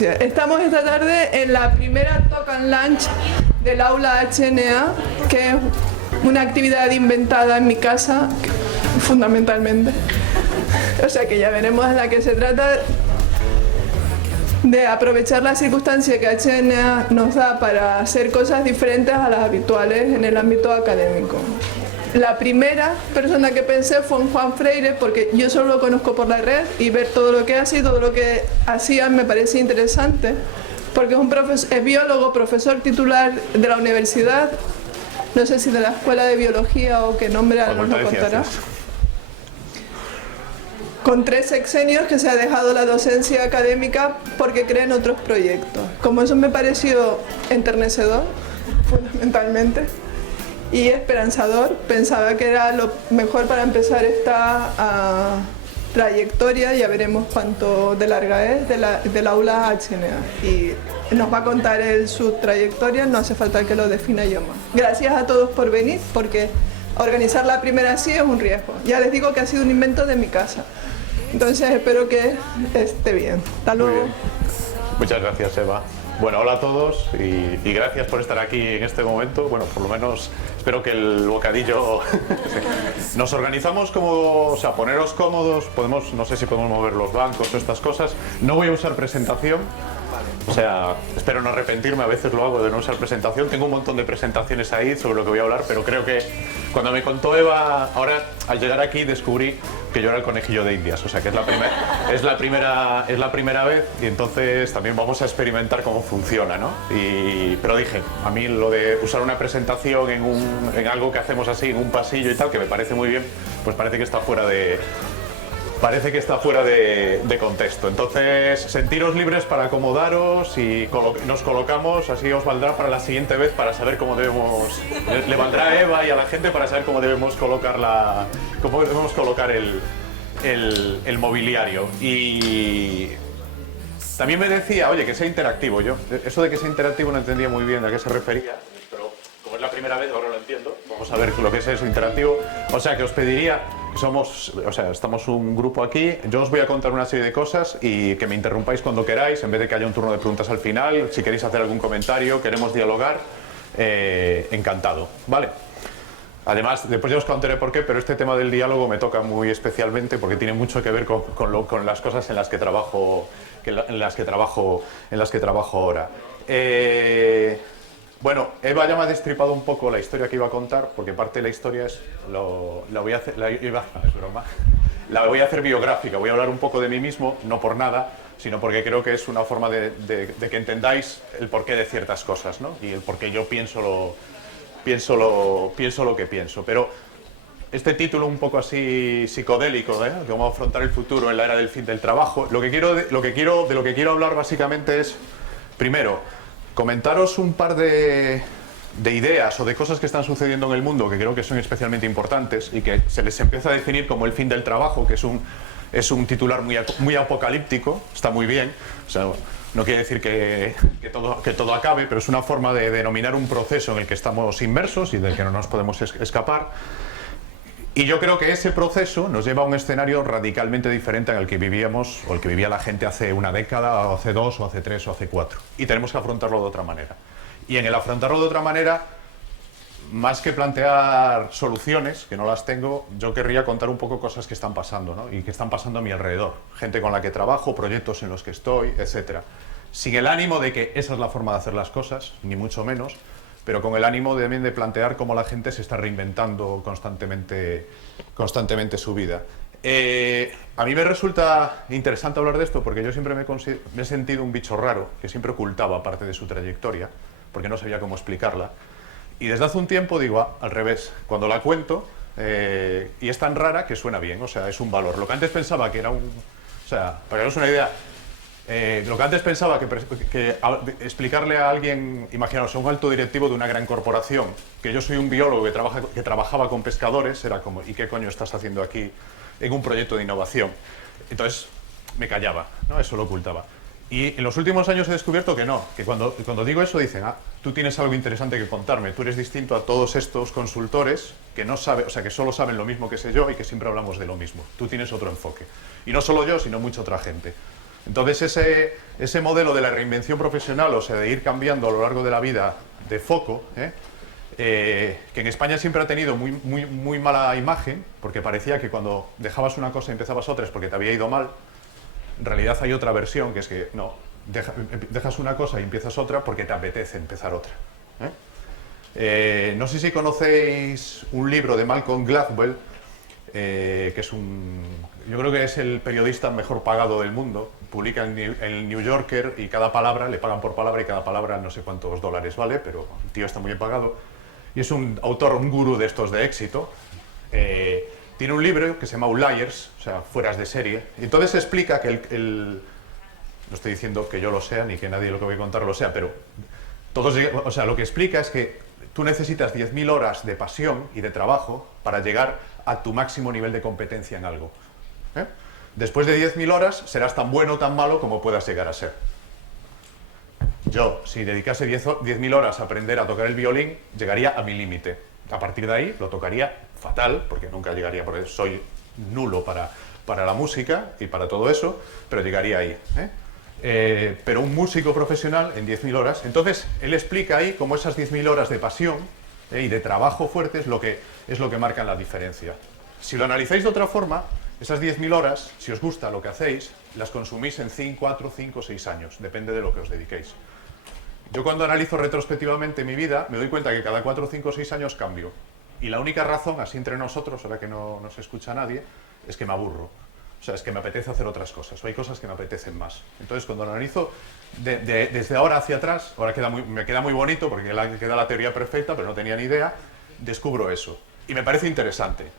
Estamos esta tarde en la primera Talk and Lunch del aula HNA, que es una actividad inventada en mi casa, fundamentalmente. O sea que ya veremos en la que se trata de aprovechar la circunstancia que HNA nos da para hacer cosas diferentes a las habituales en el ámbito académico. La primera persona que pensé fue en Juan Freire, porque yo solo lo conozco por la red y ver todo lo que hace y todo lo que hacía me parece interesante, porque es biólogo, profesor titular de la universidad, no sé si de la Escuela de Biología o qué nombre, algo nos contará. Con 3 sexenios que se ha dejado la docencia académica porque cree en otros proyectos. Como eso me pareció enternecedor, fundamentalmente, y esperanzador, pensaba que era lo mejor para empezar esta trayectoria. Ya veremos cuánto de larga es, del aula HNA. Y nos va a contar él su trayectoria, no hace falta que lo defina yo más. Gracias a todos por venir, porque organizar la primera así es un riesgo. Ya les digo que ha sido un invento de mi casa. Entonces espero que esté bien. Hasta luego. Muchas gracias, Eva. Bueno, hola a todos y gracias por estar aquí en este momento. Bueno, por lo menos espero que el bocadillo... Nos organizamos como... O sea, poneros cómodos, no sé si podemos mover los bancos o estas cosas. No voy a usar presentación. O sea, espero no arrepentirme, a veces lo hago de no usar presentación. Tengo un montón de presentaciones ahí sobre lo que voy a hablar, pero creo que cuando me contó Eva, ahora al llegar aquí descubrí que yo era el conejillo de Indias, o sea que es la primera vez y entonces también vamos a experimentar cómo funciona, ¿no? Pero dije, a mí lo de usar una presentación en algo que hacemos así, en un pasillo y tal, que me parece muy bien, pues parece que está fuera de contexto. Entonces, sentiros libres para acomodaros y nos colocamos, así os valdrá para la siguiente vez para saber cómo debemos... Le valdrá a Eva y a la gente para saber cómo debemos colocar el mobiliario. Y también me decía, oye, que sea interactivo. Yo, eso de que sea interactivo no entendía muy bien a qué se refería, pero como es la primera vez, ahora lo entiendo. Vamos a ver lo que es eso interactivo. O sea, que os pediría... estamos un grupo aquí, yo os voy a contar una serie de cosas y que me interrumpáis cuando queráis, en vez de que haya un turno de preguntas al final. Si queréis hacer algún comentario, queremos dialogar, encantado, ¿vale? Además, después ya os contaré por qué, pero este tema del diálogo me toca muy especialmente porque tiene mucho que ver con las cosas en las que trabajo, ahora. Bueno, Eva ya me ha destripado un poco la historia que iba a contar, porque parte de la historia es, la voy a hacer biográfica, voy a hablar un poco de mí mismo, no por nada, sino porque creo que es una forma de que entendáis el porqué de ciertas cosas, ¿no? Y el porqué yo pienso lo que pienso. Pero este título un poco así psicodélico, ¿eh? Cómo afrontar el futuro en la era del fin del trabajo, de lo que quiero hablar básicamente es, primero, comentaros un par de ideas o de cosas que están sucediendo en el mundo que creo que son especialmente importantes y que se les empieza a definir como el fin del trabajo, que es un titular muy apocalíptico, está muy bien, o sea, no quiere decir que todo acabe, pero es una forma de denominar un proceso en el que estamos inmersos y del que no nos podemos escapar. Y yo creo que ese proceso nos lleva a un escenario radicalmente diferente al que vivíamos o el que vivía la gente hace una década, o hace 2, o hace 3, o hace 4. Y tenemos que afrontarlo de otra manera. Y en el afrontarlo de otra manera, más que plantear soluciones, que no las tengo, yo querría contar un poco cosas que están pasando, ¿no? Y que están pasando a mi alrededor. Gente con la que trabajo, proyectos en los que estoy, etc. Sin el ánimo de que esa es la forma de hacer las cosas, ni mucho menos, pero con el ánimo también de plantear cómo la gente se está reinventando constantemente su vida. A mí me resulta interesante hablar de esto porque yo siempre me he sentido un bicho raro que siempre ocultaba parte de su trayectoria porque no sabía cómo explicarla. Y desde hace un tiempo digo, al revés, cuando la cuento, y es tan rara que suena bien, o sea, es un valor. Lo que antes pensaba que era un... O sea, para que os una idea, lo que antes pensaba que explicarle a alguien, imaginaos, a un alto directivo de una gran corporación, que yo soy un biólogo que trabajaba con pescadores, era como, ¿y qué coño estás haciendo aquí en un proyecto de innovación? Entonces me callaba, ¿no? Eso lo ocultaba. Y en los últimos años he descubierto que no, que cuando digo eso dicen, tú tienes algo interesante que contarme, tú eres distinto a todos estos consultores que no saben, o sea, que solo saben lo mismo que sé yo y que siempre hablamos de lo mismo. Tú tienes otro enfoque. Y no solo yo, sino mucha otra gente. Entonces ese modelo de la reinvención profesional, o sea, de ir cambiando a lo largo de la vida de foco, que en España siempre ha tenido muy mala imagen, porque parecía que cuando dejabas una cosa y empezabas otra es porque te había ido mal. En realidad hay otra versión, que es que no, dejas una cosa y empiezas otra porque te apetece empezar otra. No sé si conocéis un libro de Malcolm Gladwell, que es yo creo que es el periodista mejor pagado del mundo. Publica en el New Yorker y cada palabra, le pagan por palabra y cada palabra no sé cuántos dólares vale, pero el tío está muy bien pagado. Y es un autor, un gurú de estos de éxito. Tiene un libro que se llama Outliers, o sea, fueras de serie. Y entonces explica que no estoy diciendo que yo lo sea, ni que nadie lo que voy a contar lo sea, pero o sea, lo que explica es que tú necesitas 10.000 horas de pasión y de trabajo para llegar a tu máximo nivel de competencia en algo. Después de 10.000 horas serás tan bueno o tan malo como puedas llegar a ser. Yo, si dedicase 10.000 horas a aprender a tocar el violín, llegaría a mi límite. A partir de ahí lo tocaría fatal, porque nunca llegaría, porque soy nulo para la música y para todo eso, pero llegaría ahí. Pero un músico profesional en 10.000 horas, entonces él explica ahí cómo esas 10.000 horas de pasión y de trabajo fuerte es lo que marcan la diferencia. Si lo analizáis de otra forma, esas 10.000 horas, si os gusta lo que hacéis, las consumís en 4, 5, 6 años, depende de lo que os dediquéis. Yo cuando analizo retrospectivamente mi vida, me doy cuenta que cada 4, 5, 6 años cambio. Y la única razón, así entre nosotros, ahora que no se escucha nadie, es que me aburro. O sea, es que me apetece hacer otras cosas, o hay cosas que me apetecen más. Entonces, cuando lo analizo desde ahora hacia atrás, ahora me queda muy bonito, porque queda la teoría perfecta, pero no tenía ni idea, descubro eso. Y me parece interesante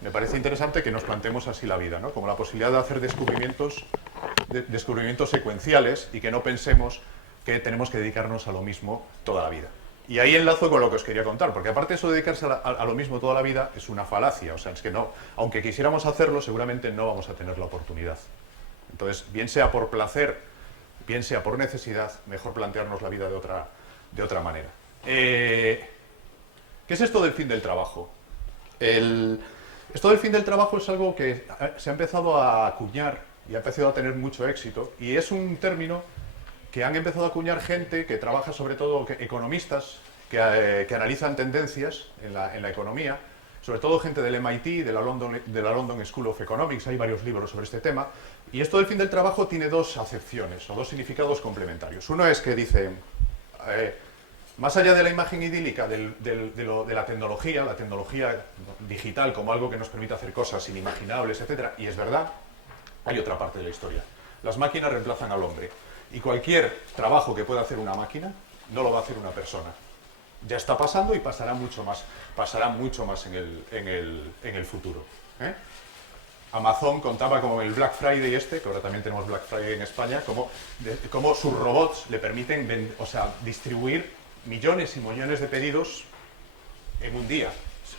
que nos planteemos así la vida, ¿no? Como la posibilidad de hacer descubrimientos secuenciales y que no pensemos que tenemos que dedicarnos a lo mismo toda la vida. Y ahí enlazo con lo que os quería contar, porque aparte de eso de dedicarse a lo mismo toda la vida es una falacia, o sea, es que no, aunque quisiéramos hacerlo, seguramente no vamos a tener la oportunidad. Entonces, bien sea por placer, bien sea por necesidad, mejor plantearnos la vida de otra manera. ¿Qué es esto del fin del trabajo? Esto del fin del trabajo es algo que se ha empezado a acuñar y ha empezado a tener mucho éxito, y es un término que han empezado a acuñar gente que trabaja, sobre todo economistas, que analizan tendencias en la economía, sobre todo gente del MIT, de la London School of Economics. Hay varios libros sobre este tema, y esto del fin del trabajo tiene dos acepciones, o dos significados complementarios. Uno es que dice, más allá de la imagen idílica de la tecnología digital como algo que nos permite hacer cosas inimaginables, etc., y es verdad, hay otra parte de la historia. Las máquinas reemplazan al hombre. Y cualquier trabajo que pueda hacer una máquina, no lo va a hacer una persona. Ya está pasando y pasará mucho más en el futuro. Amazon contaba como el Black Friday que ahora también tenemos Black Friday en España, como sus robots le permiten distribuir millones y millones de pedidos en un día.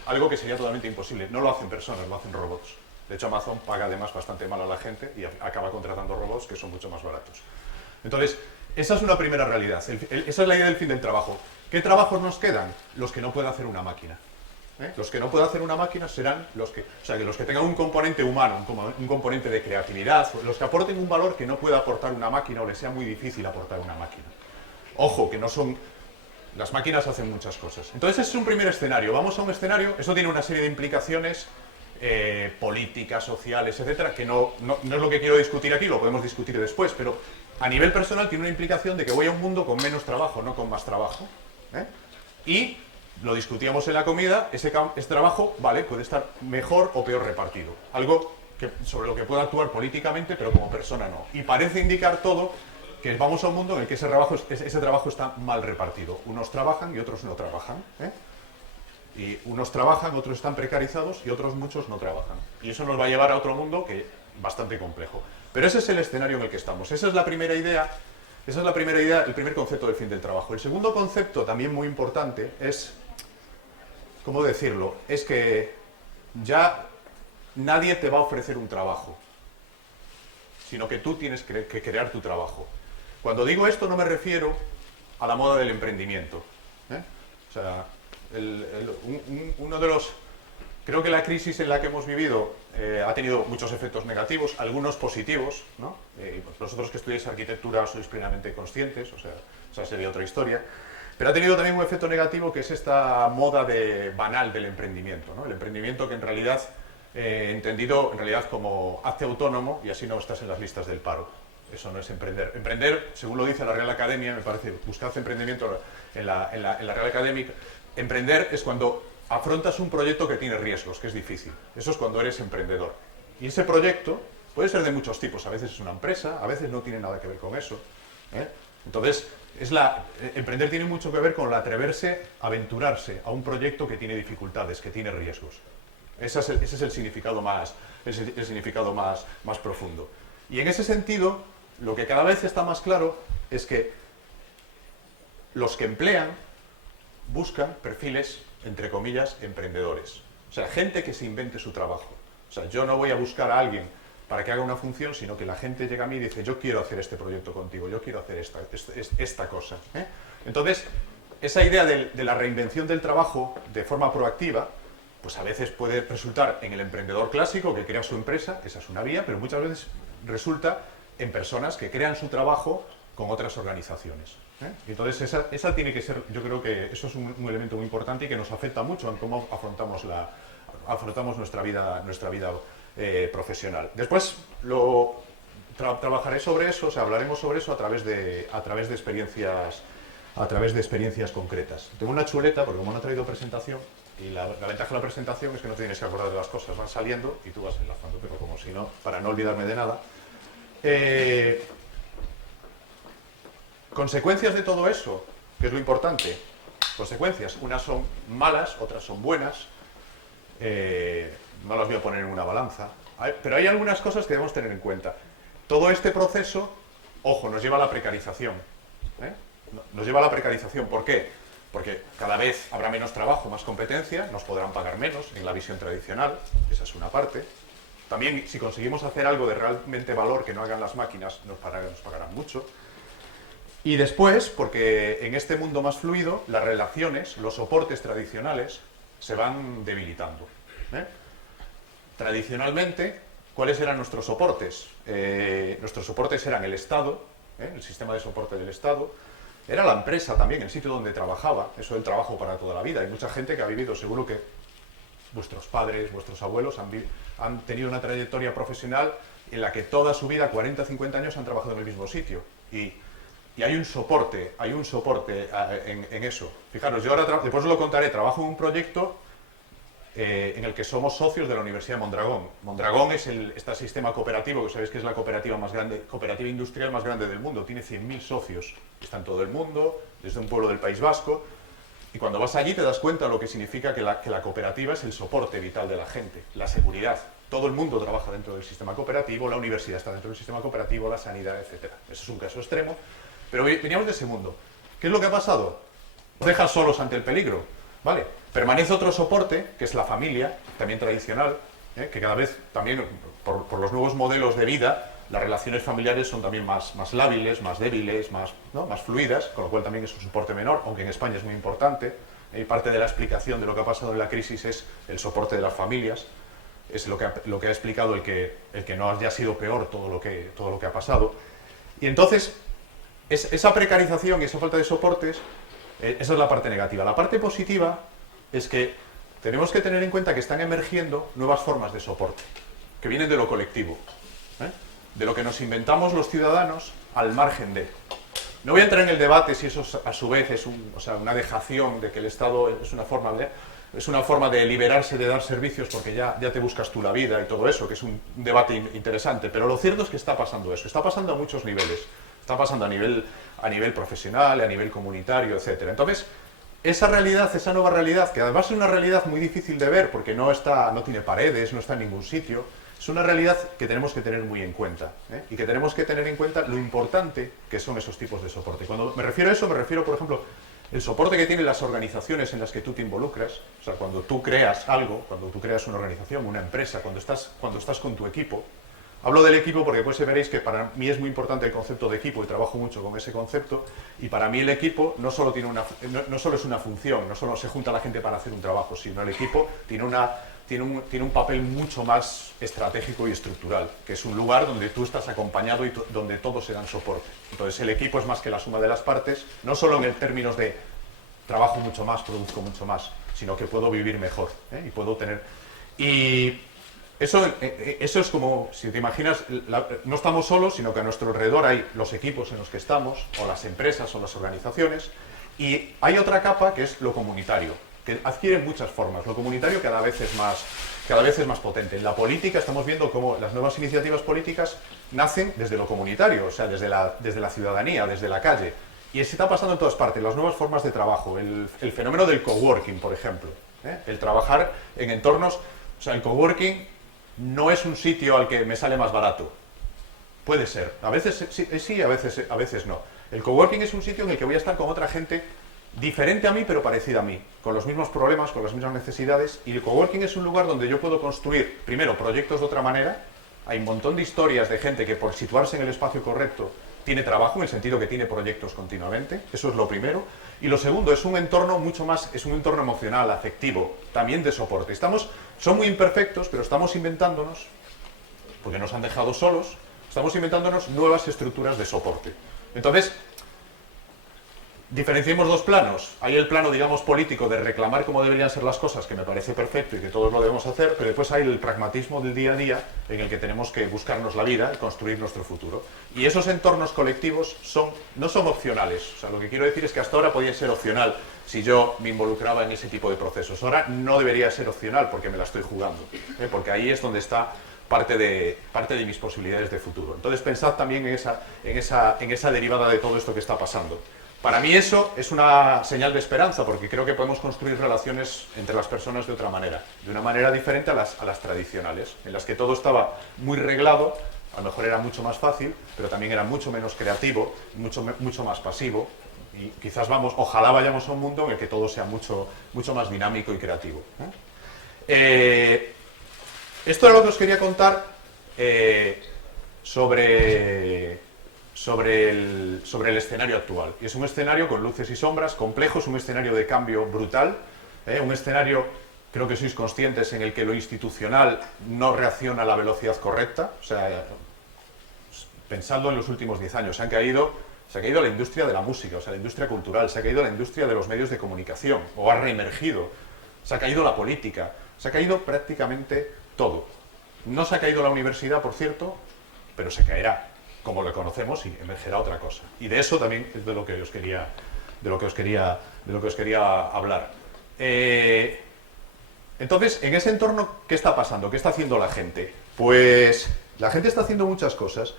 Algo que sería totalmente imposible. No lo hacen personas, lo hacen robots. De hecho, Amazon paga además bastante mal a la gente y acaba contratando robots que son mucho más baratos. Entonces, esa es una primera realidad. Esa es la idea del fin del trabajo. ¿Qué trabajos nos quedan? Los que no puede hacer una máquina. Los que no puede hacer una máquina serán los que tengan un componente humano, un componente de creatividad, los que aporten un valor que no pueda aportar una máquina o le sea muy difícil aportar una máquina. Ojo, que no son... Las máquinas hacen muchas cosas. Entonces, ese es un primer escenario. Vamos a un escenario, eso tiene una serie de implicaciones políticas, sociales, etcétera, que no es lo que quiero discutir aquí, lo podemos discutir después, pero a nivel personal tiene una implicación de que voy a un mundo con menos trabajo, no con más trabajo. Y lo discutíamos en la comida, ese trabajo, vale, puede estar mejor o peor repartido. Algo sobre lo que pueda actuar políticamente, pero como persona no. Y parece indicar todo que vamos a un mundo en el que ese trabajo está mal repartido. Unos trabajan y otros no trabajan. Y unos trabajan, otros están precarizados y otros muchos no trabajan. Y eso nos va a llevar a otro mundo que bastante complejo. Pero ese es el escenario en el que estamos. Esa es la primera idea, el primer concepto del fin del trabajo. El segundo concepto, también muy importante, es, ¿cómo decirlo? Es que ya nadie te va a ofrecer un trabajo, sino que tú tienes que crear tu trabajo. Cuando digo esto no me refiero a la moda del emprendimiento. O sea, uno de Creo que la crisis en la que hemos vivido ha tenido muchos efectos negativos, algunos positivos, ¿no? Vosotros que estudiáis arquitectura sois plenamente conscientes, o sea, esa sería otra historia. Pero ha tenido también un efecto negativo que es esta moda banal del emprendimiento, ¿no? El emprendimiento que en realidad, entendido en realidad como hazte autónomo y así no estás en las listas del paro. Eso no es emprender. Emprender, según lo dice la Real Academia, me parece, buscad emprendimiento en la Real Academia, emprender es cuando afrontas un proyecto que tiene riesgos, que es difícil. Eso es cuando eres emprendedor. Y ese proyecto puede ser de muchos tipos. A veces es una empresa, a veces no tiene nada que ver con eso. Entonces, emprender tiene mucho que ver con el atreverse, aventurarse a un proyecto que tiene dificultades, que tiene riesgos. Ese es el significado más profundo. Y en ese sentido, lo que cada vez está más claro es que los que emplean buscan perfiles, entre comillas, emprendedores. O sea, gente que se invente su trabajo. O sea, yo no voy a buscar a alguien para que haga una función, sino que la gente llega a mí y dice, yo quiero hacer este proyecto contigo, yo quiero hacer esta cosa. Entonces, esa idea de la reinvención del trabajo de forma proactiva, pues a veces puede resultar en el emprendedor clásico que crea su empresa, esa es una vía, pero muchas veces resulta en personas que crean su trabajo con otras organizaciones. Entonces esa tiene que ser, yo creo que eso es un elemento muy importante y que nos afecta mucho en cómo afrontamos nuestra vida profesional. Después trabajaré sobre eso, o sea, hablaremos sobre eso a través de experiencias concretas. Tengo una chuleta porque como no he traído presentación, y la ventaja de la presentación es que no tienes que acordar de las cosas, van saliendo y tú vas enlazando, pero como si no, para no olvidarme de nada. Consecuencias de todo eso, que es lo importante. Consecuencias, unas son malas, otras son buenas. No las voy a poner en una balanza. Pero hay algunas cosas que debemos tener en cuenta. Todo este proceso, ojo, nos lleva a la precarización. Nos lleva a la precarización. ¿Por qué? Porque cada vez habrá menos trabajo, más competencia, nos podrán pagar menos en la visión tradicional. Esa es una parte. También, si conseguimos hacer algo de realmente valor que no hagan las máquinas, nos pagarán mucho. Y después, porque en este mundo más fluido, las relaciones, los soportes tradicionales, se van debilitando. Tradicionalmente, ¿cuáles eran nuestros soportes? Nuestros soportes eran el Estado, el sistema de soporte del Estado, era la empresa también, el sitio donde trabajaba, eso del trabajo para toda la vida. Hay mucha gente que ha vivido, seguro que vuestros padres, vuestros abuelos han tenido una trayectoria profesional en la que toda su vida, 40, 50 años, han trabajado en el mismo sitio. Y hay un soporte en eso. Fijaros, yo ahora, después os lo contaré, trabajo en un proyecto en el que somos socios de la Universidad de Mondragón. Mondragón es este sistema cooperativo, que sabéis que es la cooperativa más grande, cooperativa industrial más grande del mundo. Tiene 100.000 socios, está en todo el mundo, desde un pueblo del País Vasco. Y cuando vas allí te das cuenta de lo que significa que la cooperativa es el soporte vital de la gente, la seguridad. Todo el mundo trabaja dentro del sistema cooperativo, la universidad está dentro del sistema cooperativo, la sanidad, etc. Eso es un caso extremo. Pero veníamos de ese mundo. ¿Qué es lo que ha pasado? Nos deja solos ante el peligro, ¿vale? Permanece otro soporte, que es la familia, también tradicional, que cada vez también, por los nuevos modelos de vida, las relaciones familiares son también más lábiles, más débiles, más fluidas, con lo cual también es un soporte menor, aunque en España es muy importante. Y parte de la explicación de lo que ha pasado en la crisis es el soporte de las familias, es lo que ha explicado el que no haya sido peor todo lo que ha pasado. Y entonces, esa precarización y esa falta de soportes, esa es la parte negativa. La parte positiva es que tenemos que tener en cuenta que están emergiendo nuevas formas de soporte, que vienen de lo colectivo, de lo que nos inventamos los ciudadanos al margen de. No voy a entrar en el debate si eso a su vez es una dejación de que el Estado es una forma de liberarse de dar servicios porque ya te buscas tú la vida y todo eso, que es un debate interesante, pero lo cierto es que está pasando eso, está pasando a muchos niveles. Está pasando a nivel profesional, a nivel comunitario, etc. Entonces, esa nueva realidad, que además es una realidad muy difícil de ver porque no tiene paredes, no está en ningún sitio, es una realidad que tenemos que tener muy en cuenta. Y que tenemos que tener en cuenta lo importante que son esos tipos de soporte. Cuando me refiero a eso, me refiero, por ejemplo, el soporte que tienen las organizaciones en las que tú te involucras. O sea, cuando tú creas algo, cuando tú creas una organización, una empresa, cuando estás con tu equipo. Hablo del equipo porque después veréis que para mí es muy importante el concepto de equipo y trabajo mucho con ese concepto, y para mí el equipo no solo es una función, no solo se junta la gente para hacer un trabajo, sino el equipo tiene tiene un papel mucho más estratégico y estructural, que es un lugar donde tú estás acompañado y donde todos se dan soporte. Entonces el equipo es más que la suma de las partes, no solo en términos de trabajo mucho más, produzco mucho más, sino que puedo vivir mejor, y puedo tener... Y eso es como, si te imaginas, no estamos solos, sino que a nuestro alrededor hay los equipos en los que estamos, o las empresas, o las organizaciones, y hay otra capa que es lo comunitario, que adquiere muchas formas. Lo comunitario cada vez es más potente. En la política estamos viendo cómo las nuevas iniciativas políticas nacen desde lo comunitario, o sea, desde la ciudadanía, desde la calle. Y se está pasando en todas partes, las nuevas formas de trabajo, el fenómeno del coworking, por ejemplo, el trabajar en entornos, o sea, el coworking no es un sitio al que me sale más barato. Puede ser, a veces sí, a veces no. El coworking es un sitio en el que voy a estar con otra gente diferente a mí, pero parecida a mí, con los mismos problemas, con las mismas necesidades, y el coworking es un lugar donde yo puedo construir, primero, proyectos de otra manera. Hay un montón de historias de gente que por situarse en el espacio correcto tiene trabajo, en el sentido que tiene proyectos continuamente, eso es lo primero. Y lo segundo, es un entorno mucho más, es un entorno emocional, afectivo, también de soporte. Son muy imperfectos, pero estamos inventándonos, porque nos han dejado solos, estamos inventándonos nuevas estructuras de soporte. Entonces, diferenciemos dos planos. Hay el plano, digamos, político de reclamar cómo deberían ser las cosas, que me parece perfecto y que todos lo debemos hacer, pero después hay el pragmatismo del día a día en el que tenemos que buscarnos la vida y construir nuestro futuro. Y esos entornos colectivos no son opcionales. O sea, lo que quiero decir es que hasta ahora podía ser opcional si yo me involucraba en ese tipo de procesos. Ahora no debería ser opcional porque me la estoy jugando, porque ahí es donde está parte de mis posibilidades de futuro. Entonces pensad también en esa derivada de todo esto que está pasando. Para mí eso es una señal de esperanza, porque creo que podemos construir relaciones entre las personas de otra manera, de una manera diferente a las tradicionales, en las que todo estaba muy reglado, a lo mejor era mucho más fácil, pero también era mucho menos creativo, mucho más pasivo, y quizás ojalá vayamos a un mundo en el que todo sea mucho más dinámico y creativo. Esto es lo que os quería contar sobre el escenario actual. Y es un escenario con luces y sombras, complejo, es un escenario de cambio brutal, un escenario, creo que sois conscientes, en el que lo institucional no reacciona a la velocidad correcta. O sea, pensando en los últimos 10 años, se ha caído la industria de la música, o sea, la industria cultural, se ha caído la industria de los medios de comunicación, o ha reemergido, se ha caído la política, se ha caído prácticamente todo. No se ha caído la universidad, por cierto, pero se caerá, como lo conocemos, y emergerá otra cosa. Y de eso también es de lo que os quería hablar. Entonces, en ese entorno, ¿qué está pasando? ¿Qué está haciendo la gente? Pues la gente está haciendo muchas cosas.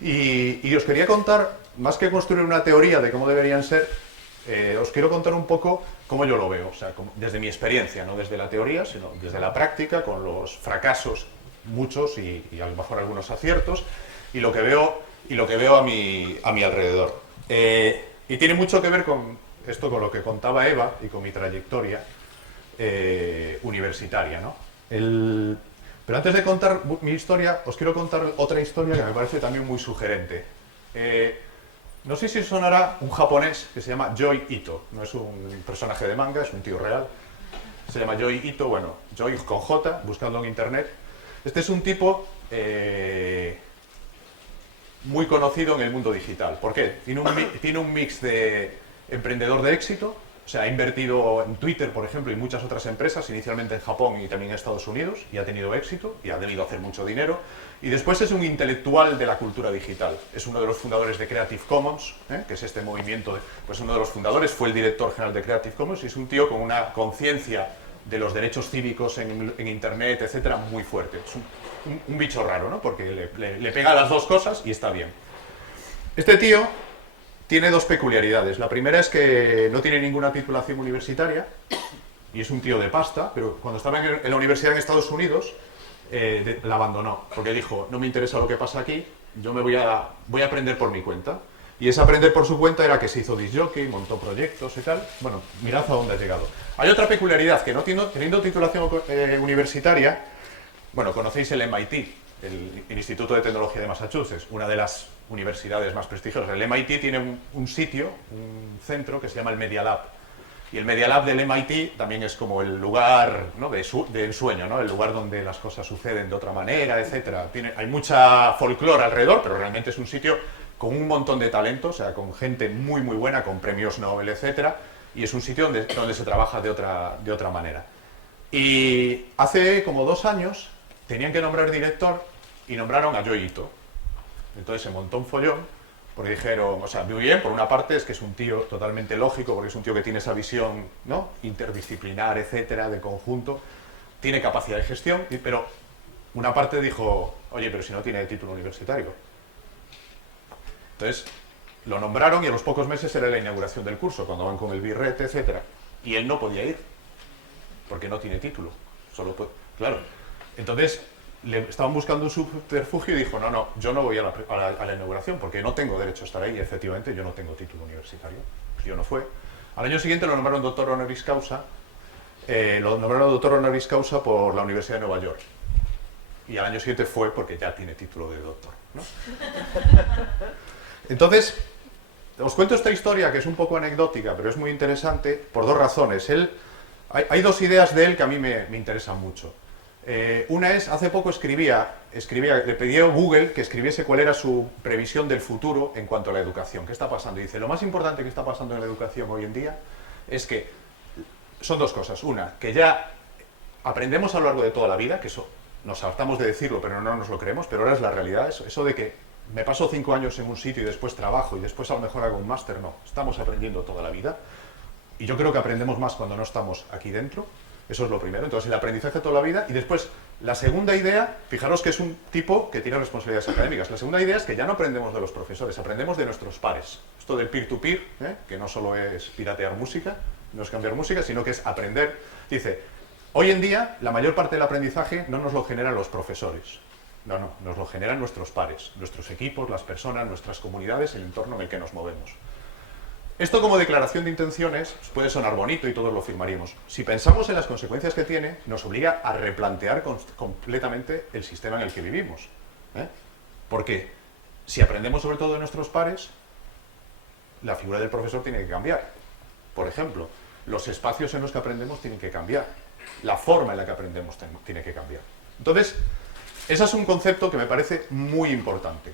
Y os quería contar, más que construir una teoría de cómo deberían ser, os quiero contar un poco cómo yo lo veo, o sea, desde mi experiencia, no desde la teoría, sino desde la práctica, con los fracasos, muchos, y a lo mejor algunos aciertos, y lo que veo a mi alrededor. Y tiene mucho que ver con lo que contaba Eva y con mi trayectoria universitaria, ¿no? Pero antes de contar mi historia, os quiero contar otra historia que me parece también muy sugerente. No sé si os sonará un japonés que se llama Joi Ito. No es un personaje de manga, es un tío real. Se llama Joi Ito, bueno, Joi con J, buscadlo en internet. Este es un tipo muy conocido en el mundo digital. ¿Por qué? Tiene un mix de emprendedor de éxito, o sea, ha invertido en Twitter, por ejemplo, y muchas otras empresas, inicialmente en Japón y también en Estados Unidos, y ha tenido éxito, y ha debido hacer mucho dinero. Y después es un intelectual de la cultura digital. Es uno de los fundadores de Creative Commons, que es este movimiento, pues uno de los fundadores, fue el director general de Creative Commons, y es un tío con una conciencia de los derechos cívicos en Internet, etcétera, muy fuerte. Es un bicho raro, ¿no? Porque le pega las dos cosas y está bien. Este tío tiene dos peculiaridades. La primera es que no tiene ninguna titulación universitaria y es un tío de pasta, pero cuando estaba en la universidad en Estados Unidos la abandonó, porque dijo, no me interesa lo que pasa aquí, yo voy a aprender por mi cuenta. Y ese aprender por su cuenta era que se hizo disc jockey, montó proyectos y tal. Bueno, mirad a dónde ha llegado. Hay otra peculiaridad, que no teniendo titulación universitaria, bueno, conocéis el MIT, el Instituto de Tecnología de Massachusetts, una de las universidades más prestigiosas. El MIT tiene un sitio, un centro que se llama el Media Lab. Y el Media Lab del MIT también es como el lugar, ¿no?, de ensueño, ¿no?, el lugar donde las cosas suceden de otra manera, etc. Hay mucha folclore alrededor, pero realmente es un sitio con un montón de talento, o sea, con gente muy muy buena, con premios Nobel, etc. Y es un sitio donde se trabaja de otra manera. Y hace como 2 años tenían que nombrar director y nombraron a Joi Ito. Entonces se montó un follón, porque dijeron, o sea, muy bien, por una parte es que es un tío totalmente lógico, porque es un tío que tiene esa visión, ¿no?, interdisciplinar, etcétera, de conjunto, tiene capacidad de gestión, pero una parte dijo, oye, pero si no tiene título universitario. Entonces lo nombraron y a los pocos meses era la inauguración del curso, cuando van con el birrete, etcétera, y él no podía ir, porque no tiene título, claro. Entonces le estaban buscando un subterfugio y dijo, no, yo no voy a la inauguración porque no tengo derecho a estar ahí, y efectivamente yo no tengo título universitario. Pues yo no fue. Al año siguiente lo nombraron doctor honoris causa, por la Universidad de Nueva York. Y al año siguiente fue porque ya tiene título de doctor, ¿no? Entonces, os cuento esta historia que es un poco anecdótica, pero es muy interesante por 2 razones. Hay 2 ideas de él que a mí me interesan mucho. Una es, hace poco le pedí a Google que escribiese cuál era su previsión del futuro en cuanto a la educación. ¿Qué está pasando? Y dice, lo más importante que está pasando en la educación hoy en día es que son 2 cosas. Una, que ya aprendemos a lo largo de toda la vida, que eso nos hartamos de decirlo, pero no nos lo creemos, pero ahora es la realidad, eso de que me paso 5 años en un sitio y después trabajo y después a lo mejor hago un máster, no. Estamos aprendiendo toda la vida. Y yo creo que aprendemos más cuando no estamos aquí dentro. Eso es lo primero. Entonces, el aprendizaje toda la vida. Y después, la segunda idea, fijaros que es un tipo que tiene responsabilidades académicas. La segunda idea es que ya no aprendemos de los profesores, aprendemos de nuestros pares. Esto del peer-to-peer, que no solo es piratear música, no es cambiar música, sino que es aprender. Dice, hoy en día, la mayor parte del aprendizaje no nos lo generan los profesores. No, nos lo generan nuestros pares, nuestros equipos, las personas, nuestras comunidades, el entorno en el que nos movemos. Esto como declaración de intenciones puede sonar bonito y todos lo firmaríamos. Si pensamos en las consecuencias que tiene, nos obliga a replantear completamente el sistema en el que vivimos. Porque si aprendemos sobre todo de nuestros pares, la figura del profesor tiene que cambiar. Por ejemplo, los espacios en los que aprendemos tienen que cambiar. La forma en la que aprendemos tiene que cambiar. Entonces, ese es un concepto que me parece muy importante.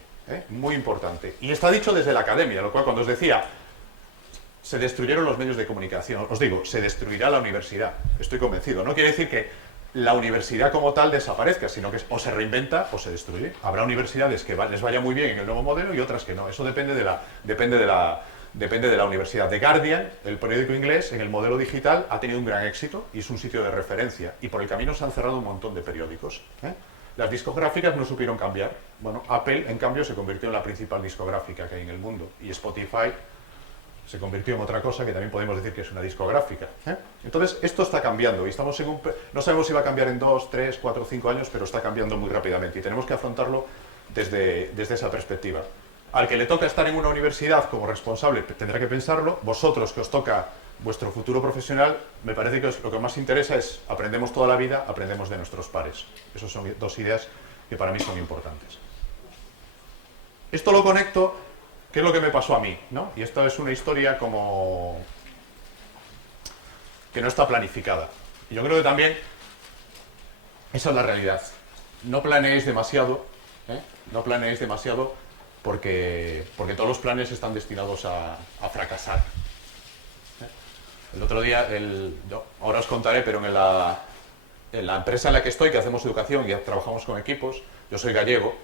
Muy importante. Y está dicho desde la academia, lo cual cuando os decía, se destruyeron los medios de comunicación. Os digo, se destruirá la universidad. Estoy convencido. No quiere decir que la universidad como tal desaparezca, sino que o se reinventa o se destruye. Habrá universidades que les vaya muy bien en el nuevo modelo y otras que no. Eso depende de la universidad. The Guardian, el periódico inglés, en el modelo digital ha tenido un gran éxito y es un sitio de referencia. Y por el camino se han cerrado un montón de periódicos. Las discográficas no supieron cambiar. Bueno, Apple, en cambio, se convirtió en la principal discográfica que hay en el mundo. Y Spotify se convirtió en otra cosa que también podemos decir que es una discográfica. Entonces, esto está cambiando y estamos en no sabemos si va a cambiar en 2, 3, 4, 5 años, pero está cambiando muy rápidamente y tenemos que afrontarlo desde esa perspectiva. Al que le toca estar en una universidad como responsable tendrá que pensarlo. Vosotros, que os toca vuestro futuro profesional, me parece que lo que más interesa es aprendemos toda la vida, aprendemos de nuestros pares. Esas son 2 ideas que para mí son importantes. Esto lo conecto. ¿Qué es lo que me pasó a mí? ¿No? Y esta es una historia como que no está planificada. Y yo creo que también esa es la realidad. No planeéis demasiado, no planeéis demasiado porque todos los planes están destinados a fracasar. El otro día, ahora os contaré, pero en la empresa en la que estoy, que hacemos educación y trabajamos con equipos, yo soy gallego,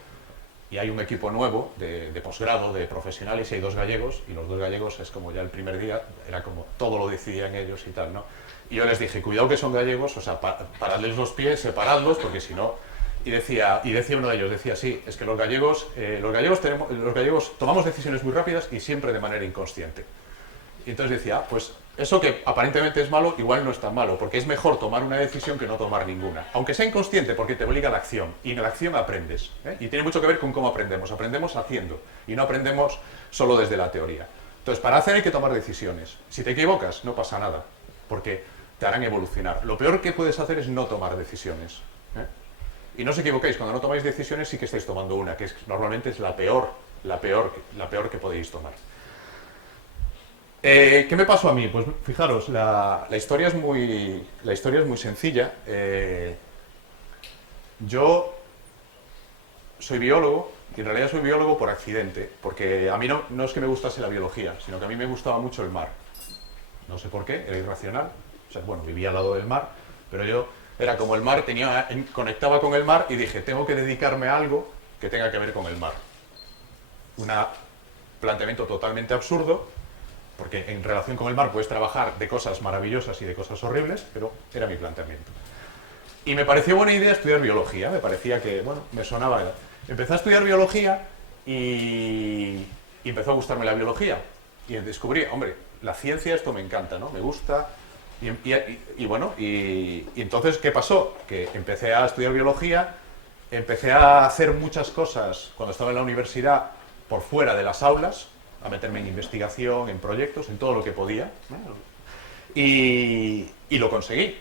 y hay un equipo nuevo de posgrado, de profesionales, y hay 2 gallegos, y los 2 gallegos es como ya el primer día, era como todo lo decidían ellos y tal, ¿no? Y yo les dije, cuidado que son gallegos, o sea, paradles los pies, separadlos, porque si no... Y decía uno de ellos, decía, sí, es que los gallegos tomamos decisiones muy rápidas y siempre de manera inconsciente. Y entonces decía, pues eso que aparentemente es malo, igual no es tan malo, porque es mejor tomar una decisión que no tomar ninguna. Aunque sea inconsciente, porque te obliga a la acción, y en la acción aprendes. Y tiene mucho que ver con cómo aprendemos. Aprendemos haciendo, y no aprendemos solo desde la teoría. Entonces, para hacer hay que tomar decisiones. Si te equivocas, no pasa nada, porque te harán evolucionar. Lo peor que puedes hacer es no tomar decisiones. Y no os equivoquéis, cuando no tomáis decisiones sí que estáis tomando una, que normalmente es la peor que podéis tomar. ¿Qué me pasó a mí? Pues fijaros, la historia es muy sencilla. Yo soy biólogo, y en realidad soy biólogo por accidente, porque a mí no es que me gustase la biología, sino que a mí me gustaba mucho el mar. No sé por qué, era irracional. O sea, bueno, vivía al lado del mar, pero yo era como el mar, conectaba con el mar y dije, tengo que dedicarme a algo que tenga que ver con el mar. Un planteamiento totalmente absurdo, porque en relación con el mar puedes trabajar de cosas maravillosas y de cosas horribles, pero era mi planteamiento. Y me pareció buena idea estudiar biología, me parecía que, bueno, me sonaba. Empecé a estudiar biología y empezó a gustarme la biología. Y descubrí, hombre, la ciencia, esto me encanta, ¿no? Me gusta. Y bueno, entonces, ¿qué pasó? Que empecé a estudiar biología, empecé a hacer muchas cosas cuando estaba en la universidad por fuera de las aulas, a meterme en investigación, en proyectos, en todo lo que podía, ¿no? Y lo conseguí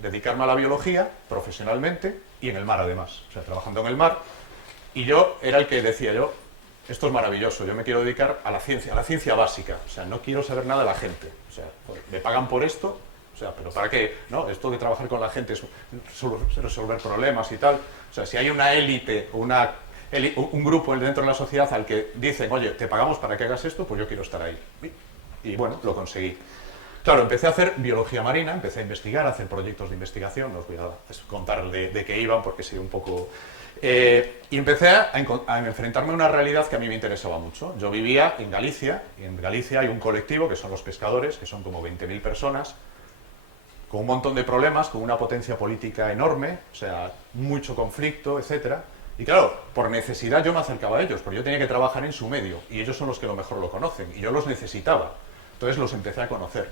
dedicarme a la biología profesionalmente y en el mar además, o sea, trabajando en el mar. Y yo era el que decía esto es maravilloso, yo me quiero dedicar a la ciencia básica, o sea, no quiero saber nada de la gente, o sea, me pagan por esto, o sea, pero ¿para qué? ¿No? Esto de trabajar con la gente es resolver problemas y tal, o sea, si hay una élite o un grupo dentro de la sociedad al que dicen, oye, te pagamos para que hagas esto, pues yo quiero estar ahí. Y bueno, lo conseguí. Claro, empecé a hacer biología marina, empecé a investigar, a hacer proyectos de investigación, no os voy a contar de qué iban porque sería un poco... y empecé a enfrentarme a una realidad que a mí me interesaba mucho. Yo vivía en Galicia, y en Galicia hay un colectivo que son los pescadores, que son como 20.000 personas, con un montón de problemas, con una potencia política enorme, o sea, mucho conflicto, etcétera. Y claro, por necesidad yo me acercaba a ellos, porque yo tenía que trabajar en su medio, y ellos son los que lo mejor lo conocen, y yo los necesitaba. Entonces los empecé a conocer.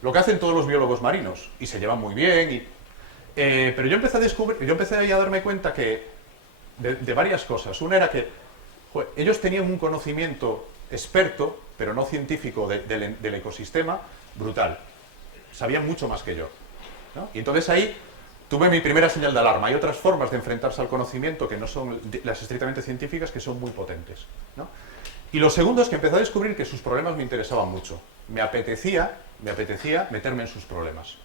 Lo que hacen todos los biólogos marinos, y se llevan muy bien, pero yo empecé a darme cuenta que de varias cosas. Una era que ellos tenían un conocimiento experto, pero no científico, del ecosistema, brutal. Sabían mucho más que yo, ¿no? Y entonces ahí tuve mi primera señal de alarma. Hay otras formas de enfrentarse al conocimiento que no son las estrictamente científicas, que son muy potentes, ¿no? Y lo segundo es que empecé a descubrir que sus problemas me interesaban mucho. Me apetecía meterme en sus problemas.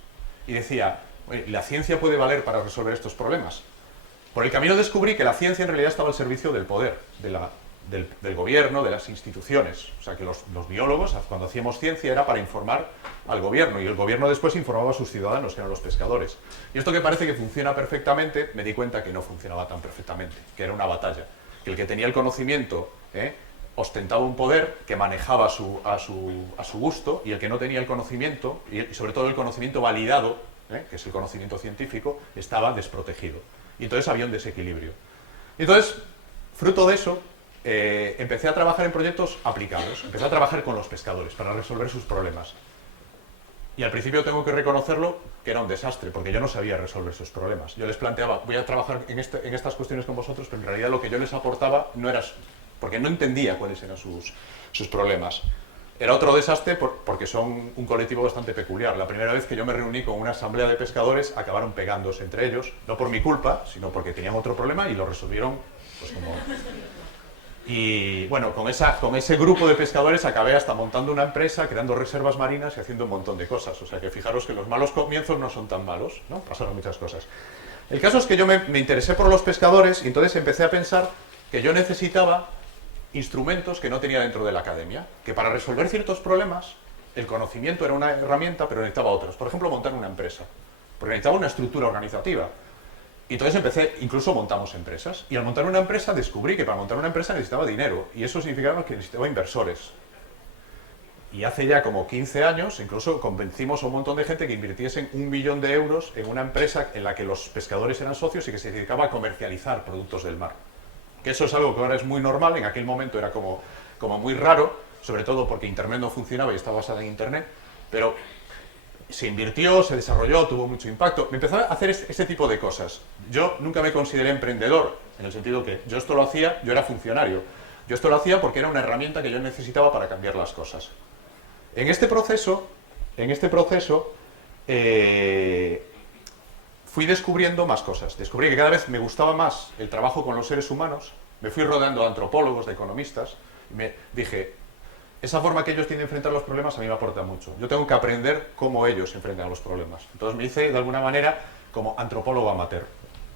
Y decía, oye, ¿la ciencia puede valer para resolver estos problemas? Por el camino descubrí que la ciencia en realidad estaba al servicio del poder, del gobierno, de las instituciones. O sea, que los biólogos, cuando hacíamos ciencia, era para informar al gobierno, y el gobierno después informaba a sus ciudadanos, que eran los pescadores. Y esto que parece que funciona perfectamente, me di cuenta que no funcionaba tan perfectamente, que era una batalla. Que el que tenía el conocimiento ostentaba un poder que manejaba a su gusto, y el que no tenía el conocimiento, y sobre todo el conocimiento validado, que es el conocimiento científico, estaba desprotegido. Y entonces había un desequilibrio. Y entonces, fruto de eso, empecé a trabajar en proyectos aplicados, empecé a trabajar con los pescadores para resolver sus problemas. Y al principio tengo que reconocerlo que era un desastre, porque yo no sabía resolver sus problemas. Yo les planteaba, voy a trabajar en estas cuestiones con vosotros, pero en realidad lo que yo les aportaba no era... porque no entendía cuáles eran sus problemas. Era otro desastre porque son un colectivo bastante peculiar. La primera vez que yo me reuní con una asamblea de pescadores, acabaron pegándose entre ellos, no por mi culpa, sino porque tenían otro problema y lo resolvieron pues como... Y bueno, con ese grupo de pescadores acabé hasta montando una empresa, creando reservas marinas y haciendo un montón de cosas. O sea que fijaros que los malos comienzos no son tan malos, ¿no? Pasaron muchas cosas. El caso es que yo me interesé por los pescadores y entonces empecé a pensar que yo necesitaba instrumentos que no tenía dentro de la academia, que para resolver ciertos problemas el conocimiento era una herramienta, pero necesitaba otras. Por ejemplo, montar una empresa, porque necesitaba una estructura organizativa. Y entonces incluso montamos empresas. Y al montar una empresa descubrí que para montar una empresa necesitaba dinero, y eso significaba que necesitaba inversores. Y hace ya como 15 años, incluso convencimos a un montón de gente que invirtiesen 1 millón de euros en una empresa en la que los pescadores eran socios y que se dedicaba a comercializar productos del mar. Que eso es algo que ahora es muy normal, en aquel momento era como muy raro, sobre todo porque Internet no funcionaba y estaba basada en Internet, pero se invirtió, se desarrolló, tuvo mucho impacto. Me empezó a hacer ese tipo de cosas. Yo nunca me consideré emprendedor, en el sentido que yo esto lo hacía, yo era funcionario. Yo esto lo hacía porque era una herramienta que yo necesitaba para cambiar las cosas. En este proceso, fui descubriendo más cosas. Descubrí que cada vez me gustaba más el trabajo con los seres humanos. Me fui rodeando de antropólogos, de economistas. Y me dije, esa forma que ellos tienen de enfrentar los problemas a mí me aporta mucho. Yo tengo que aprender cómo ellos se enfrentan a los problemas. Entonces me hice, de alguna manera, como antropólogo amateur,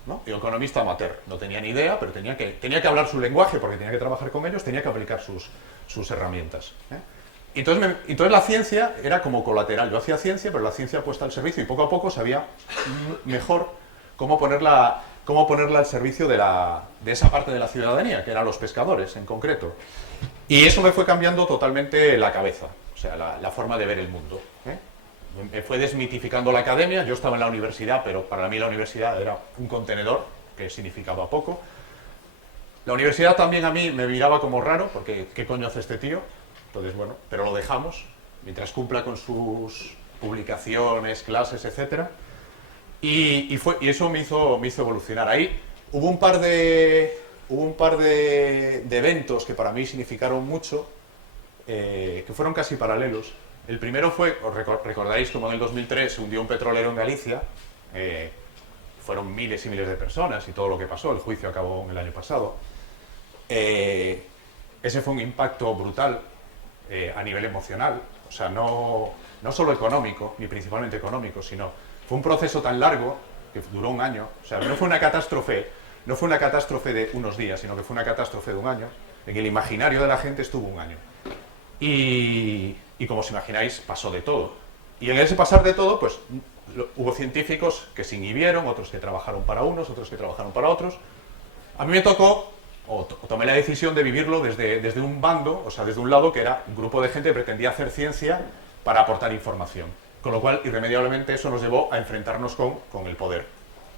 ¿no? Y economista amateur. No tenía ni idea, pero tenía que hablar su lenguaje, porque tenía que trabajar con ellos, tenía que aplicar sus herramientas, ¿eh? Y entonces la ciencia era como colateral. Yo hacía ciencia, pero la ciencia puesta al servicio, y poco a poco sabía mejor cómo ponerla al servicio de esa parte de la ciudadanía, que eran los pescadores en concreto. Y eso me fue cambiando totalmente la cabeza, o sea, la forma de ver el mundo, ¿eh? Me fue desmitificando la academia. Yo estaba en la universidad, pero para mí la universidad era un contenedor, que significaba poco. La universidad también a mí me miraba como raro, porque ¿qué coño hace este tío? Entonces, bueno, pero lo dejamos, mientras cumpla con sus publicaciones, clases, etc. Y eso me hizo evolucionar. Ahí hubo un par de eventos que para mí significaron mucho, que fueron casi paralelos. El primero fue, os recordaréis como en el 2003 se hundió un petrolero en Galicia, fueron miles y miles de personas y todo lo que pasó, el juicio acabó el año pasado. Ese fue un impacto brutal a nivel emocional, o sea, no solo económico, ni principalmente económico, sino fue un proceso tan largo que duró un año. O sea, no fue una catástrofe de unos días, sino que fue una catástrofe de un año. En el imaginario de la gente estuvo un año. Y como os imagináis, pasó de todo. Y en ese pasar de todo, pues hubo científicos que se inhibieron, otros que trabajaron para unos, otros que trabajaron para otros. A mí me tocó, o tomé la decisión de vivirlo desde un bando, o sea, desde un lado que era un grupo de gente que pretendía hacer ciencia para aportar información. Con lo cual, irremediablemente, eso nos llevó a enfrentarnos con el poder,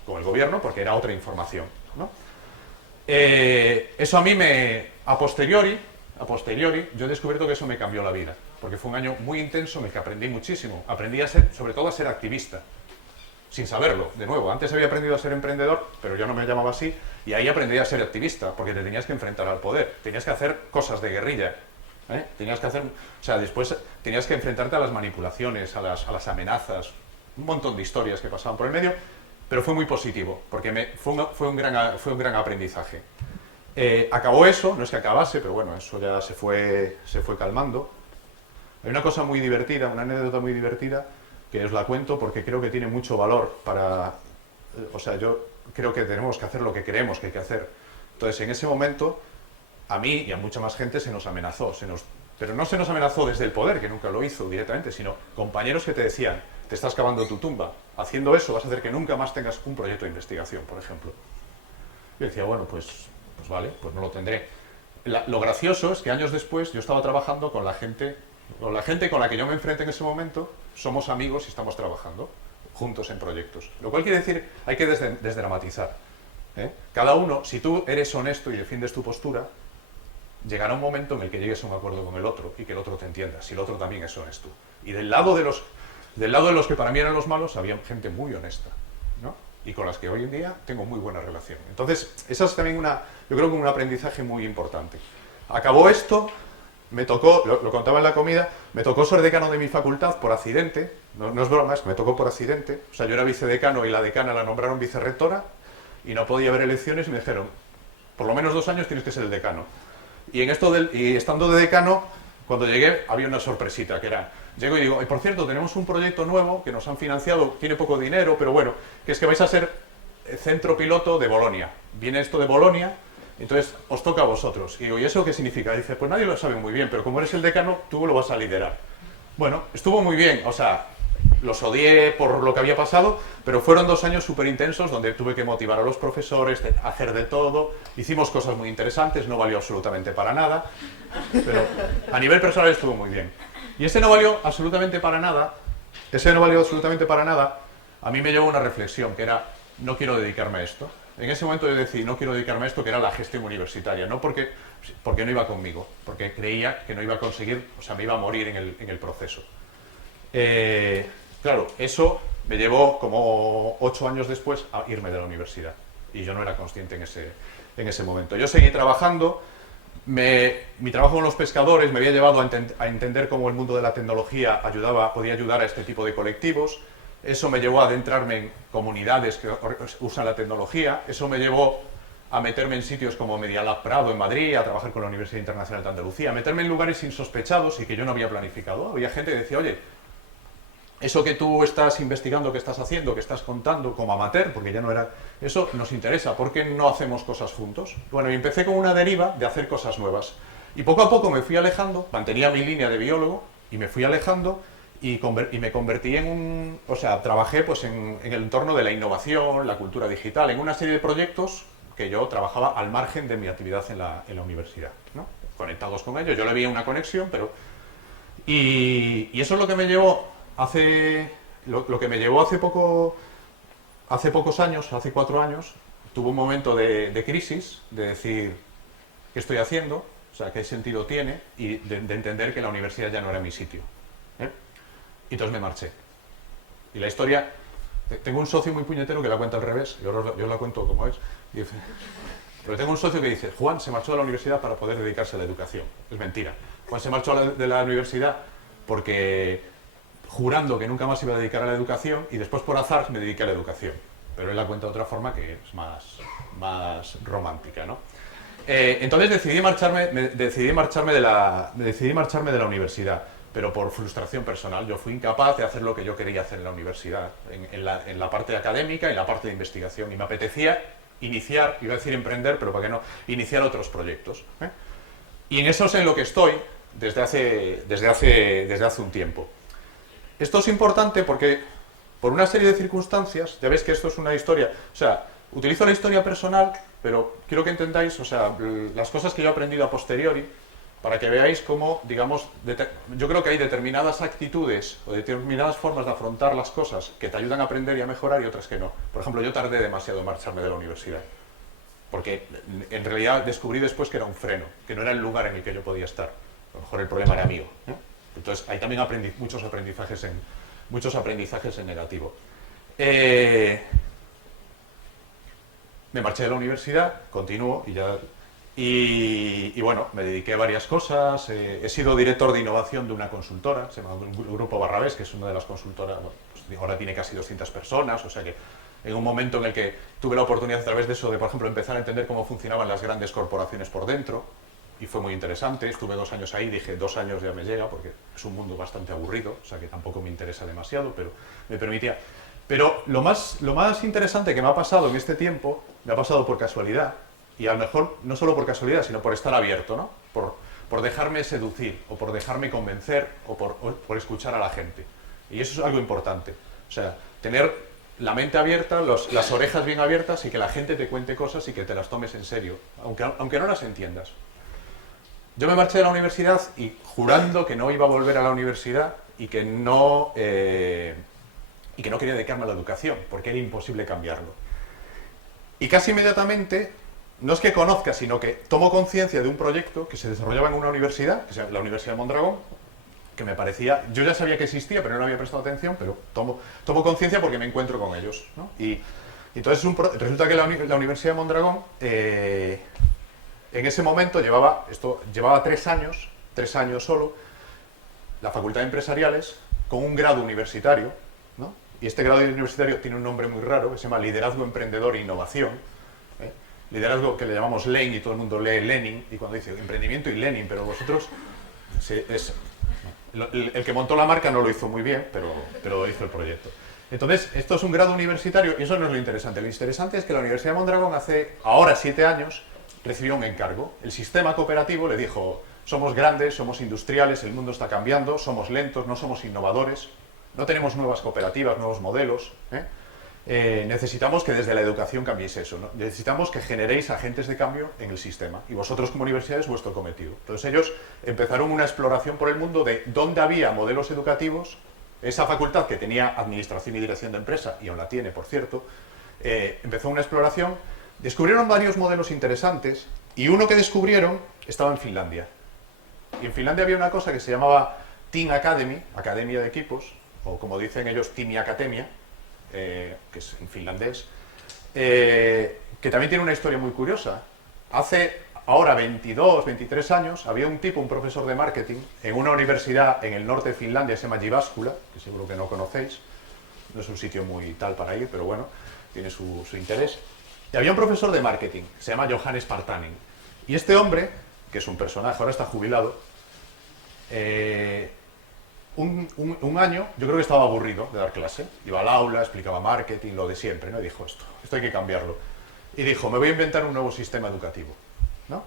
con el gobierno, porque era otra información, ¿no? Eso a mí a posteriori, yo he descubierto que eso me cambió la vida, porque fue un año muy intenso en el que aprendí muchísimo. Aprendí sobre todo a ser activista, sin saberlo, de nuevo. Antes había aprendido a ser emprendedor, pero yo no me llamaba así, y ahí aprendí a ser activista, porque te tenías que enfrentar al poder, tenías que hacer cosas de guerrilla, ¿eh? Después tenías que enfrentarte a las manipulaciones, a las amenazas, un montón de historias que pasaban por el medio, pero fue muy positivo, porque fue un gran aprendizaje. Acabó eso, no es que acabase, pero bueno, eso ya se fue calmando. Hay una cosa muy divertida, una anécdota muy divertida, que os la cuento porque creo que tiene mucho valor yo creo que tenemos que hacer lo que creemos que hay que hacer. Entonces, en ese momento, a mí y a mucha más gente se nos amenazó, pero no se nos amenazó desde el poder, que nunca lo hizo directamente, sino compañeros que te decían: te estás cavando tu tumba, haciendo eso vas a hacer que nunca más tengas un proyecto de investigación, por ejemplo. Yo decía, bueno, pues vale, pues no lo tendré. Lo gracioso es que años después yo estaba trabajando con la gente con la que yo me enfrenté en ese momento, somos amigos y estamos trabajando juntos en proyectos. Lo cual quiere decir, hay que desdramatizar, ¿eh? Cada uno, si tú eres honesto y defiendes tu postura, llegará un momento en el que llegues a un acuerdo con el otro y que el otro te entienda, si el otro también es honesto. Y del lado de los que para mí eran los malos, había gente muy honesta, ¿no? Y con las que hoy en día tengo muy buena relación. Entonces, esa es también yo creo que un aprendizaje muy importante. Acabó esto, me tocó, lo contaba en la comida, me tocó ser decano de mi facultad por accidente, no es broma, es que me tocó por accidente. O sea, yo era vicedecano y la decana la nombraron vicerrectora y no podía haber elecciones y me dijeron, por lo menos 2 años tienes que ser el decano. Y estando de decano, cuando llegué había una sorpresita, que era, llego y digo, y por cierto, tenemos un proyecto nuevo que nos han financiado, tiene poco dinero, pero bueno, que es que vais a ser centro piloto de Bolonia. Viene esto de Bolonia, entonces os toca a vosotros. Y digo, ¿y eso qué significa? Y dice, pues nadie lo sabe muy bien, pero como eres el decano, tú lo vas a liderar. Bueno, estuvo muy bien, o sea, los odié por lo que había pasado, pero fueron 2 años súper intensos donde tuve que motivar a los profesores, hacer de todo, hicimos cosas muy interesantes, no valió absolutamente para nada, pero a nivel personal estuvo muy bien. Y ese no valió absolutamente para nada, a mí me llevó una reflexión, que era, no quiero dedicarme a esto. En ese momento yo decidí, no quiero dedicarme a esto, que era la gestión universitaria, no porque no iba conmigo, porque creía que no iba a conseguir, o sea, me iba a morir en el proceso. Claro, eso me llevó como 8 años después a irme de la universidad, y yo no era consciente en ese momento. Yo seguí trabajando, mi trabajo con los pescadores me había llevado a entender cómo el mundo de la tecnología podía ayudar a este tipo de colectivos. Eso me llevó a adentrarme en comunidades que usan la tecnología, eso me llevó a meterme en sitios como Media Lab Prado en Madrid, a trabajar con la Universidad Internacional de Andalucía, a meterme en lugares insospechados y que yo no había planificado. Había gente que decía, oye, eso que tú estás investigando, que estás haciendo, que estás contando como amateur, porque ya no era... Eso nos interesa, ¿por qué no hacemos cosas juntos? Bueno, y empecé con una deriva de hacer cosas nuevas. Y poco a poco me fui alejando, mantenía mi línea de biólogo, y me fui alejando, y me convertí en un... O sea, trabajé pues en el entorno de la innovación, la cultura digital, en una serie de proyectos que yo trabajaba al margen de mi actividad en la universidad, ¿no? Conectados con ellos, yo le veía una conexión, pero... Y eso es lo que me llevó lo que me llevó hace pocos años, hace 4 años, tuve un momento de crisis, de decir, ¿qué estoy haciendo? O sea, ¿qué sentido tiene? Y de entender que la universidad ya no era mi sitio, ¿eh? Y entonces me marché. Y la historia... Tengo un socio muy puñetero que la cuenta al revés, yo la cuento como es. Pero tengo un socio que dice, Juan se marchó de la universidad para poder dedicarse a la educación. Es mentira. Juan se marchó de la universidad porque jurando que nunca más iba a dedicar a la educación y después por azar me dediqué a la educación. Pero él la cuenta de otra forma que es más romántica, ¿no? Entonces decidí marcharme de la universidad, pero por frustración personal. Yo fui incapaz de hacer lo que yo quería hacer en la universidad, en la parte académica y en la parte de investigación, y me apetecía iniciar, iba a decir emprender, pero para qué no, iniciar otros proyectos, ¿eh? Y en eso es en lo que estoy desde hace un tiempo. Esto es importante porque, por una serie de circunstancias, ya veis que esto es una historia, o sea, utilizo la historia personal, pero quiero que entendáis, o sea, las cosas que yo he aprendido a posteriori, para que veáis cómo, digamos, yo creo que hay determinadas actitudes o determinadas formas de afrontar las cosas que te ayudan a aprender y a mejorar y otras que no. Por ejemplo, yo tardé demasiado en marcharme de la universidad, porque en realidad descubrí después que era un freno, que no era el lugar en el que yo podía estar. A lo mejor el problema era mío, ¿eh? Entonces, ahí también aprendí muchos aprendizajes en negativo. Me marché de la universidad, continúo y bueno, me dediqué a varias cosas. He sido director de innovación de una consultora, se llama Grupo Barrabés, que es una de las consultoras, bueno, pues ahora tiene casi 200 personas, o sea que en un momento en el que tuve la oportunidad a través de eso de, por ejemplo, empezar a entender cómo funcionaban las grandes corporaciones por dentro, y fue muy interesante. Estuve 2 años ahí, dije 2 años ya me llega, porque es un mundo bastante aburrido, o sea que tampoco me interesa demasiado, pero me permitía. Pero lo más interesante que me ha pasado en este tiempo, me ha pasado por casualidad, y a lo mejor no solo por casualidad, sino por estar abierto, ¿no? Por dejarme seducir, o por dejarme convencer, o por escuchar a la gente. Y eso es algo importante. O sea, tener la mente abierta, las orejas bien abiertas y que la gente te cuente cosas y que te las tomes en serio, aunque no las entiendas. Yo me marché de la universidad y jurando que no iba a volver a la universidad y que no quería dedicarme a la educación, porque era imposible cambiarlo. Y casi inmediatamente, no es que conozca, sino que tomo conciencia de un proyecto que se desarrollaba en una universidad, que se llama la Universidad de Mondragón, que me parecía, yo ya sabía que existía, pero no le había prestado atención, pero tomo conciencia porque me encuentro con ellos, ¿no? Y entonces resulta que la Universidad de Mondragón, en ese momento llevaba 3 años solo, la Facultad de Empresariales, con un grado universitario, ¿no? Y este grado universitario tiene un nombre muy raro, que se llama Liderazgo Emprendedor e Innovación, ¿eh? Liderazgo que le llamamos Lean y todo el mundo lee Lenin, y cuando dice emprendimiento y Lenin, pero vosotros, el que montó la marca no lo hizo muy bien, pero hizo el proyecto. Entonces, esto es un grado universitario y eso no es lo interesante. Lo interesante es que la Universidad de Mondragón hace ahora 7 años recibió un encargo. El sistema cooperativo le dijo, somos grandes, somos industriales, el mundo está cambiando, somos lentos, no somos innovadores, no tenemos nuevas cooperativas, nuevos modelos, necesitamos que desde la educación cambiéis eso, ¿no? Necesitamos que generéis agentes de cambio en el sistema y vosotros como universidad es vuestro cometido. Entonces ellos empezaron una exploración por el mundo de dónde había modelos educativos. Esa facultad que tenía administración y dirección de empresa, y aún la tiene por cierto, empezó una exploración, descubrieron varios modelos interesantes y uno que descubrieron estaba en Finlandia. Y en Finlandia había una cosa que se llamaba Team Academy, Academia de Equipos, o como dicen ellos, Team Academia, que es en finlandés, que también tiene una historia muy curiosa. Hace ahora 22, 23 años, había un profesor de marketing, en una universidad en el norte de Finlandia, se llama Jyväskylä, que seguro que no conocéis, no es un sitio muy tal para ir, pero bueno, tiene su interés. Y había un profesor de marketing, se llama Johannes Partanen. Y este hombre, que es un personaje, ahora está jubilado, un año, yo creo que estaba aburrido de dar clase. Iba al aula, explicaba marketing, lo de siempre, ¿no? Y dijo, esto hay que cambiarlo. Y dijo, me voy a inventar un nuevo sistema educativo, ¿no?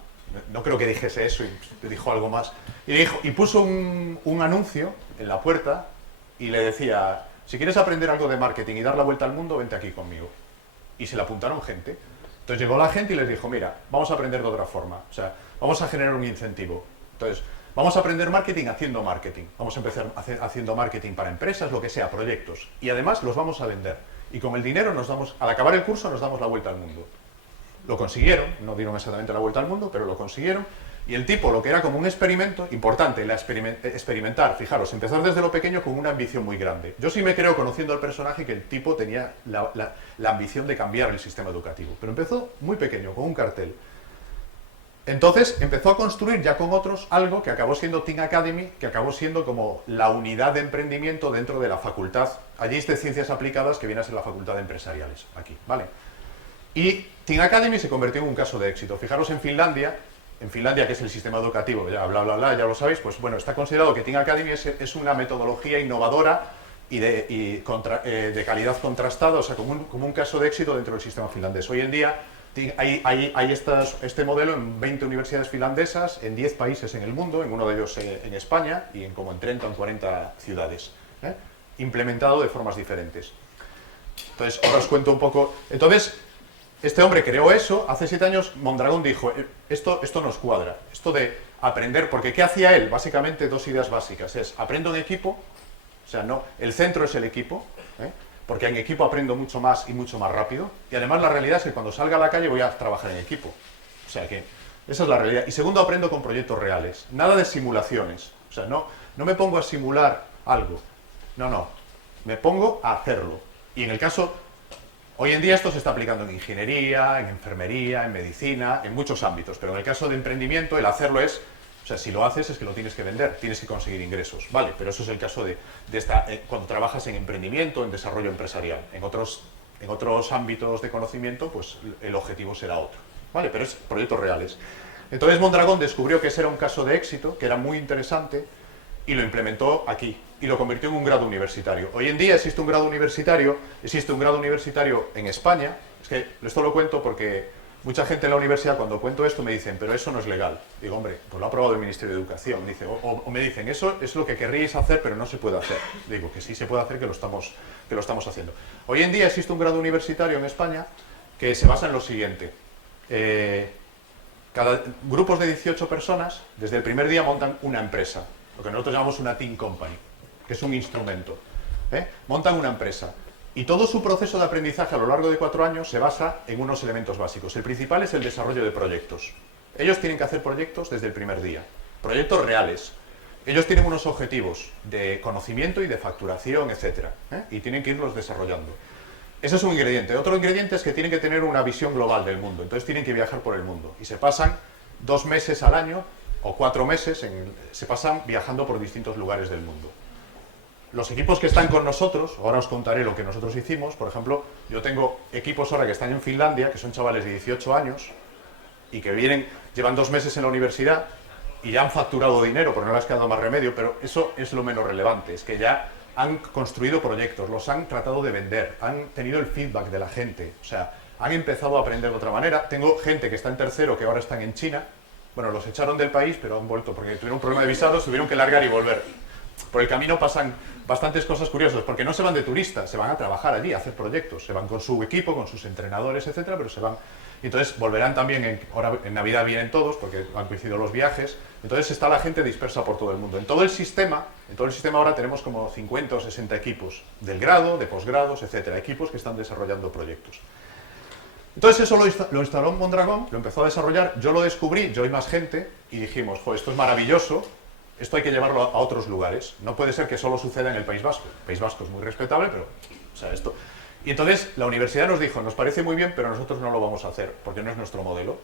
No creo que dijese eso, y dijo algo más. Y puso un anuncio en la puerta y le decía, si quieres aprender algo de marketing y dar la vuelta al mundo, vente aquí conmigo. Y se le apuntaron gente. Entonces llegó la gente y les dijo, mira, vamos a aprender de otra forma. O sea, vamos a generar un incentivo. Entonces, vamos a aprender marketing haciendo marketing. Vamos a empezar haciendo marketing para empresas, lo que sea, proyectos. Y además los vamos a vender. Y con el dinero al acabar el curso nos damos la vuelta al mundo. Lo consiguieron, no dieron exactamente la vuelta al mundo, pero lo consiguieron. Y el tipo, lo que era como un experimento, importante, experimentar, fijaros, empezar desde lo pequeño con una ambición muy grande. Yo sí me creo, conociendo al personaje, que el tipo tenía la ambición de cambiar el sistema educativo. Pero empezó muy pequeño, con un cartel. Entonces empezó a construir ya con otros algo que acabó siendo Team Academy, que acabó siendo como la unidad de emprendimiento dentro de la facultad, allí es de Ciencias Aplicadas, que viene a ser la facultad de Empresariales, aquí, ¿vale? Y Team Academy se convirtió en un caso de éxito. Fijaros en Finlandia, que es el sistema educativo, ya bla, bla, bla, ya lo sabéis, pues bueno, está considerado que Team Academy es una metodología innovadora y de calidad contrastada, o sea, como un caso de éxito dentro del sistema finlandés. Hoy en día hay este modelo en 20 universidades finlandesas, en 10 países en el mundo, en uno de ellos en España, y como en 30 o 40 ciudades, implementado de formas diferentes. Entonces, ahora os cuento un poco. Entonces, este hombre creó eso, hace 7 años Mondragón dijo, esto nos cuadra, esto de aprender, porque ¿qué hacía él? Básicamente 2 ideas básicas, es aprendo en equipo, o sea, no, el centro es el equipo, porque en equipo aprendo mucho más y mucho más rápido, y además la realidad es que cuando salga a la calle voy a trabajar en equipo, o sea que esa es la realidad. Y segundo, aprendo con proyectos reales, nada de simulaciones, o sea, no me pongo a simular algo, no, me pongo a hacerlo. Y en el caso, hoy en día esto se está aplicando en ingeniería, en enfermería, en medicina, en muchos ámbitos, pero en el caso de emprendimiento el hacerlo es, o sea, si lo haces es que lo tienes que vender, tienes que conseguir ingresos, ¿vale? Pero eso es el caso de cuando trabajas en emprendimiento, en desarrollo empresarial. En otros ámbitos de conocimiento, pues el objetivo será otro, ¿vale? Pero es proyectos reales. Entonces Mondragón descubrió que ese era un caso de éxito, que era muy interesante, y lo implementó aquí, y lo convirtió en un grado universitario. Hoy en día existe un grado universitario en España. Es que esto lo cuento porque mucha gente en la universidad, cuando cuento esto, me dicen, pero eso no es legal. Digo, hombre, pues lo ha aprobado el Ministerio de Educación. Dice, o me dicen, eso es lo que querríais hacer, pero no se puede hacer. Digo, que sí se puede hacer, que lo estamos haciendo. Hoy en día existe un grado universitario en España que se basa en lo siguiente. Grupos de 18 personas, desde el primer día montan una empresa, lo que nosotros llamamos una team company, que es un instrumento. Montan una empresa. Y todo su proceso de aprendizaje a lo largo de 4 años se basa en unos elementos básicos. El principal es el desarrollo de proyectos. Ellos tienen que hacer proyectos desde el primer día. Proyectos reales. Ellos tienen unos objetivos de conocimiento y de facturación, etc. Y tienen que irlos desarrollando. Ese es un ingrediente. Otro ingrediente es que tienen que tener una visión global del mundo. Entonces tienen que viajar por el mundo. Y se pasan 2 meses al año o 4 meses, se pasan viajando por distintos lugares del mundo. Los equipos que están con nosotros, ahora os contaré lo que nosotros hicimos. Por ejemplo, yo tengo equipos ahora que están en Finlandia, que son chavales de 18 años y que llevan 2 meses en la universidad y ya han facturado dinero porque no les ha quedado más remedio, pero eso es lo menos relevante, es que ya han construido proyectos, los han tratado de vender, han tenido el feedback de la gente, o sea, han empezado a aprender de otra manera. Tengo gente que está en tercero que ahora están en China. Bueno, los echaron del país, pero han vuelto porque tuvieron un problema de visados, tuvieron que largar y volver. Por el camino pasan bastantes cosas curiosas, porque no se van de turistas, se van a trabajar allí, a hacer proyectos, se van con su equipo, con sus entrenadores, etcétera, pero se van. Entonces volverán también, ahora en Navidad vienen todos, porque han coincidido los viajes. Entonces está la gente dispersa por todo el mundo. En todo el sistema ahora tenemos como 50 o 60 equipos, del grado, de posgrados, etcétera, equipos que están desarrollando proyectos. Entonces eso lo instaló Mondragón, lo empezó a desarrollar, yo lo descubrí, yo y más gente, y dijimos, pues esto es maravilloso, esto hay que llevarlo a otros lugares, no puede ser que solo suceda en el País Vasco. El País Vasco es muy respetable, pero, o sea, esto... Y entonces la universidad nos dijo, nos parece muy bien, pero nosotros no lo vamos a hacer, porque no es nuestro modelo.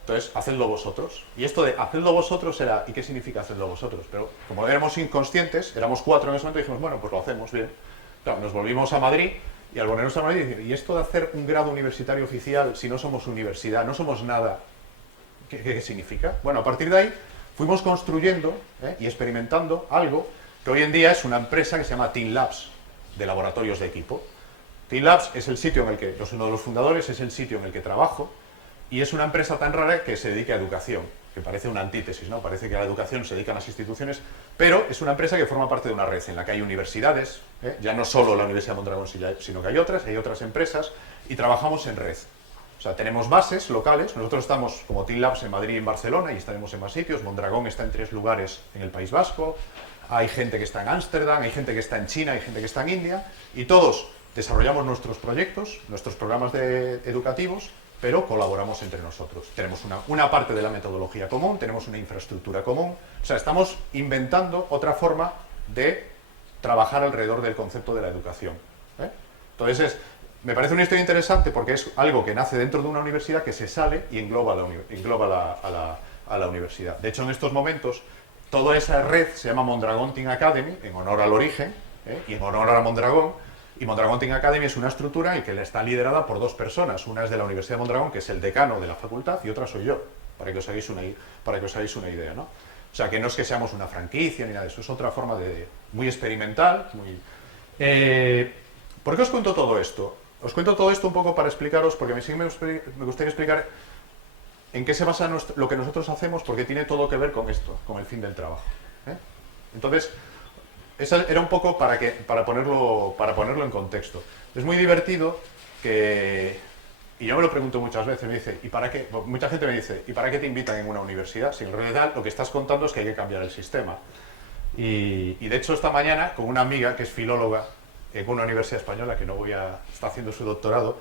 Entonces, hacedlo vosotros. Y esto de hacedlo vosotros era, ¿y qué significa hacedlo vosotros? Pero como éramos inconscientes, éramos 4 en ese momento, y dijimos, bueno, pues lo hacemos bien. Claro, nos volvimos a Madrid Y al ponernos a hablar y decir, ¿y esto de hacer un grado universitario oficial si no somos universidad, no somos nada? ¿Qué significa? Bueno, a partir de ahí fuimos construyendo y experimentando algo que hoy en día es una empresa que se llama Team Labs, de laboratorios de equipo. Team Labs es el sitio en el que, yo soy uno de los fundadores, es el sitio en el que trabajo, y es una empresa tan rara que se dedica a educación, que parece una antítesis, ¿no? Parece que a la educación se dedican las instituciones, pero es una empresa que forma parte de una red en la que hay universidades, ya no solo la Universidad de Mondragón, sino que hay otras empresas, y trabajamos en red. O sea, tenemos bases locales, nosotros estamos como Team Labs en Madrid y en Barcelona, y estaremos en más sitios. Mondragón está en 3 lugares en el País Vasco, hay gente que está en Ámsterdam, hay gente que está en China, hay gente que está en India, y todos desarrollamos nuestros proyectos, nuestros programas educativos, pero colaboramos entre nosotros. Tenemos una parte de la metodología común, tenemos una infraestructura común, o sea, estamos inventando otra forma de trabajar alrededor del concepto de la educación. Entonces, me parece una historia interesante porque es algo que nace dentro de una universidad que se sale y engloba a la universidad. De hecho, en estos momentos, toda esa red se llama Mondragón Team Academy, en honor al origen, y en honor a Mondragón. Y Mondragón Team Academy es una estructura en que está liderada por 2 personas. Una es de la Universidad de Mondragón, que es el decano de la facultad, y otra soy yo, para que os hagáis una idea, ¿no? O sea, que no es que seamos una franquicia ni nada de eso, es otra forma muy experimental. ¿Por qué os cuento todo esto? Os cuento todo esto un poco para explicaros, porque me gustaría explicar en qué se basa lo que nosotros hacemos, porque tiene todo que ver con esto, con el fin del trabajo. Entonces, esa era un poco para ponerlo en contexto. Es muy divertido que, y yo me lo pregunto muchas veces, me dice, ¿y para qué? Mucha gente me dice, ¿y para qué te invitan en una universidad? Si en realidad lo que estás contando es que hay que cambiar el sistema. Y de hecho esta mañana, con una amiga que es filóloga en una universidad española, que está haciendo su doctorado,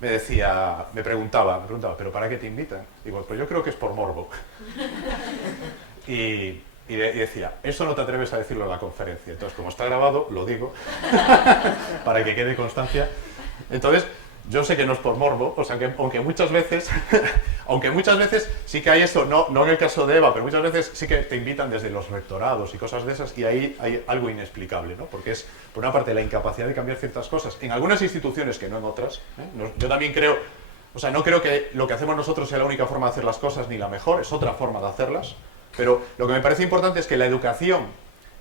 me preguntaba, ¿pero para qué te invitan? Digo, pues yo creo que es por morbo. Y decía, eso no te atreves a decirlo en la conferencia. Entonces, como está grabado, lo digo, para que quede constancia. Entonces, yo sé que no es por morbo, o sea, que aunque muchas veces sí que hay eso, no en el caso de Eva, pero muchas veces sí que te invitan desde los rectorados y cosas de esas, y ahí hay algo inexplicable, ¿no? Porque es, por una parte, la incapacidad de cambiar ciertas cosas, en algunas instituciones que no en otras. Yo también creo, o sea, no creo que lo que hacemos nosotros sea la única forma de hacer las cosas, ni la mejor, es otra forma de hacerlas. Pero lo que me parece importante es que la educación,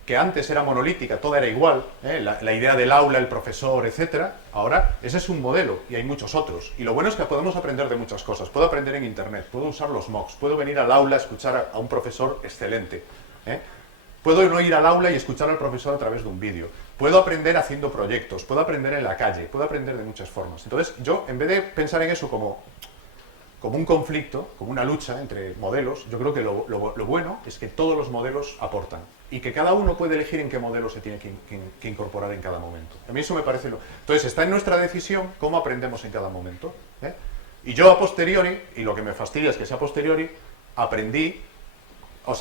que antes era monolítica, toda era igual, la idea del aula, el profesor, etc., ahora ese es un modelo y hay muchos otros. Y lo bueno es que podemos aprender de muchas cosas. Puedo aprender en internet, puedo usar los MOOCs, puedo venir al aula a escuchar a un profesor excelente. Puedo no ir al aula y escuchar al profesor a través de un vídeo. Puedo aprender haciendo proyectos, puedo aprender en la calle, puedo aprender de muchas formas. Entonces yo, en vez de pensar en eso como un conflicto, como una lucha entre modelos, yo creo que lo bueno es que todos los modelos aportan y que cada uno puede elegir en qué modelo se tiene que incorporar en cada momento. A mí eso me parece... Entonces está en nuestra decisión cómo aprendemos en cada momento. Y yo a posteriori, y lo que me fastidia es que sea a posteriori,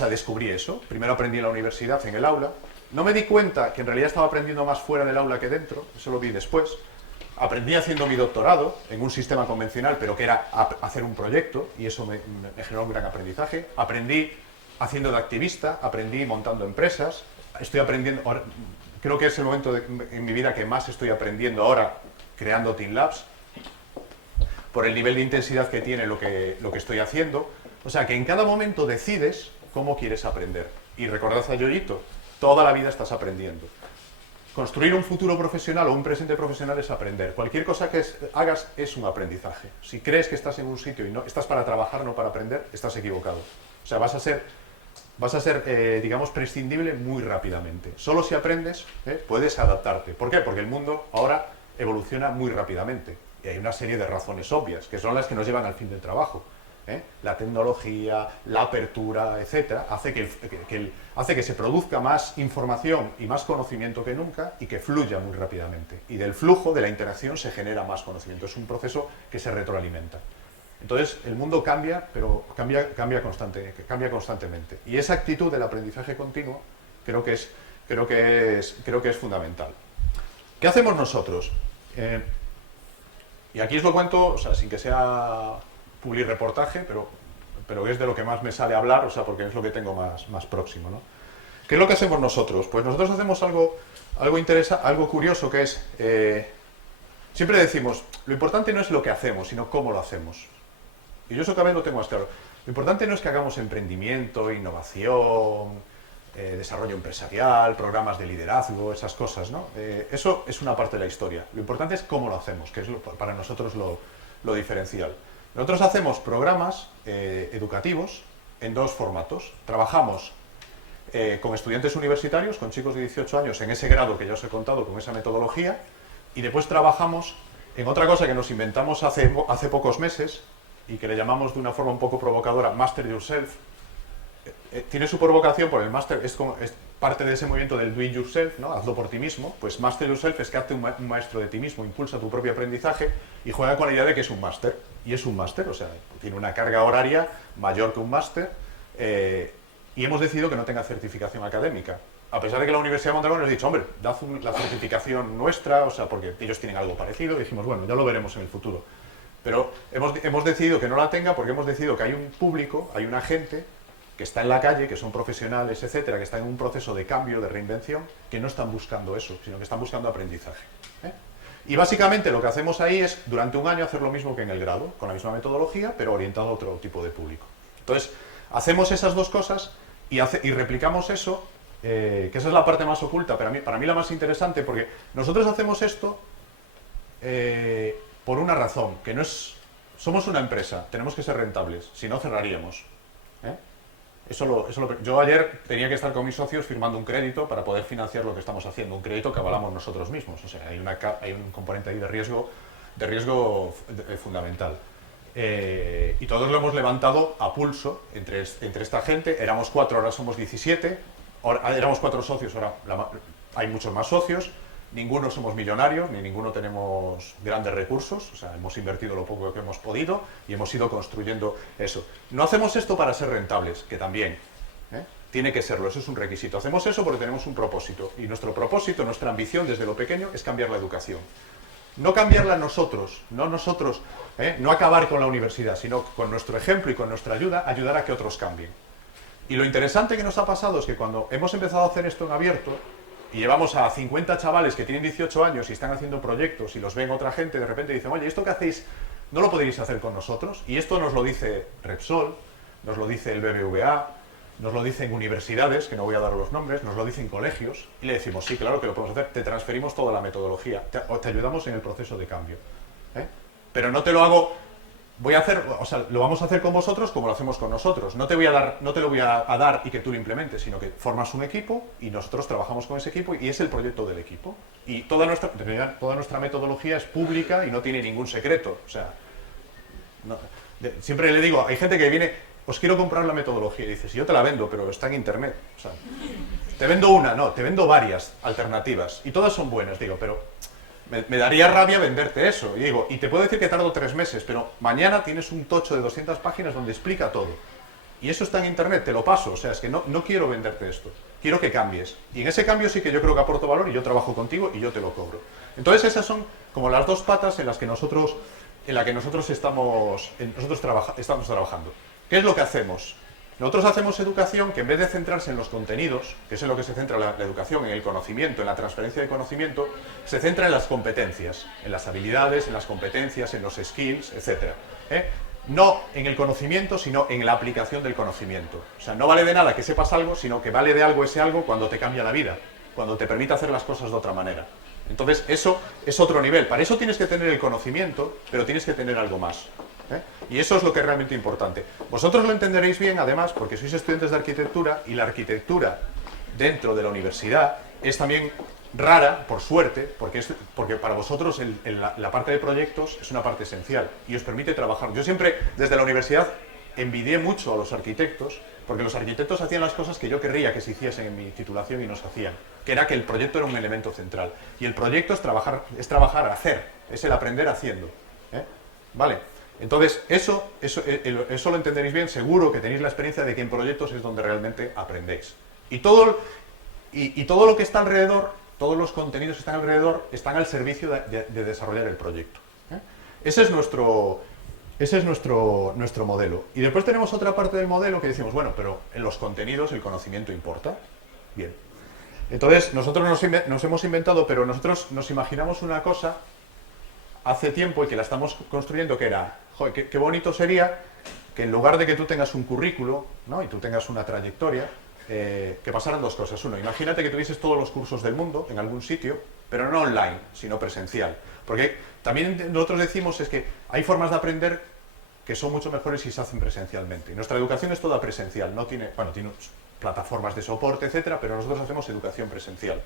descubrí eso. Primero aprendí en la universidad, en el aula. No me di cuenta que en realidad estaba aprendiendo más fuera del aula que dentro, eso lo vi después. Aprendí haciendo mi doctorado en un sistema convencional, pero que era hacer un proyecto, y eso me generó un gran aprendizaje. Aprendí haciendo de activista, aprendí montando empresas, estoy aprendiendo, ahora, creo que es el momento en mi vida que más estoy aprendiendo ahora, creando Team Labs, por el nivel de intensidad que tiene lo que estoy haciendo. O sea, que en cada momento decides cómo quieres aprender. Y recordad a Yoyito, toda la vida estás aprendiendo. Construir un futuro profesional o un presente profesional es aprender. Cualquier cosa que hagas es un aprendizaje. Si crees que estás en un sitio y no estás para trabajar, no para aprender, estás equivocado. O sea, vas a ser, digamos, prescindible muy rápidamente. Solo si aprendes, puedes adaptarte. ¿Por qué? Porque el mundo ahora evoluciona muy rápidamente. Y hay una serie de razones obvias, que son las que nos llevan al fin del trabajo. La tecnología, la apertura, etcétera, hace que se produzca más información y más conocimiento que nunca y que fluya muy rápidamente. Y del flujo, de la interacción, se genera más conocimiento. Es un proceso que se retroalimenta. Entonces, el mundo cambia, pero cambia constantemente. Y esa actitud del aprendizaje continuo creo que es fundamental. ¿Qué hacemos nosotros? Y aquí os lo cuento, o sea, sin que sea publireportaje, pero es de lo que más me sale hablar, o sea, porque es lo que tengo más próximo, ¿no? ¿Qué es lo que hacemos nosotros? Pues nosotros hacemos algo interesante, algo curioso, que es siempre decimos, lo importante no es lo que hacemos, sino cómo lo hacemos. Y yo eso cada vez lo tengo más claro. Lo importante no es que hagamos emprendimiento, innovación, desarrollo empresarial, programas de liderazgo, esas cosas, ¿no? Eso es una parte de la historia. Lo importante es cómo lo hacemos, que es para nosotros lo diferencial. Nosotros hacemos programas educativos en dos formatos. Trabajamos con estudiantes universitarios, con chicos de 18 años, en ese grado que ya os he contado, con esa metodología, y después trabajamos en otra cosa que nos inventamos hace pocos meses, y que le llamamos de una forma un poco provocadora Master Yourself. Tiene su provocación por el Master, es parte de ese movimiento del do it yourself, ¿no? Hazlo por ti mismo. Pues Master Yourself es que hazte un maestro de ti mismo, impulsa tu propio aprendizaje y juega con la idea de que es un máster. Y es un máster, o sea, tiene una carga horaria mayor que un máster, y hemos decidido que no tenga certificación académica. A pesar de que la Universidad de Mondragón nos ha dicho, hombre, dad la certificación nuestra, o sea, porque ellos tienen algo parecido, y dijimos, bueno, ya lo veremos en el futuro. Pero hemos decidido que no la tenga porque hemos decidido que hay un público, hay una gente que está en la calle, que son profesionales, etcétera, que están en un proceso de cambio, de reinvención, que no están buscando eso, sino que están buscando aprendizaje. Y básicamente lo que hacemos ahí es, durante un año, hacer lo mismo que en el grado, con la misma metodología, pero orientado a otro tipo de público. Entonces, hacemos esas dos cosas y replicamos eso, que esa es la parte más oculta, para mí la más interesante, porque nosotros hacemos esto por una razón, que no es... Somos una empresa, tenemos que ser rentables, si no cerraríamos. Yo ayer tenía que estar con mis socios firmando un crédito para poder financiar lo que estamos haciendo, un crédito que avalamos nosotros mismos, o sea, hay un componente ahí de riesgo fundamental. Y todos lo hemos levantado a pulso entre esta gente. Éramos 4, ahora somos 17, éramos 4 socios, ahora hay muchos más socios. Ninguno somos millonarios, ni ninguno tenemos grandes recursos, o sea, hemos invertido lo poco que hemos podido y hemos ido construyendo eso. No hacemos esto para ser rentables, que también tiene que serlo, eso es un requisito. Hacemos eso porque tenemos un propósito, y nuestro propósito, nuestra ambición desde lo pequeño es cambiar la educación. No cambiarla nosotros, no acabar con la universidad, sino con nuestro ejemplo y con nuestra ayuda, ayudar a que otros cambien. Y lo interesante que nos ha pasado es que cuando hemos empezado a hacer esto en abierto, y llevamos a 50 chavales que tienen 18 años y están haciendo proyectos y los ven otra gente, de repente dicen, oye, ¿esto que hacéis no lo podéis hacer con nosotros? Y esto nos lo dice Repsol, nos lo dice el BBVA, nos lo dicen universidades, que no voy a dar los nombres, nos lo dicen colegios, y le decimos, sí, claro que lo podemos hacer, te transferimos toda la metodología, te ayudamos en el proceso de cambio. Pero no te lo hago... lo vamos a hacer con vosotros como lo hacemos con nosotros. No te lo voy a dar y que tú lo implementes, sino que formas un equipo y nosotros trabajamos con ese equipo y es el proyecto del equipo. Y toda nuestra metodología es pública y no tiene ningún secreto. O sea, siempre le digo, hay gente que viene, os quiero comprar la metodología, y dices, yo te la vendo, pero está en internet. O sea, te vendo una, no, te vendo varias alternativas y todas son buenas, digo, pero... Me daría rabia venderte eso. Y digo, y te puedo decir que tardo 3 meses, pero mañana tienes un tocho de 200 páginas donde explica todo. Y eso está en internet, te lo paso. O sea, es que no quiero venderte esto. Quiero que cambies. Y en ese cambio sí que yo creo que aporto valor y yo trabajo contigo y yo te lo cobro. Entonces esas son como las dos patas en las que nosotros estamos trabajando. ¿Qué es lo que hacemos? Nosotros hacemos educación que en vez de centrarse en los contenidos, que es en lo que se centra la educación, en el conocimiento, en la transferencia de conocimiento, se centra en las competencias, en las habilidades, en las competencias, en los skills, etc. No en el conocimiento, sino en la aplicación del conocimiento. O sea, no vale de nada que sepas algo, sino que vale de algo ese algo cuando te cambia la vida, cuando te permite hacer las cosas de otra manera. Entonces, eso es otro nivel. Para eso tienes que tener el conocimiento, pero tienes que tener algo más. Y eso es lo que es realmente importante. Vosotros lo entenderéis bien, además, porque sois estudiantes de arquitectura, y la arquitectura dentro de la universidad es también rara, por suerte, porque para vosotros la parte de proyectos es una parte esencial y os permite trabajar. Yo siempre, desde la universidad, envidié mucho a los arquitectos, porque los arquitectos hacían las cosas que yo querría que se hiciesen en mi titulación y no se hacían, que era que el proyecto era un elemento central. Y el proyecto es trabajar, hacer, es el aprender haciendo. ¿Vale? Entonces, eso lo entenderéis bien, seguro que tenéis la experiencia de que en proyectos es donde realmente aprendéis. Y todo lo que está alrededor, todos los contenidos que están alrededor, están al servicio de desarrollar el proyecto. Ese es nuestro modelo. Y después tenemos otra parte del modelo que decimos, bueno, pero en los contenidos el conocimiento importa. Bien. Entonces, nosotros nos hemos inventado, pero nosotros nos imaginamos una cosa hace tiempo y que la estamos construyendo, que era, joder, qué bonito sería que en lugar de que tú tengas un currículo, ¿no?, y tú tengas una trayectoria, que pasaran dos cosas. Uno, imagínate que tuvieses todos los cursos del mundo en algún sitio, pero no online, sino presencial. Porque también nosotros decimos es que hay formas de aprender que son mucho mejores si se hacen presencialmente. Nuestra educación es toda presencial, no tiene, bueno, tiene plataformas de soporte, etcétera, pero nosotros hacemos educación presencial.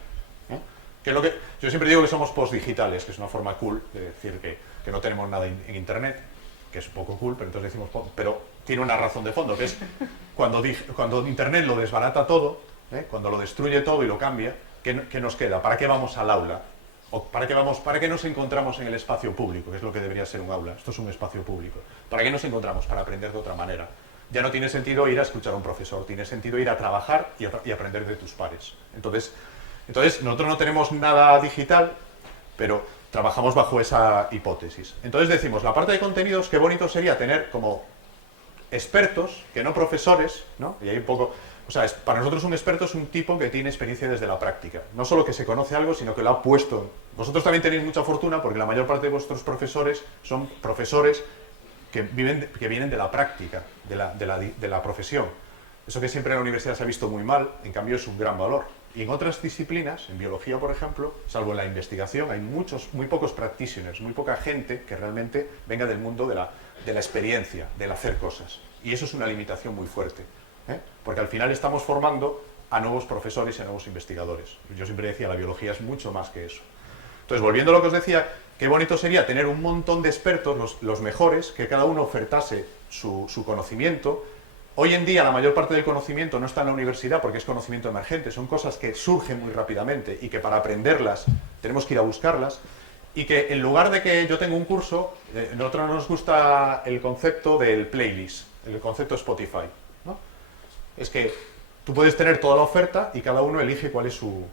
Que es lo que, yo siempre digo que somos postdigitales, que es una forma cool de decir que no tenemos nada en internet, que es un poco cool, pero entonces decimos, pero tiene una razón de fondo, que es cuando internet lo desbarata todo, cuando lo destruye todo y lo cambia, ¿qué nos queda? ¿Para qué vamos al aula? ¿O para qué nos encontramos en el espacio público? Que es lo que debería ser un aula. Esto es un espacio público. ¿Para qué nos encontramos? Para aprender de otra manera. Ya no tiene sentido ir a escuchar a un profesor, tiene sentido ir a trabajar y aprender de tus pares. Entonces, nosotros no tenemos nada digital, pero trabajamos bajo esa hipótesis. Entonces decimos, la parte de contenidos, qué bonito sería tener como expertos, que no profesores, ¿no? Y hay un poco... O sea, para nosotros un experto es un tipo que tiene experiencia desde la práctica. No solo que se conoce algo, sino que lo ha puesto. Vosotros también tenéis mucha fortuna porque la mayor parte de vuestros profesores son profesores que vienen de la práctica, de la profesión. Eso que siempre en la universidad se ha visto muy mal, en cambio es un gran valor. Y en otras disciplinas, en biología por ejemplo, salvo en la investigación, hay muy pocos practitioners, muy poca gente que realmente venga del mundo de la experiencia, del hacer cosas. Y eso es una limitación muy fuerte. Porque al final estamos formando a nuevos profesores y a nuevos investigadores. Yo siempre decía, la biología es mucho más que eso. Entonces, volviendo a lo que os decía, qué bonito sería tener un montón de expertos, los mejores, que cada uno ofertase su conocimiento. Hoy en día la mayor parte del conocimiento no está en la universidad porque es conocimiento emergente, son cosas que surgen muy rápidamente y que para aprenderlas tenemos que ir a buscarlas. Y que en lugar de que yo tenga un curso, a nosotros nos gusta el concepto del playlist, el concepto Spotify, ¿no? Es que tú puedes tener toda la oferta y cada uno elige cuál es su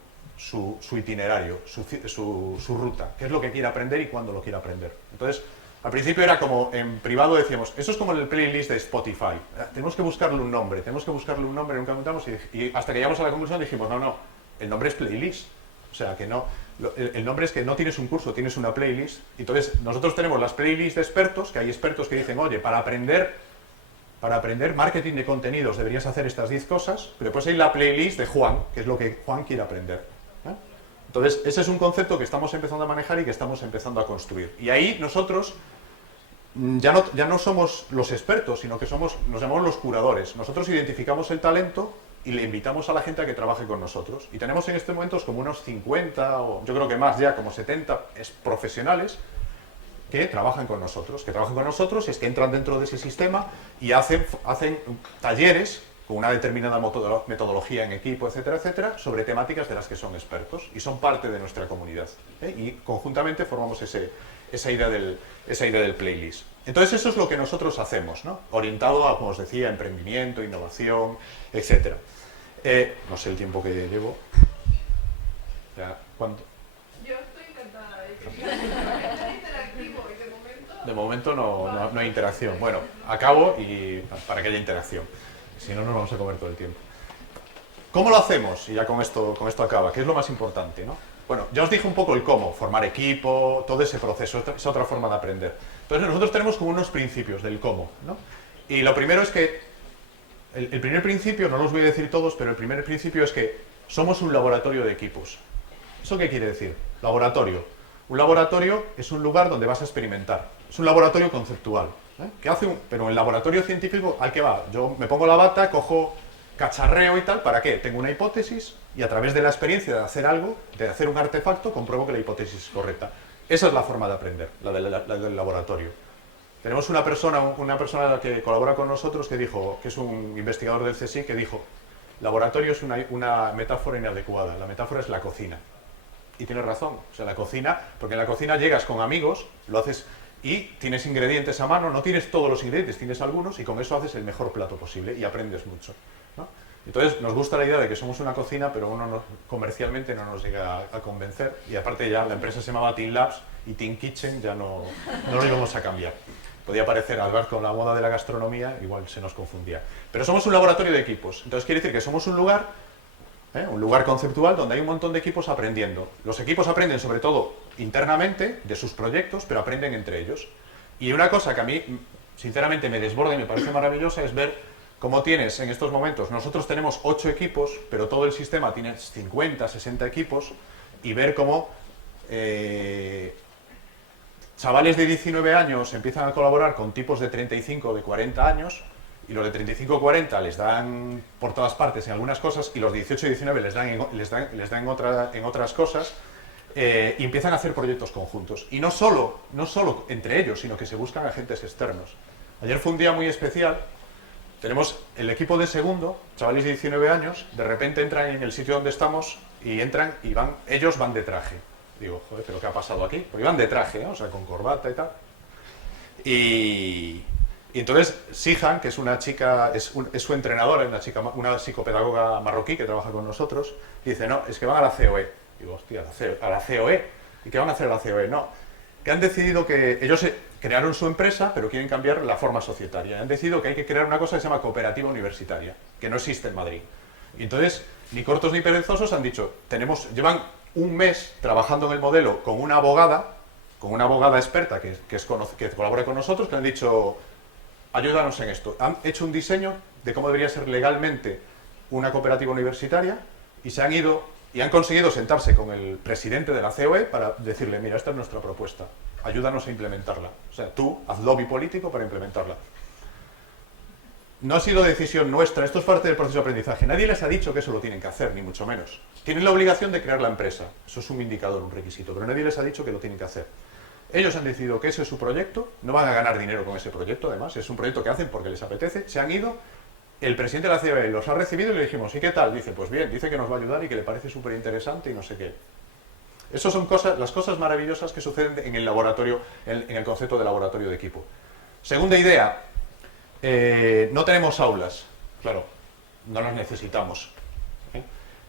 itinerario, su ruta, qué es lo que quiere aprender y cuándo lo quiere aprender. Entonces, al principio era como, en privado decíamos, eso es como el playlist de Spotify, tenemos que buscarle un nombre, nunca encontramos y hasta que llegamos a la conclusión dijimos, no, el nombre es playlist, o sea que no, el nombre es que no tienes un curso, tienes una playlist. Entonces, nosotros tenemos las playlists de expertos, que hay expertos que dicen, oye, para aprender marketing de contenidos deberías hacer estas 10 cosas, pero después hay la playlist de Juan, que es lo que Juan quiere aprender. Entonces, ese es un concepto que estamos empezando a manejar y que estamos empezando a construir. Y ahí nosotros ya no somos los expertos, sino que nos llamamos los curadores. Nosotros identificamos el talento y le invitamos a la gente a que trabaje con nosotros. Y tenemos en este momento como unos 50, o yo creo que más ya, como 70 profesionales que trabajan con nosotros. Es que entran dentro de ese sistema y hacen talleres con una determinada metodología en equipo, etcétera, etcétera, sobre temáticas de las que son expertos y son parte de nuestra comunidad. Y conjuntamente formamos esa idea del playlist. Entonces eso es lo que nosotros hacemos, ¿no? Orientado a, como os decía, emprendimiento, innovación, etcétera. No sé el tiempo que llevo. ¿Cuánto? Yo estoy encantada. Es interactivo y de momento no hay interacción. Bueno, acabo y para que haya interacción. Si no, nos vamos a comer todo el tiempo. ¿Cómo lo hacemos? Y ya con esto acaba, que es lo más importante, ¿no? Bueno, ya os dije un poco el cómo, formar equipo, todo ese proceso, es otra forma de aprender. Entonces nosotros tenemos como unos principios del cómo, ¿no? Y lo primero es que, el primer principio, no los voy a decir todos, pero el primer principio es que somos un laboratorio de equipos. ¿Eso qué quiere decir? Laboratorio. Un laboratorio es un lugar donde vas a experimentar. Es un laboratorio conceptual. Pero el laboratorio científico, ¿al qué va? Yo me pongo la bata, cojo cacharreo y tal, ¿para qué? Tengo una hipótesis y a través de la experiencia de hacer algo, de hacer un artefacto, compruebo que la hipótesis es correcta. Esa es la forma de aprender, la del laboratorio. Tenemos una persona que colabora con nosotros que dijo, que es un investigador del CSIC, que dijo, laboratorio es una metáfora inadecuada, la metáfora es la cocina. Y tiene razón, o sea, la cocina, porque en la cocina llegas con amigos, lo haces y tienes ingredientes a mano, no tienes todos los ingredientes, tienes algunos y con eso haces el mejor plato posible y aprendes mucho, ¿no? Entonces nos gusta la idea de que somos una cocina, pero comercialmente no nos llega a convencer y aparte ya la empresa se llamaba Team Labs y Team Kitchen ya no lo íbamos a cambiar. Podía parecer, al ver con la moda de la gastronomía, igual se nos confundía. Pero somos un laboratorio de equipos, entonces quiere decir que somos un lugar Un lugar conceptual donde hay un montón de equipos aprendiendo. Los equipos aprenden sobre todo internamente de sus proyectos, pero aprenden entre ellos. Y una cosa que a mí, sinceramente, me desborda y me parece maravillosa es ver cómo tienes en estos momentos, nosotros tenemos 8 equipos, pero todo el sistema tiene 50, 60 equipos, y ver cómo chavales de 19 años empiezan a colaborar con tipos de 35 o de 40 años, y los de 35 o 40 les dan por todas partes en algunas cosas, y los de 18 y 19 les dan en otras cosas, y empiezan a hacer proyectos conjuntos. Y no solo entre ellos, sino que se buscan agentes externos. Ayer fue un día muy especial. Tenemos el equipo de segundo, chavales de 19 años, de repente entran en el sitio donde estamos y entran y ellos van de traje. Digo, joder, ¿pero qué ha pasado aquí? Porque iban de traje, ¿no? O sea, con corbata y tal. Y entonces Sihan, que es una chica, es su entrenadora, una psicopedagoga marroquí que trabaja con nosotros, y dice, no, es que van a la COE. Digo, hostia, a la COE. ¿Y qué van a hacer a la COE? No, que han decidido que ellos crearon su empresa, pero quieren cambiar la forma societaria. Han decidido que hay que crear una cosa que se llama cooperativa universitaria, que no existe en Madrid. Y entonces, ni cortos ni perezosos han dicho, llevan un mes trabajando en el modelo con una abogada experta que colabora con nosotros, que han dicho, ayúdanos en esto. Han hecho un diseño de cómo debería ser legalmente una cooperativa universitaria y se han ido y han conseguido sentarse con el presidente de la COE para decirle, mira, esta es nuestra propuesta, ayúdanos a implementarla. O sea, tú haz lobby político para implementarla. No ha sido decisión nuestra, esto es parte del proceso de aprendizaje. Nadie les ha dicho que eso lo tienen que hacer, ni mucho menos. Tienen la obligación de crear la empresa, eso es un indicador, un requisito, pero nadie les ha dicho que lo tienen que hacer. Ellos han decidido que ese es su proyecto, no van a ganar dinero con ese proyecto, además, es un proyecto que hacen porque les apetece, se han ido. El presidente de la COE los ha recibido y le dijimos, ¿y qué tal? Dice, pues bien, dice que nos va a ayudar y que le parece súper interesante y no sé qué. Esas son las cosas maravillosas que suceden en el laboratorio, en el concepto de laboratorio de equipo. Segunda idea, no tenemos aulas, claro, no las necesitamos,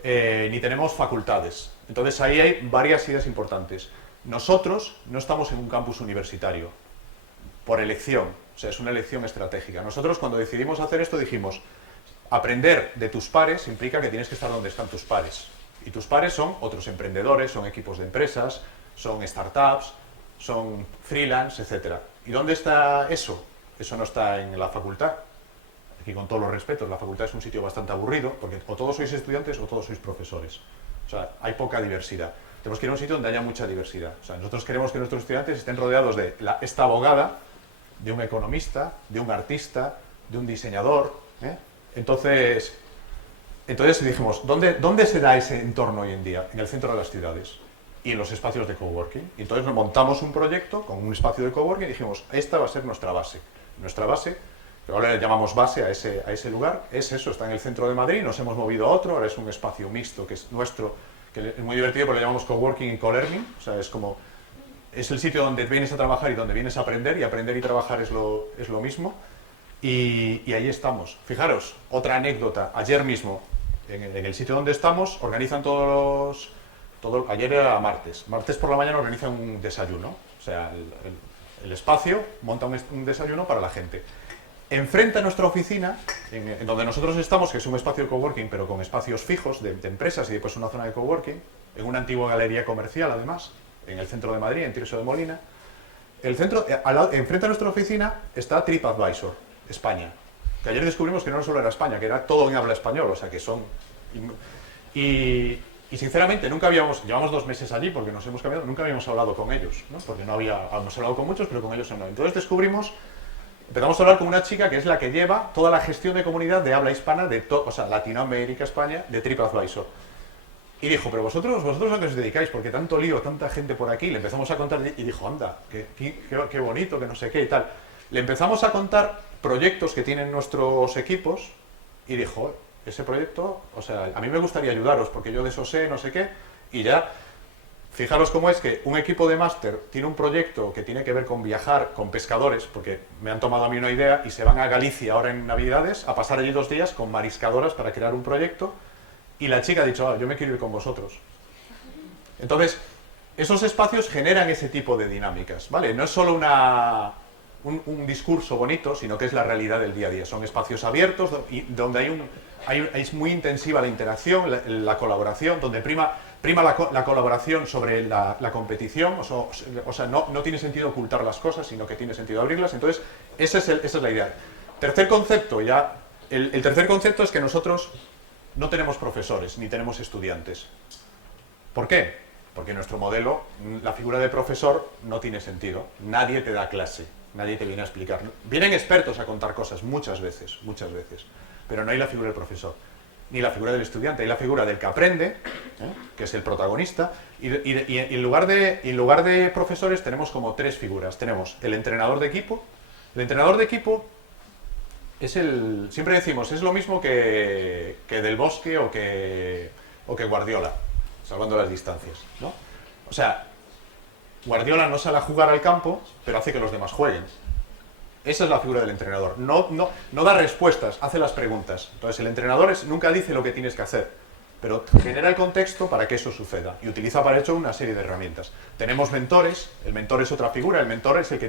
ni tenemos facultades. Entonces ahí hay varias ideas importantes. Nosotros no estamos en un campus universitario, por elección. O sea, es una elección estratégica. Nosotros cuando decidimos hacer esto dijimos, aprender de tus pares implica que tienes que estar donde están tus pares. Y tus pares son otros emprendedores, son equipos de empresas, son startups, son freelance, etc. ¿Y dónde está eso? Eso no está en la facultad. Aquí con todos los respetos, la facultad es un sitio bastante aburrido, porque o todos sois estudiantes o todos sois profesores. O sea, hay poca diversidad. Tenemos que ir a un sitio donde haya mucha diversidad. O sea, nosotros queremos que nuestros estudiantes estén rodeados de esta abogada, de un economista, de un artista, de un diseñador. Entonces dijimos, ¿dónde se da ese entorno hoy en día? En el centro de las ciudades y en los espacios de coworking. Y entonces nos montamos un proyecto con un espacio de coworking y dijimos, esta va a ser nuestra base. Nuestra base, que ahora le llamamos base a ese lugar, es eso, está en el centro de Madrid, nos hemos movido a otro, ahora es un espacio mixto que es nuestro, que es muy divertido porque le llamamos coworking y co-learning, o sea, es el sitio donde vienes a trabajar y donde vienes a aprender y trabajar es lo mismo. Y ahí estamos. Fijaros, otra anécdota, ayer mismo, en el sitio donde estamos, organizan ayer era martes por la mañana organizan un desayuno, o sea, el espacio monta un desayuno para la gente. Enfrente a nuestra oficina, en donde nosotros estamos, que es un espacio de coworking, pero con espacios fijos de empresas y después una zona de coworking, en una antigua galería comercial además, en el centro de Madrid, en Tirso de Molina. Enfrente a nuestra oficina está TripAdvisor, España. Que ayer descubrimos que no solo era España, que era todo en habla español, o sea que son... Y sinceramente llevamos 2 meses allí porque nos hemos cambiado, nunca habíamos hablado con ellos, ¿no? Porque habíamos hablado con muchos, pero con ellos no. Entonces empezamos a hablar con una chica que es la que lleva toda la gestión de comunidad de habla hispana, o sea, Latinoamérica, España, de TripAdvisor. Y dijo, pero vosotros a qué os dedicáis, porque tanto lío, tanta gente por aquí. Le empezamos a contar y dijo, anda, qué bonito, que no sé qué y tal. Le empezamos a contar proyectos que tienen nuestros equipos y dijo, ese proyecto, o sea, a mí me gustaría ayudaros porque yo de eso sé, no sé qué, y ya, fijaros cómo es que un equipo de máster tiene un proyecto que tiene que ver con viajar con pescadores, porque me han tomado a mí una idea y se van a Galicia ahora en Navidades a pasar allí 2 días con mariscadoras para crear un proyecto. Y la chica ha dicho, yo me quiero ir con vosotros. Entonces, esos espacios generan ese tipo de dinámicas, ¿vale? No es solo un discurso bonito, sino que es la realidad del día a día. Son espacios abiertos donde es muy intensiva la interacción, la colaboración, donde prima la colaboración sobre la competición, o sea, no tiene sentido ocultar las cosas, sino que tiene sentido abrirlas. Entonces, esa es la idea. Tercer concepto, el tercer concepto es que nosotros no tenemos profesores, ni tenemos estudiantes. ¿Por qué? Porque en nuestro modelo, la figura de profesor no tiene sentido. Nadie te da clase, nadie te viene a explicar. Vienen expertos a contar cosas muchas veces, pero no hay la figura del profesor, ni la figura del estudiante, hay la figura del que aprende, que es el protagonista, y en lugar de profesores tenemos como tres figuras. Tenemos el entrenador de equipo. El entrenador de equipo es siempre decimos, es lo mismo que Del Bosque o que Guardiola, salvando las distancias, ¿no? O sea, Guardiola no sale a jugar al campo, pero hace que los demás jueguen. Esa es la figura del entrenador. No da respuestas, hace las preguntas. Entonces, el entrenador nunca dice lo que tienes que hacer, pero genera el contexto para que eso suceda y utiliza para ello una serie de herramientas. Tenemos mentores. El mentor es otra figura. El mentor es el que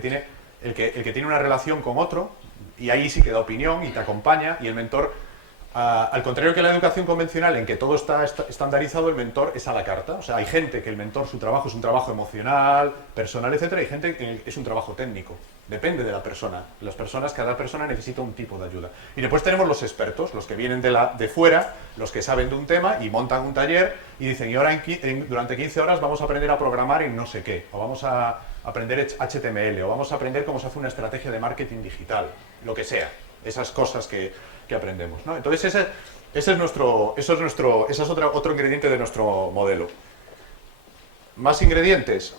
tiene una relación con otro, y ahí sí que da opinión y te acompaña, y el mentor, al contrario que la educación convencional, en que todo está estandarizado, el mentor es a la carta. O sea, hay gente que el mentor, su trabajo es un trabajo emocional, personal, etcétera, y gente que es un trabajo técnico. Depende de la persona. Cada persona necesita un tipo de ayuda. Y después tenemos los expertos, los que vienen de fuera, los que saben de un tema y montan un taller y dicen, y ahora durante 15 horas vamos a aprender a programar en no sé qué, o vamos a aprender HTML, o vamos a aprender cómo se hace una estrategia de marketing digital, lo que sea, esas cosas que aprendemos, ¿no? Entonces ese es otro ingrediente de nuestro modelo. Más ingredientes.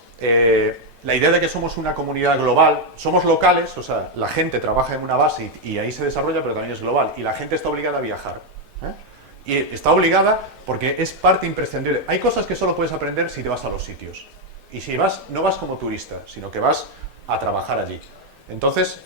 La idea de que somos una comunidad global, somos locales, o sea, la gente trabaja en una base y ahí se desarrolla, pero también es global, y la gente está obligada a viajar. Y está obligada porque es parte imprescindible. Hay cosas que solo puedes aprender si te vas a los sitios. Y si no vas como turista, sino que vas a trabajar allí. Entonces,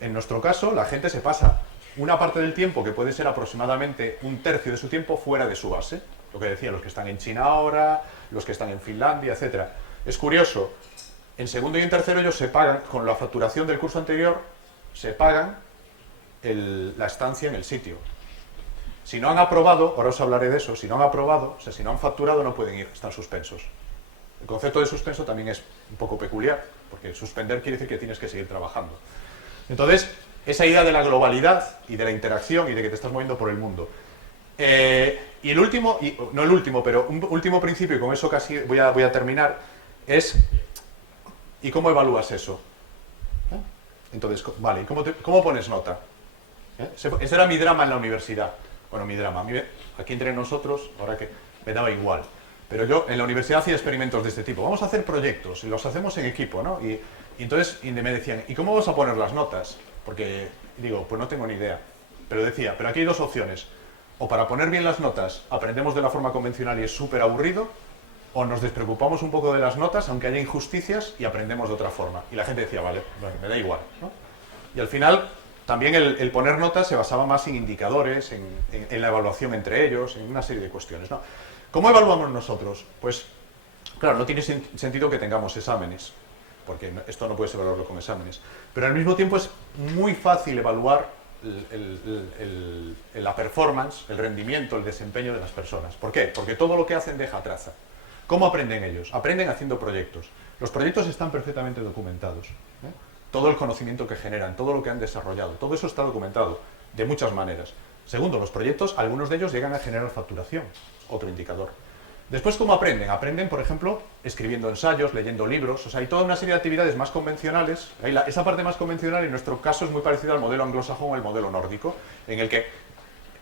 en nuestro caso, la gente se pasa una parte del tiempo, que puede ser aproximadamente un tercio de su tiempo, fuera de su base. Lo que decía, los que están en China ahora, los que están en Finlandia, etc. Es curioso, en segundo y en tercero ellos se pagan, con la facturación del curso anterior, se pagan la estancia en el sitio. Si no han aprobado, ahora os hablaré de eso, si no han aprobado, o sea, si no han facturado no pueden ir, están suspensos. El concepto de suspenso también es un poco peculiar, porque suspender quiere decir que tienes que seguir trabajando. Entonces, esa idea de la globalidad y de la interacción y de que te estás moviendo por el mundo. Y el último, no el último, pero un último principio, y con eso casi voy a terminar, es ¿y cómo evalúas eso? Entonces, vale, ¿cómo pones nota? Ese era mi drama en la universidad. Bueno, mi drama. Aquí entre nosotros, ahora que me daba igual. Pero yo en la universidad hacía experimentos de este tipo. Vamos a hacer proyectos y los hacemos en equipo, ¿no? Y entonces me decían, ¿y cómo vas a poner las notas? Porque digo, pues no tengo ni idea. Pero decía, pero aquí hay dos opciones. O para poner bien las notas aprendemos de la forma convencional y es súper aburrido, o nos despreocupamos un poco de las notas, aunque haya injusticias, y aprendemos de otra forma. Y la gente decía, vale, me da igual, ¿no? Y al final, también el poner notas se basaba más en indicadores, en la evaluación entre ellos, en una serie de cuestiones, ¿no? ¿Cómo evaluamos nosotros? Pues, claro, no tiene sentido que tengamos exámenes, porque esto no puedes evaluarlo con exámenes. Pero al mismo tiempo es muy fácil evaluar la performance, el rendimiento, el desempeño de las personas. ¿Por qué? Porque todo lo que hacen deja traza. ¿Cómo aprenden ellos? Aprenden haciendo proyectos. Los proyectos están perfectamente documentados. Todo el conocimiento que generan, todo lo que han desarrollado, todo eso está documentado de muchas maneras. Segundo, los proyectos, algunos de ellos llegan a generar facturación, otro indicador. Después, ¿cómo aprenden? Aprenden, por ejemplo, escribiendo ensayos, leyendo libros. O sea, hay toda una serie de actividades más convencionales. Esa parte más convencional, en nuestro caso, es muy parecida al modelo anglosajón o al modelo nórdico, en el que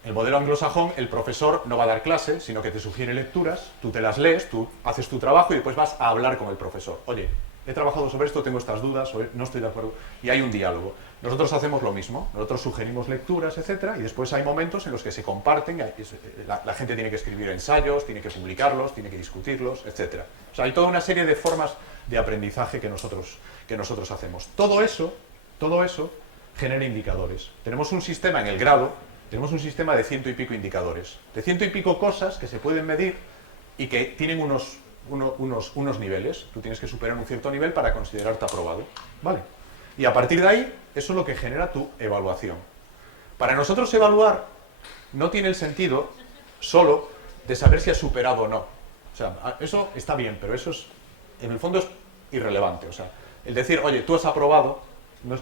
el modelo anglosajón, el profesor no va a dar clase, sino que te sugiere lecturas, tú te las lees, tú haces tu trabajo y después vas a hablar con el profesor. Oye, he trabajado sobre esto, tengo estas dudas, o no estoy de acuerdo, y hay un diálogo. Nosotros hacemos lo mismo, nosotros sugerimos lecturas, etcétera, y después hay momentos en los que se comparten, la gente tiene que escribir ensayos, tiene que publicarlos, tiene que discutirlos, etcétera. O sea, hay toda una serie de formas de aprendizaje que nosotros hacemos. Todo eso genera indicadores. Tenemos un sistema en el grado, tenemos un sistema de 100 y pico indicadores, de 100 y pico cosas que se pueden medir y que tienen unos niveles. Tú tienes que superar un cierto nivel para considerarte aprobado, ¿vale? Y a partir de ahí, eso es lo que genera tu evaluación. Para nosotros evaluar no tiene el sentido solo de saber si has superado o no. O sea, eso está bien, pero eso es, en el fondo es irrelevante. O sea, el decir, oye, tú has aprobado, no es,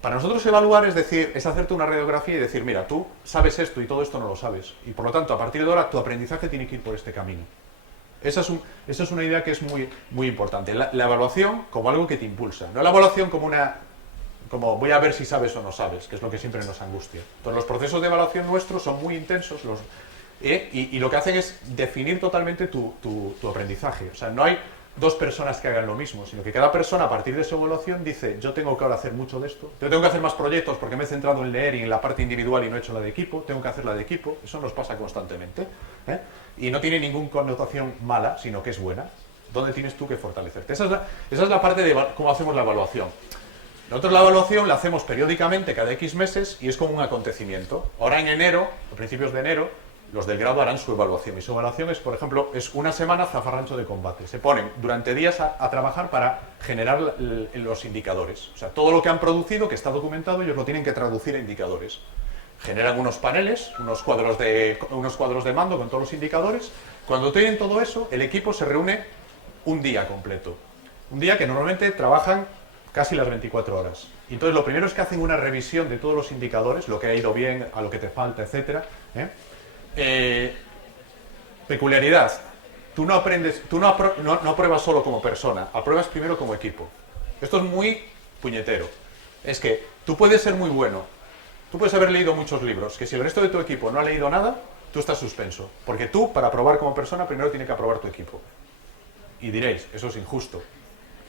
para nosotros evaluar es decir, es hacerte una radiografía y decir, mira, tú sabes esto y todo esto no lo sabes. Y por lo tanto, a partir de ahora, tu aprendizaje tiene que ir por este camino. Esa es una idea que es muy importante. La evaluación como algo que te impulsa. No la evaluación como voy a ver si sabes o no sabes, que es lo que siempre nos angustia. Entonces, los procesos de evaluación nuestros son muy intensos y lo que hacen es definir totalmente tu aprendizaje. O sea, no hay dos personas que hagan lo mismo, sino que cada persona a partir de su evaluación dice, yo tengo que ahora hacer mucho de esto, yo tengo que hacer más proyectos porque me he centrado en leer y en la parte individual y no he hecho la de equipo, tengo que hacer la de equipo, eso nos pasa constantemente, ¿eh? Y no tiene ninguna connotación mala, sino que es buena. ¿Dónde tienes tú que fortalecerte? Esa es la parte de cómo hacemos la evaluación. Nosotros la evaluación la hacemos periódicamente, cada X meses, y es como un acontecimiento. Ahora en enero, a principios de enero, los del grado harán su evaluación. Y su evaluación es, por ejemplo, es una semana zafarrancho de combate. Se ponen durante días a trabajar para generar los indicadores. O sea, todo lo que han producido, que está documentado, ellos lo tienen que traducir a indicadores. Generan unos paneles, unos cuadros de mando con todos los indicadores. Cuando tienen todo eso, el equipo se reúne un día completo. Un día que normalmente trabajan casi las 24 horas. Y entonces lo primero es que hacen una revisión de todos los indicadores, lo que ha ido bien, a lo que te falta, etc. Peculiaridad. Tú no aprendes, tú no apruebas solo como persona, apruebas primero como equipo. Esto es muy puñetero. Es que tú puedes ser muy bueno, tú puedes haber leído muchos libros, que si el resto de tu equipo no ha leído nada, tú estás suspenso. Porque tú, para aprobar como persona, primero tiene que aprobar tu equipo. Y diréis, eso es injusto.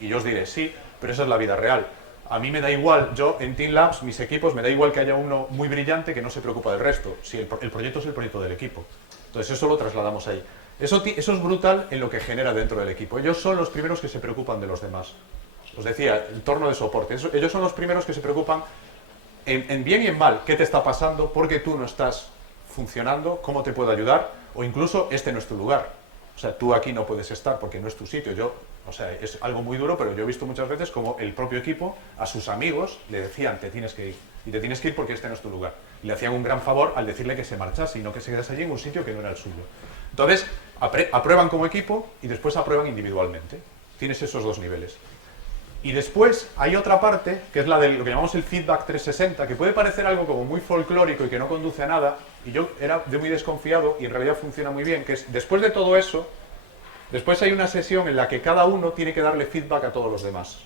Y yo os diré, sí, pero esa es la vida real. A mí me da igual, yo en Team Labs, mis equipos, me da igual que haya uno muy brillante que no se preocupa del resto. Si el proyecto es el proyecto del equipo. Entonces eso lo trasladamos ahí. Eso es brutal en lo que genera dentro del equipo. Ellos son los primeros que se preocupan de los demás. Os decía, el entorno de soporte. Ellos son los primeros que se preocupan en bien y en mal. ¿Qué te está pasando? ¿Por qué tú no estás funcionando? ¿Cómo te puedo ayudar? O incluso, este no es tu lugar. O sea, tú aquí no puedes estar porque no es tu sitio. O sea, es algo muy duro, pero yo he visto muchas veces como el propio equipo a sus amigos le decían, te tienes que ir. Y te tienes que ir porque este no es tu lugar. Y le hacían un gran favor al decirle que se marchase y no que se quedase allí en un sitio que no era el suyo. Entonces, aprueban como equipo y después aprueban individualmente. Tienes esos dos niveles. Y después hay otra parte, que es la de lo que llamamos el feedback 360, que puede parecer algo como muy folclórico y que no conduce a nada, y yo era muy desconfiado y en realidad funciona muy bien, que es, después de todo eso, después hay una sesión en la que cada uno tiene que darle feedback a todos los demás.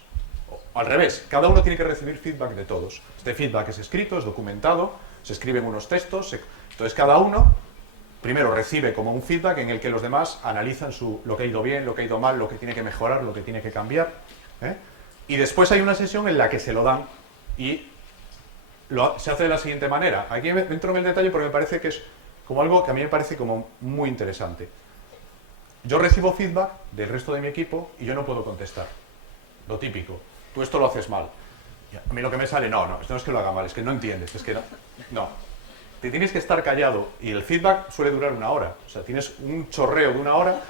O, al revés, cada uno tiene que recibir feedback de todos. Este feedback es escrito, es documentado, se escriben unos textos, entonces cada uno primero recibe como un feedback en el que los demás analizan lo que ha ido bien, lo que ha ido mal, lo que tiene que mejorar, lo que tiene que cambiar, ¿eh? Y después hay una sesión en la que se lo dan y se hace de la siguiente manera. Aquí entro en el detalle porque me parece que es como algo que a mí me parece como muy interesante. Yo recibo feedback del resto de mi equipo y yo no puedo contestar. Lo típico. Tú esto lo haces mal. A mí lo que me sale, no, esto no es que lo haga mal, es que no entiendes, es que no. Te tienes que estar callado y el feedback suele durar una hora. O sea, tienes un chorreo de una hora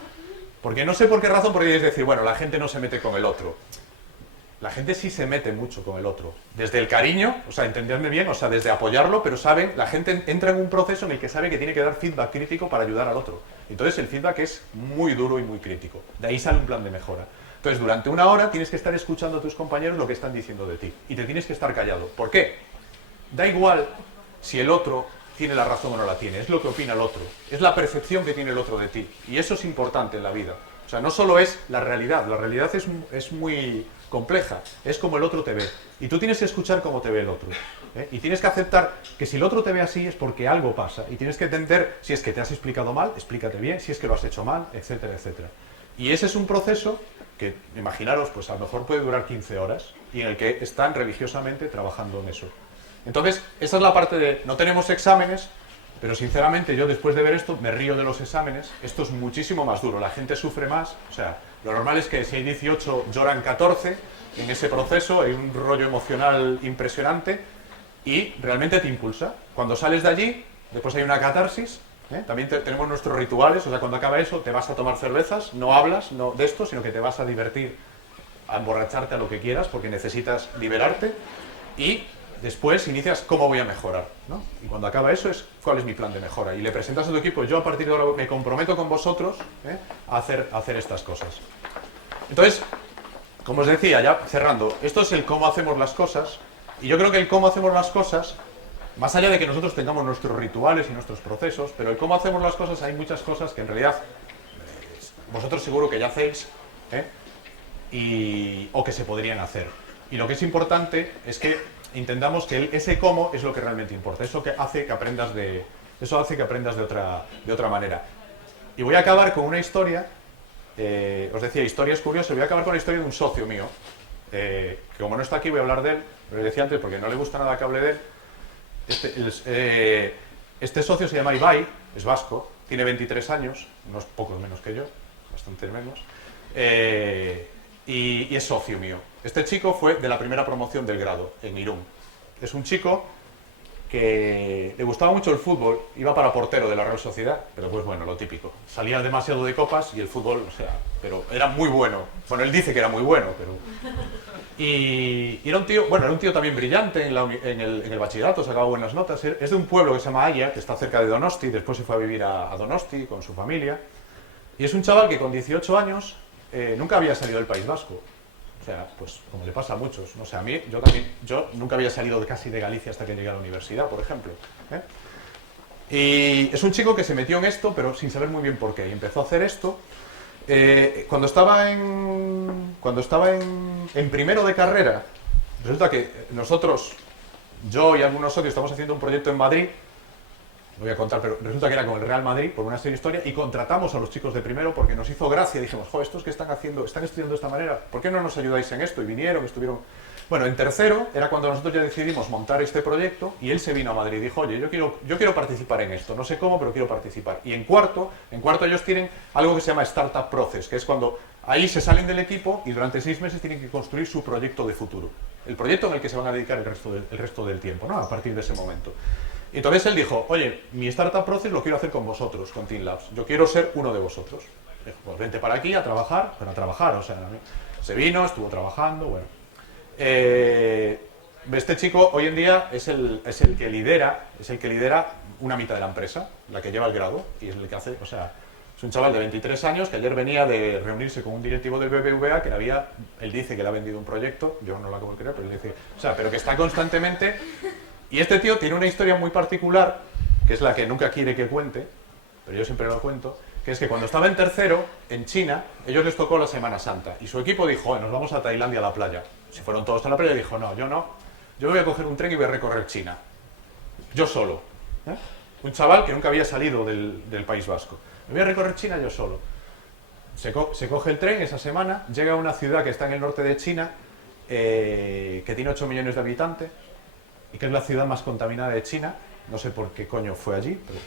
porque no sé por qué razón podríais decir, bueno, la gente no se mete con el otro. La gente sí se mete mucho con el otro. Desde el cariño, o sea, entenderme bien, o sea, desde apoyarlo, pero saben, la gente entra en un proceso en el que sabe que tiene que dar feedback crítico para ayudar al otro. Entonces el feedback es muy duro y muy crítico. De ahí sale un plan de mejora. Entonces durante una hora tienes que estar escuchando a tus compañeros lo que están diciendo de ti. Y te tienes que estar callado. ¿Por qué? Da igual si el otro tiene la razón o no la tiene. Es lo que opina el otro. Es la percepción que tiene el otro de ti. Y eso es importante en la vida. O sea, no solo es la realidad es muy compleja, es como el otro te ve. Y tú tienes que escuchar cómo te ve el otro. ¿Eh? Y tienes que aceptar que si el otro te ve así es porque algo pasa. Y tienes que entender si es que te has explicado mal, explícate bien, si es que lo has hecho mal, etcétera, etcétera. Y ese es un proceso que, imaginaros, pues a lo mejor puede durar 15 horas y en el que están religiosamente trabajando en eso. Entonces, esa es la parte de, no tenemos exámenes, pero sinceramente yo después de ver esto me río de los exámenes. Esto es muchísimo más duro, la gente sufre más. O sea, lo normal es que si hay 18 lloran 14 en ese proceso, hay un rollo emocional impresionante y realmente te impulsa. Cuando sales de allí, después hay una catarsis, ¿eh? También tenemos nuestros rituales, o sea, cuando acaba eso te vas a tomar cervezas, no hablas de esto, sino que te vas a divertir a emborracharte a lo que quieras porque necesitas liberarte y después inicias cómo voy a mejorar, ¿no? Y cuando acaba eso es cuál es mi plan de mejora y le presentas a tu equipo, yo a partir de ahora me comprometo con vosotros a hacer estas cosas. Entonces, como os decía, ya cerrando, esto es el cómo hacemos las cosas y yo creo que el cómo hacemos las cosas, más allá de que nosotros tengamos nuestros rituales y nuestros procesos, pero el cómo hacemos las cosas hay muchas cosas que en realidad vosotros seguro que ya hacéis o que se podrían hacer. Y lo que es importante es que entendamos que ese cómo es lo que realmente importa. Eso hace que aprendas de otra manera. Y voy a acabar con una historia. Os decía, historias curiosas. Voy a acabar con la historia de un socio mío. Que como no está aquí voy a hablar de él. Pero decía antes, porque no le gusta nada que hable de él. Este socio se llama Ibai, es vasco, tiene 23 años, unos pocos menos que yo, bastante menos. Y es socio mío. Este chico fue de la primera promoción del grado, en Irún. Es un chico que le gustaba mucho el fútbol, iba para portero de la Real Sociedad, pero pues bueno, lo típico. Salía demasiado de copas y el fútbol, o sea, pero era muy bueno. Bueno, él dice que era muy bueno, pero... Y era un tío, bueno, era un tío también brillante en el bachillerato, sacaba buenas notas. Es de un pueblo que se llama Aya, que está cerca de Donosti, después se fue a vivir a Donosti con su familia. Y es un chaval que con 18 años nunca había salido del País Vasco. O sea, pues como le pasa a muchos, no sé, a mí, yo nunca había salido casi de Galicia hasta que llegué a la universidad, por ejemplo. Y es un chico que se metió en esto, pero sin saber muy bien por qué, y empezó a hacer esto. Cuando estaba en primero de carrera, resulta que nosotros, yo y algunos socios, estamos haciendo un proyecto en Madrid. No voy a contar, pero resulta que era con el Real Madrid, por una serie de historia, y contratamos a los chicos de primero porque nos hizo gracia. Dijimos, jo, estos que están estudiando de esta manera, ¿por qué no nos ayudáis en esto? Y vinieron, estuvieron... Bueno, en tercero era cuando nosotros ya decidimos montar este proyecto y él se vino a Madrid y dijo, oye, yo quiero participar en esto, no sé cómo, pero quiero participar. Y en cuarto ellos tienen algo que se llama Startup Process, que es cuando ahí se salen del equipo y durante 6 meses tienen que construir su proyecto de futuro. El proyecto en el que se van a dedicar el resto del tiempo, ¿no? A partir de ese momento. Y entonces él dijo, oye, mi Startup Process lo quiero hacer con vosotros, con Team Labs. Yo quiero ser uno de vosotros. Dijo, pues vente para aquí a trabajar, o sea, se vino, estuvo trabajando, bueno. Este chico hoy en día es el que lidera una mitad de la empresa, la que lleva el grado, y es el que hace, o sea, es un chaval de 23 años que ayer venía de reunirse con un directivo del BBVA que él dice que le ha vendido un proyecto, yo no lo acabo de creer, pero él dice, o sea, pero que está constantemente. Y este tío tiene una historia muy particular, que es la que nunca quiere que cuente, pero yo siempre lo cuento, que es que cuando estaba en tercero, en China, ellos les tocó la Semana Santa, y su equipo dijo, nos vamos a Tailandia a la playa. Se fueron todos a la playa y dijo, no, yo voy a coger un tren y voy a recorrer China. Yo solo. Un chaval que nunca había salido del País Vasco. Me voy a recorrer China yo solo. Se coge el tren esa semana, llega a una ciudad que está en el norte de China, que tiene 8 millones de habitantes, y que es la ciudad más contaminada de China. No sé por qué coño fue allí, pero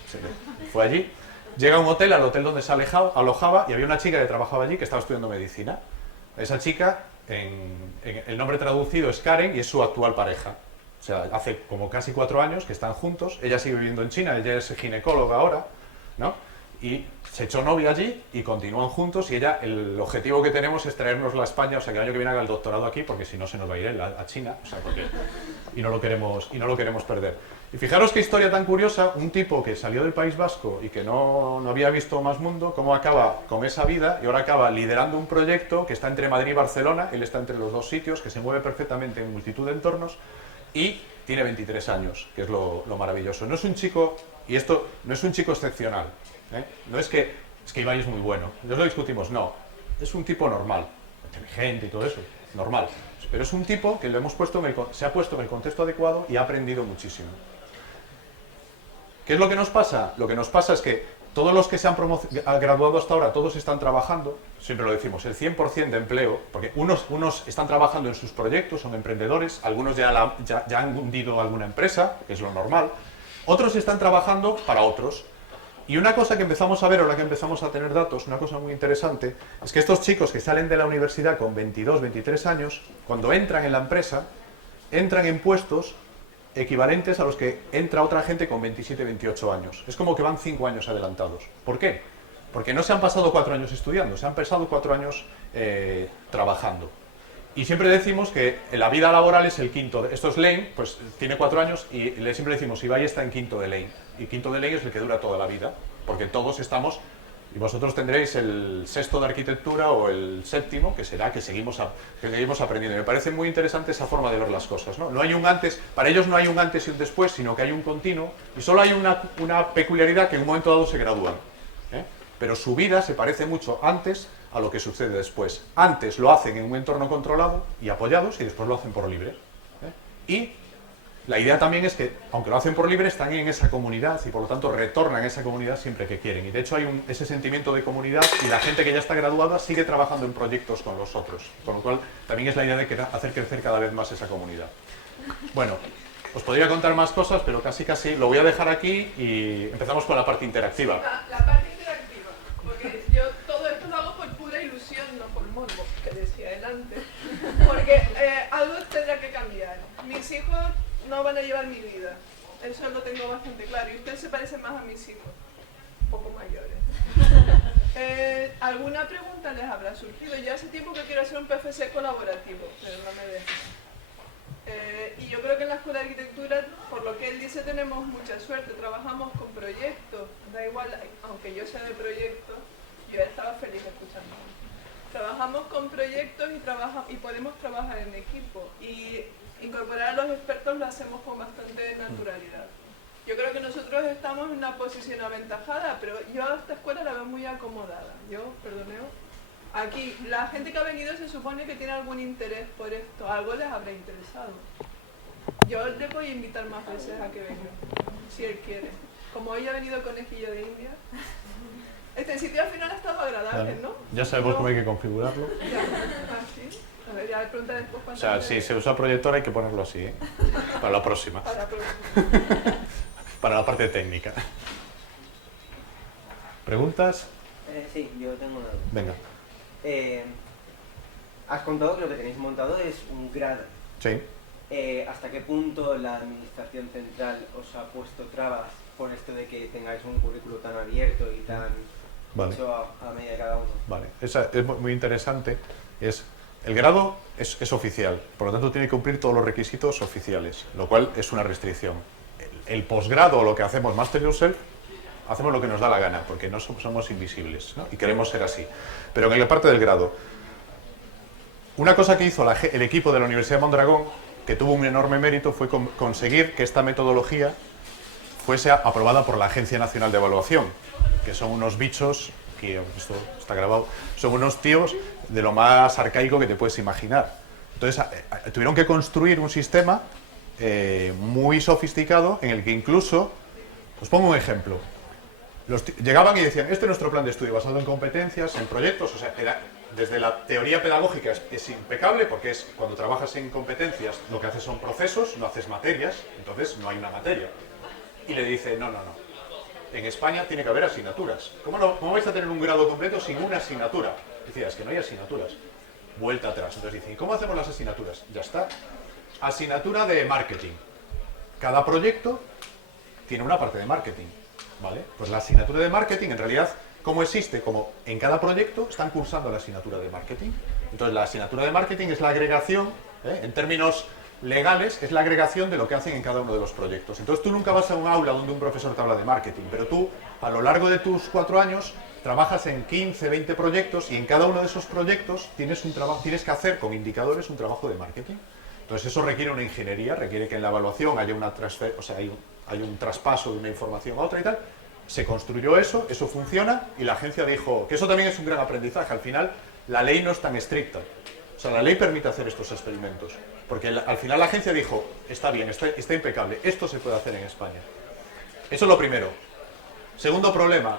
fue allí. Llega a un hotel, al hotel donde se alojaba, y había una chica que trabajaba allí que estaba estudiando medicina. Esa chica, el nombre traducido es Karen, y es su actual pareja. O sea, hace como casi 4 años que están juntos. Ella sigue viviendo en China, ella es ginecóloga ahora, ¿no? Y se echó novia allí y continúan juntos, y el objetivo que tenemos es traernosla a España, o sea, que el año que viene haga el doctorado aquí, porque si no se nos va a ir a China, o sea, y no lo queremos perder. Y fijaros qué historia tan curiosa, un tipo que salió del País Vasco y que no había visto más mundo, cómo acaba con esa vida y ahora acaba liderando un proyecto que está entre Madrid y Barcelona, él está entre los dos sitios, que se mueve perfectamente en multitud de entornos y tiene 23 años, que es lo maravilloso. No es un chico, y esto no es un chico excepcional, no es que Ibai es muy bueno, no lo discutimos, no, es un tipo normal, inteligente y todo eso, normal, pero es un tipo que se ha puesto en el contexto adecuado y ha aprendido muchísimo. ¿Qué es lo que nos pasa? Lo que nos pasa es que todos los que se han graduado hasta ahora, todos están trabajando, siempre lo decimos, el 100% de empleo, porque unos están trabajando en sus proyectos, son emprendedores, algunos ya han hundido alguna empresa, que es lo normal, otros están trabajando para otros. Y una cosa que empezamos a ver, ahora que empezamos a tener datos, una cosa muy interesante, es que estos chicos que salen de la universidad con 22, 23 años, cuando entran en la empresa, entran en puestos equivalentes a los que entra otra gente con 27, 28 años. Es como que van 5 años adelantados. ¿Por qué? Porque no se han pasado 4 años estudiando, se han pasado 4 años trabajando. Y siempre decimos que la vida laboral es el quinto. Esto es Lane, pues tiene 4 años y siempre decimos, Ibai está en quinto de Lane. Y quinto de Lane es el que dura toda la vida, porque todos estamos, y vosotros tendréis el sexto de arquitectura o el séptimo, que será que seguimos aprendiendo. Y me parece muy interesante esa forma de ver las cosas, ¿no? No hay un antes, para ellos no hay un antes y un después, sino que hay un continuo, y solo hay una peculiaridad que en un momento dado se gradúan. Pero su vida se parece mucho antes a lo que sucede después. Antes lo hacen en un entorno controlado y apoyados y después lo hacen por libre. Y la idea también es que, aunque lo hacen por libre, están en esa comunidad y por lo tanto retornan a esa comunidad siempre que quieren. Y de hecho hay ese sentimiento de comunidad y la gente que ya está graduada sigue trabajando en proyectos con los otros. Con lo cual también es la idea de hacer crecer cada vez más esa comunidad. Bueno, os podría contar más cosas, pero casi lo voy a dejar aquí y empezamos con la parte interactiva. La parte interactiva, porque yo todo esto lo hago por pura ilusión, no por morbo, que decía él antes, porque algo tendrá que cambiar. Mis hijos no van a llevar mi vida, eso lo tengo bastante claro, y usted se parece más a mis hijos, un poco mayores. ¿Alguna pregunta les habrá surgido? Ya hace tiempo que quiero hacer un PFC colaborativo, pero no me dejan. Y yo creo que en la Escuela de Arquitectura, por lo que él dice, tenemos mucha suerte, trabajamos con proyectos, da igual, aunque yo sea de proyectos, yo estaba feliz escuchando. Trabajamos con proyectos y podemos trabajar en equipo, y incorporar a los expertos lo hacemos con bastante naturalidad. Yo creo que nosotros estamos en una posición aventajada, pero yo a esta escuela la veo muy acomodada. Aquí, la gente que ha venido se supone que tiene algún interés por esto, algo les habrá interesado. Yo le voy a invitar más veces a que venga, si él quiere. Como hoy ha venido Conejillo de India. Este sitio al final ha estado agradable, ¿no? Ya sabemos cómo hay que configurarlo. Ya, así. A ver, ya le pregunta después cuánto. O sea, si se usa proyector hay que ponerlo así, ¿eh? Para la próxima. Para la próxima. Para la parte técnica. ¿Preguntas? Sí, yo tengo una duda. Venga. Has contado que lo que tenéis montado es un grado. Sí. ¿Hasta qué punto la administración central os ha puesto trabas por esto de que tengáis un currículo tan abierto y tan hecho a medida de cada uno? Vale, esa es muy interesante. El grado es oficial, por lo tanto tiene que cumplir todos los requisitos oficiales, lo cual es una restricción. El posgrado, lo que hacemos, Master Yourself, hacemos lo que nos da la gana, porque no somos invisibles, ¿no? Y queremos ser así. Pero en la parte del grado, una cosa que hizo el equipo de la Universidad de Mondragón, que tuvo un enorme mérito, fue conseguir que esta metodología fuese aprobada por la Agencia Nacional de Evaluación, que son unos bichos, que esto está grabado, son unos tíos de lo más arcaico que te puedes imaginar. Entonces tuvieron que construir un sistema muy sofisticado en el que incluso, os pongo un ejemplo, llegaban y decían, este es nuestro plan de estudio basado en competencias, en proyectos, o sea, desde la teoría pedagógica es impecable, porque es cuando trabajas en competencias lo que haces son procesos, no haces materias, entonces no hay una materia. Y le dice, no, en España tiene que haber asignaturas. ¿Cómo vais a tener un grado completo sin una asignatura? Decía, es que no hay asignaturas. Vuelta atrás. Entonces dicen, ¿cómo hacemos las asignaturas? Ya está. Asignatura de marketing. Cada proyecto tiene una parte de marketing, ¿vale? Pues la asignatura de marketing, en realidad, ¿cómo existe? Como en cada proyecto están cursando la asignatura de marketing. Entonces la asignatura de marketing es la agregación, en términos legales, es la agregación de lo que hacen en cada uno de los proyectos. Entonces tú nunca vas a un aula donde un profesor te habla de marketing, pero tú, a lo largo de tus 4 años, trabajas en 15, 20 proyectos y en cada uno de esos proyectos tienes que hacer con indicadores un trabajo de marketing. Entonces eso requiere una ingeniería, requiere que en la evaluación haya hay un traspaso de una información a otra y tal. Se construyó eso funciona y la agencia dijo que eso también es un gran aprendizaje. Al final la ley no es tan estricta. O sea, la ley permite hacer estos experimentos. Porque al final la agencia dijo, está bien, está impecable, esto se puede hacer en España. Eso es lo primero. Segundo problema,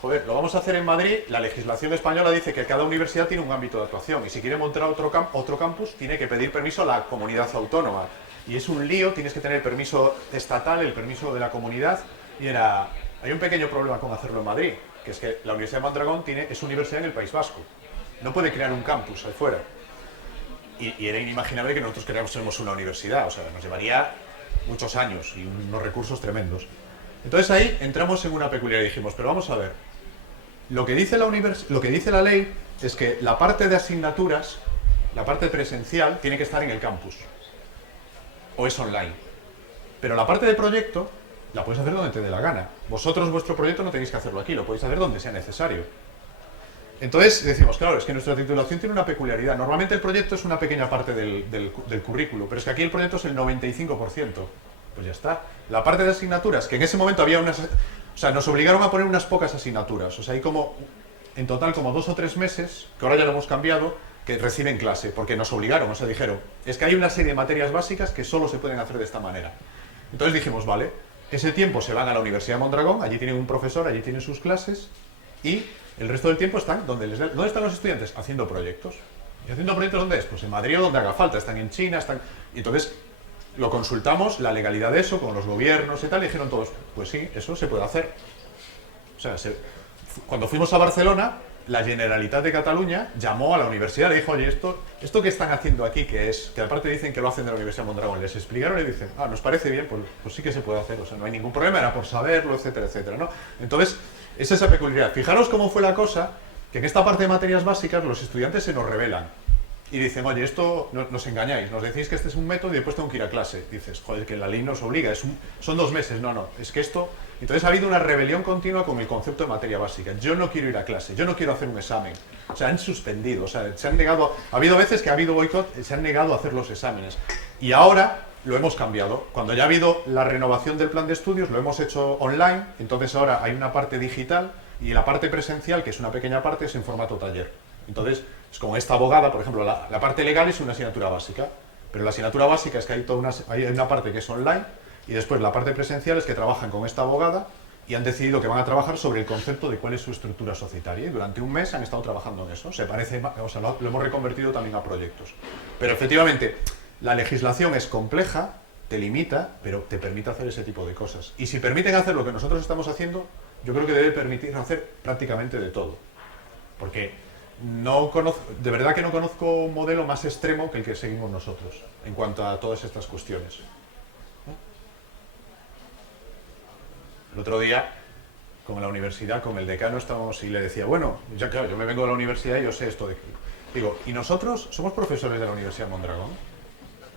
joder, lo vamos a hacer en Madrid, la legislación española dice que cada universidad tiene un ámbito de actuación y si quiere montar otro campus tiene que pedir permiso a la comunidad autónoma. Y es un lío, tienes que tener el permiso estatal, el permiso de la comunidad, y hay un pequeño problema con hacerlo en Madrid, que es que la Universidad de Mondragón es universidad en el País Vasco. No puede crear un campus ahí fuera. Y era inimaginable que nosotros creáramos una universidad, o sea, nos llevaría muchos años y unos recursos tremendos. Entonces ahí entramos en una peculiaridad y dijimos, pero vamos a ver, lo que dice la ley es que la parte de asignaturas la parte presencial tiene que estar en el campus, o es online. Pero la parte de proyecto la puedes hacer donde te dé la gana. Vosotros, vuestro proyecto no tenéis que hacerlo aquí, lo podéis hacer donde sea necesario. Entonces decimos, claro, es que nuestra titulación tiene una peculiaridad. Normalmente el proyecto es una pequeña parte del currículo, pero es que aquí el proyecto es el 95%. Pues ya está. La parte de asignaturas, que en ese momento había unas... O sea, nos obligaron a poner unas pocas asignaturas. O sea, hay como, en total, como 2 o 3 meses, que ahora ya lo hemos cambiado, que reciben clase, porque nos obligaron, o sea, dijeron, es que hay una serie de materias básicas que solo se pueden hacer de esta manera. Entonces dijimos, vale, ese tiempo se van a la Universidad de Mondragón, allí tienen un profesor, allí tienen sus clases, y el resto del tiempo están donde ¿dónde están los estudiantes? Haciendo proyectos. ¿Y haciendo proyectos dónde es? Pues en Madrid o donde haga falta, están en China, están... Y entonces lo consultamos, la legalidad de eso, con los gobiernos y tal, y dijeron todos, pues sí, eso se puede hacer. O sea, cuando fuimos a Barcelona, la Generalitat de Cataluña llamó a la universidad y dijo, oye, esto que están haciendo aquí, que aparte dicen que lo hacen de la Universidad de Mondragón, les explicaron y dicen, nos parece bien, pues sí que se puede hacer, o sea, no hay ningún problema, era por saberlo, etcétera, etcétera, ¿no? Entonces, es esa peculiaridad. Fijaros cómo fue la cosa, que en esta parte de materias básicas los estudiantes se nos rebelan y dicen, oye, esto nos engañáis, nos decís que este es un método y después tengo que ir a clase. Dices, joder, que la ley nos obliga, son 2 meses, no, es que esto... Entonces ha habido una rebelión continua con el concepto de materia básica. Yo no quiero ir a clase, yo no quiero hacer un examen. O sea, han suspendido, o sea, se han negado... Ha habido veces que ha habido boicot, se han negado a hacer los exámenes. Y ahora lo hemos cambiado. Cuando ya ha habido la renovación del plan de estudios, lo hemos hecho online, entonces ahora hay una parte digital y la parte presencial, que es una pequeña parte, es en formato taller. Entonces, es como esta abogada, por ejemplo, la parte legal es una asignatura básica, pero la asignatura básica es que hay una parte que es online, y después la parte presencial es que trabajan con esta abogada y han decidido que van a trabajar sobre el concepto de cuál es su estructura societaria. Y durante un mes han estado trabajando en eso. Lo hemos reconvertido también a proyectos. Pero efectivamente, la legislación es compleja, te limita, pero te permite hacer ese tipo de cosas. Y si permiten hacer lo que nosotros estamos haciendo, yo creo que debe permitir hacer prácticamente de todo. Porque de verdad que no conozco un modelo más extremo que el que seguimos nosotros en cuanto a todas estas cuestiones. El otro día, con la universidad, con el decano, y le decía, bueno, claro, yo me vengo de la universidad y yo sé esto de aquí. Digo, ¿y nosotros somos profesores de la Universidad de Mondragón?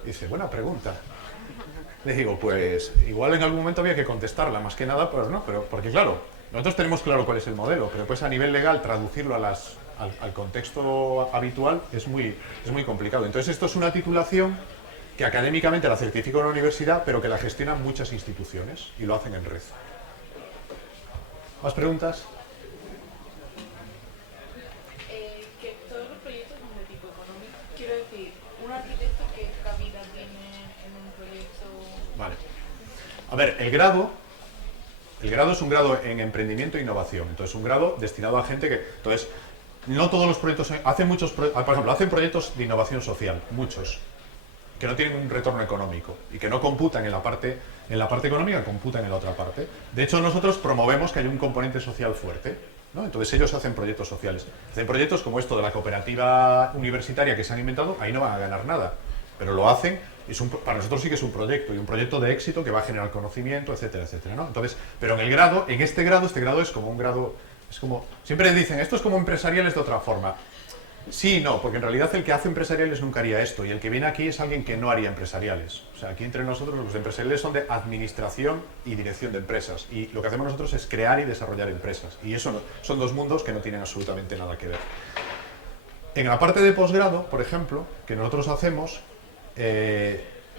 Y dice, buena pregunta. Le digo, pues igual en algún momento había que contestarla, más que nada, pues no, pero porque claro, nosotros tenemos claro cuál es el modelo, pero pues a nivel legal traducirlo al contexto habitual es muy complicado. Entonces esto es una titulación que académicamente la certifica una universidad, pero que la gestionan muchas instituciones y lo hacen en red. ¿Más preguntas? Que todos los proyectos son de tipo económico. Quiero decir, un arquitecto, ¿qué cabida tiene en un proyecto? Vale. A ver, el grado es un grado en emprendimiento e innovación. Entonces, un grado destinado a gente que... Entonces, no todos los proyectos... por ejemplo, hacen proyectos de innovación social, muchos, que no tienen un retorno económico y que no computan en la parte económica, computan en la otra parte. De hecho, nosotros promovemos que haya un componente social fuerte, ¿no? Entonces ellos hacen proyectos sociales. Hacen proyectos como esto de la cooperativa universitaria que se han inventado, ahí no van a ganar nada, pero lo hacen, para nosotros sí que es un proyecto, y un proyecto de éxito que va a generar conocimiento, etcétera, etcétera, ¿no? Entonces, pero este grado es como un grado, siempre dicen, esto es como empresariales de otra forma. Sí y no, porque en realidad el que hace empresariales nunca haría esto, y el que viene aquí es alguien que no haría empresariales. O sea, aquí entre nosotros los empresariales son de administración y dirección de empresas, y lo que hacemos nosotros es crear y desarrollar empresas, y eso son 2 mundos que no tienen absolutamente nada que ver. En la parte de posgrado, por ejemplo, que nosotros hacemos,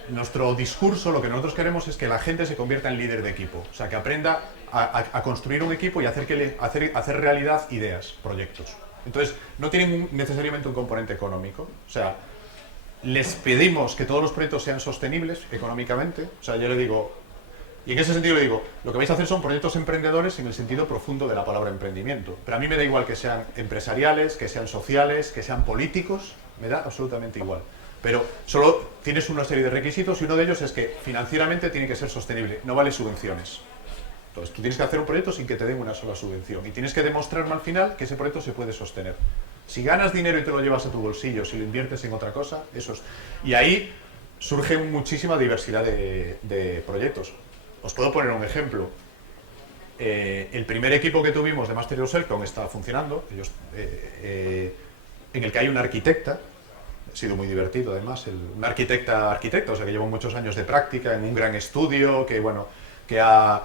nuestro discurso, lo que nosotros queremos es que la gente se convierta en líder de equipo, o sea, que aprenda a construir un equipo y hacer realidad ideas, proyectos. Entonces, no tienen necesariamente un componente económico. O sea, les pedimos que todos los proyectos sean sostenibles económicamente. O sea, yo le digo, y en ese sentido le digo, lo que vais a hacer son proyectos emprendedores en el sentido profundo de la palabra emprendimiento. Pero a mí me da igual que sean empresariales, que sean sociales, que sean políticos, me da absolutamente igual. Pero solo tienes una serie de requisitos y uno de ellos es que financieramente tiene que ser sostenible, no vale subvenciones. Entonces, tú tienes que hacer un proyecto sin que te den una sola subvención y tienes que demostrarme al final que ese proyecto se puede sostener. Si ganas dinero y te lo llevas a tu bolsillo, si lo inviertes en otra cosa, eso es... Y ahí surge muchísima diversidad de proyectos. Os puedo poner un ejemplo. El primer equipo que tuvimos de Master of Self está funcionando, en el que hay una arquitecta, sido muy divertido además, una arquitecta, o sea, que lleva muchos años de práctica en un gran estudio, que bueno, que ha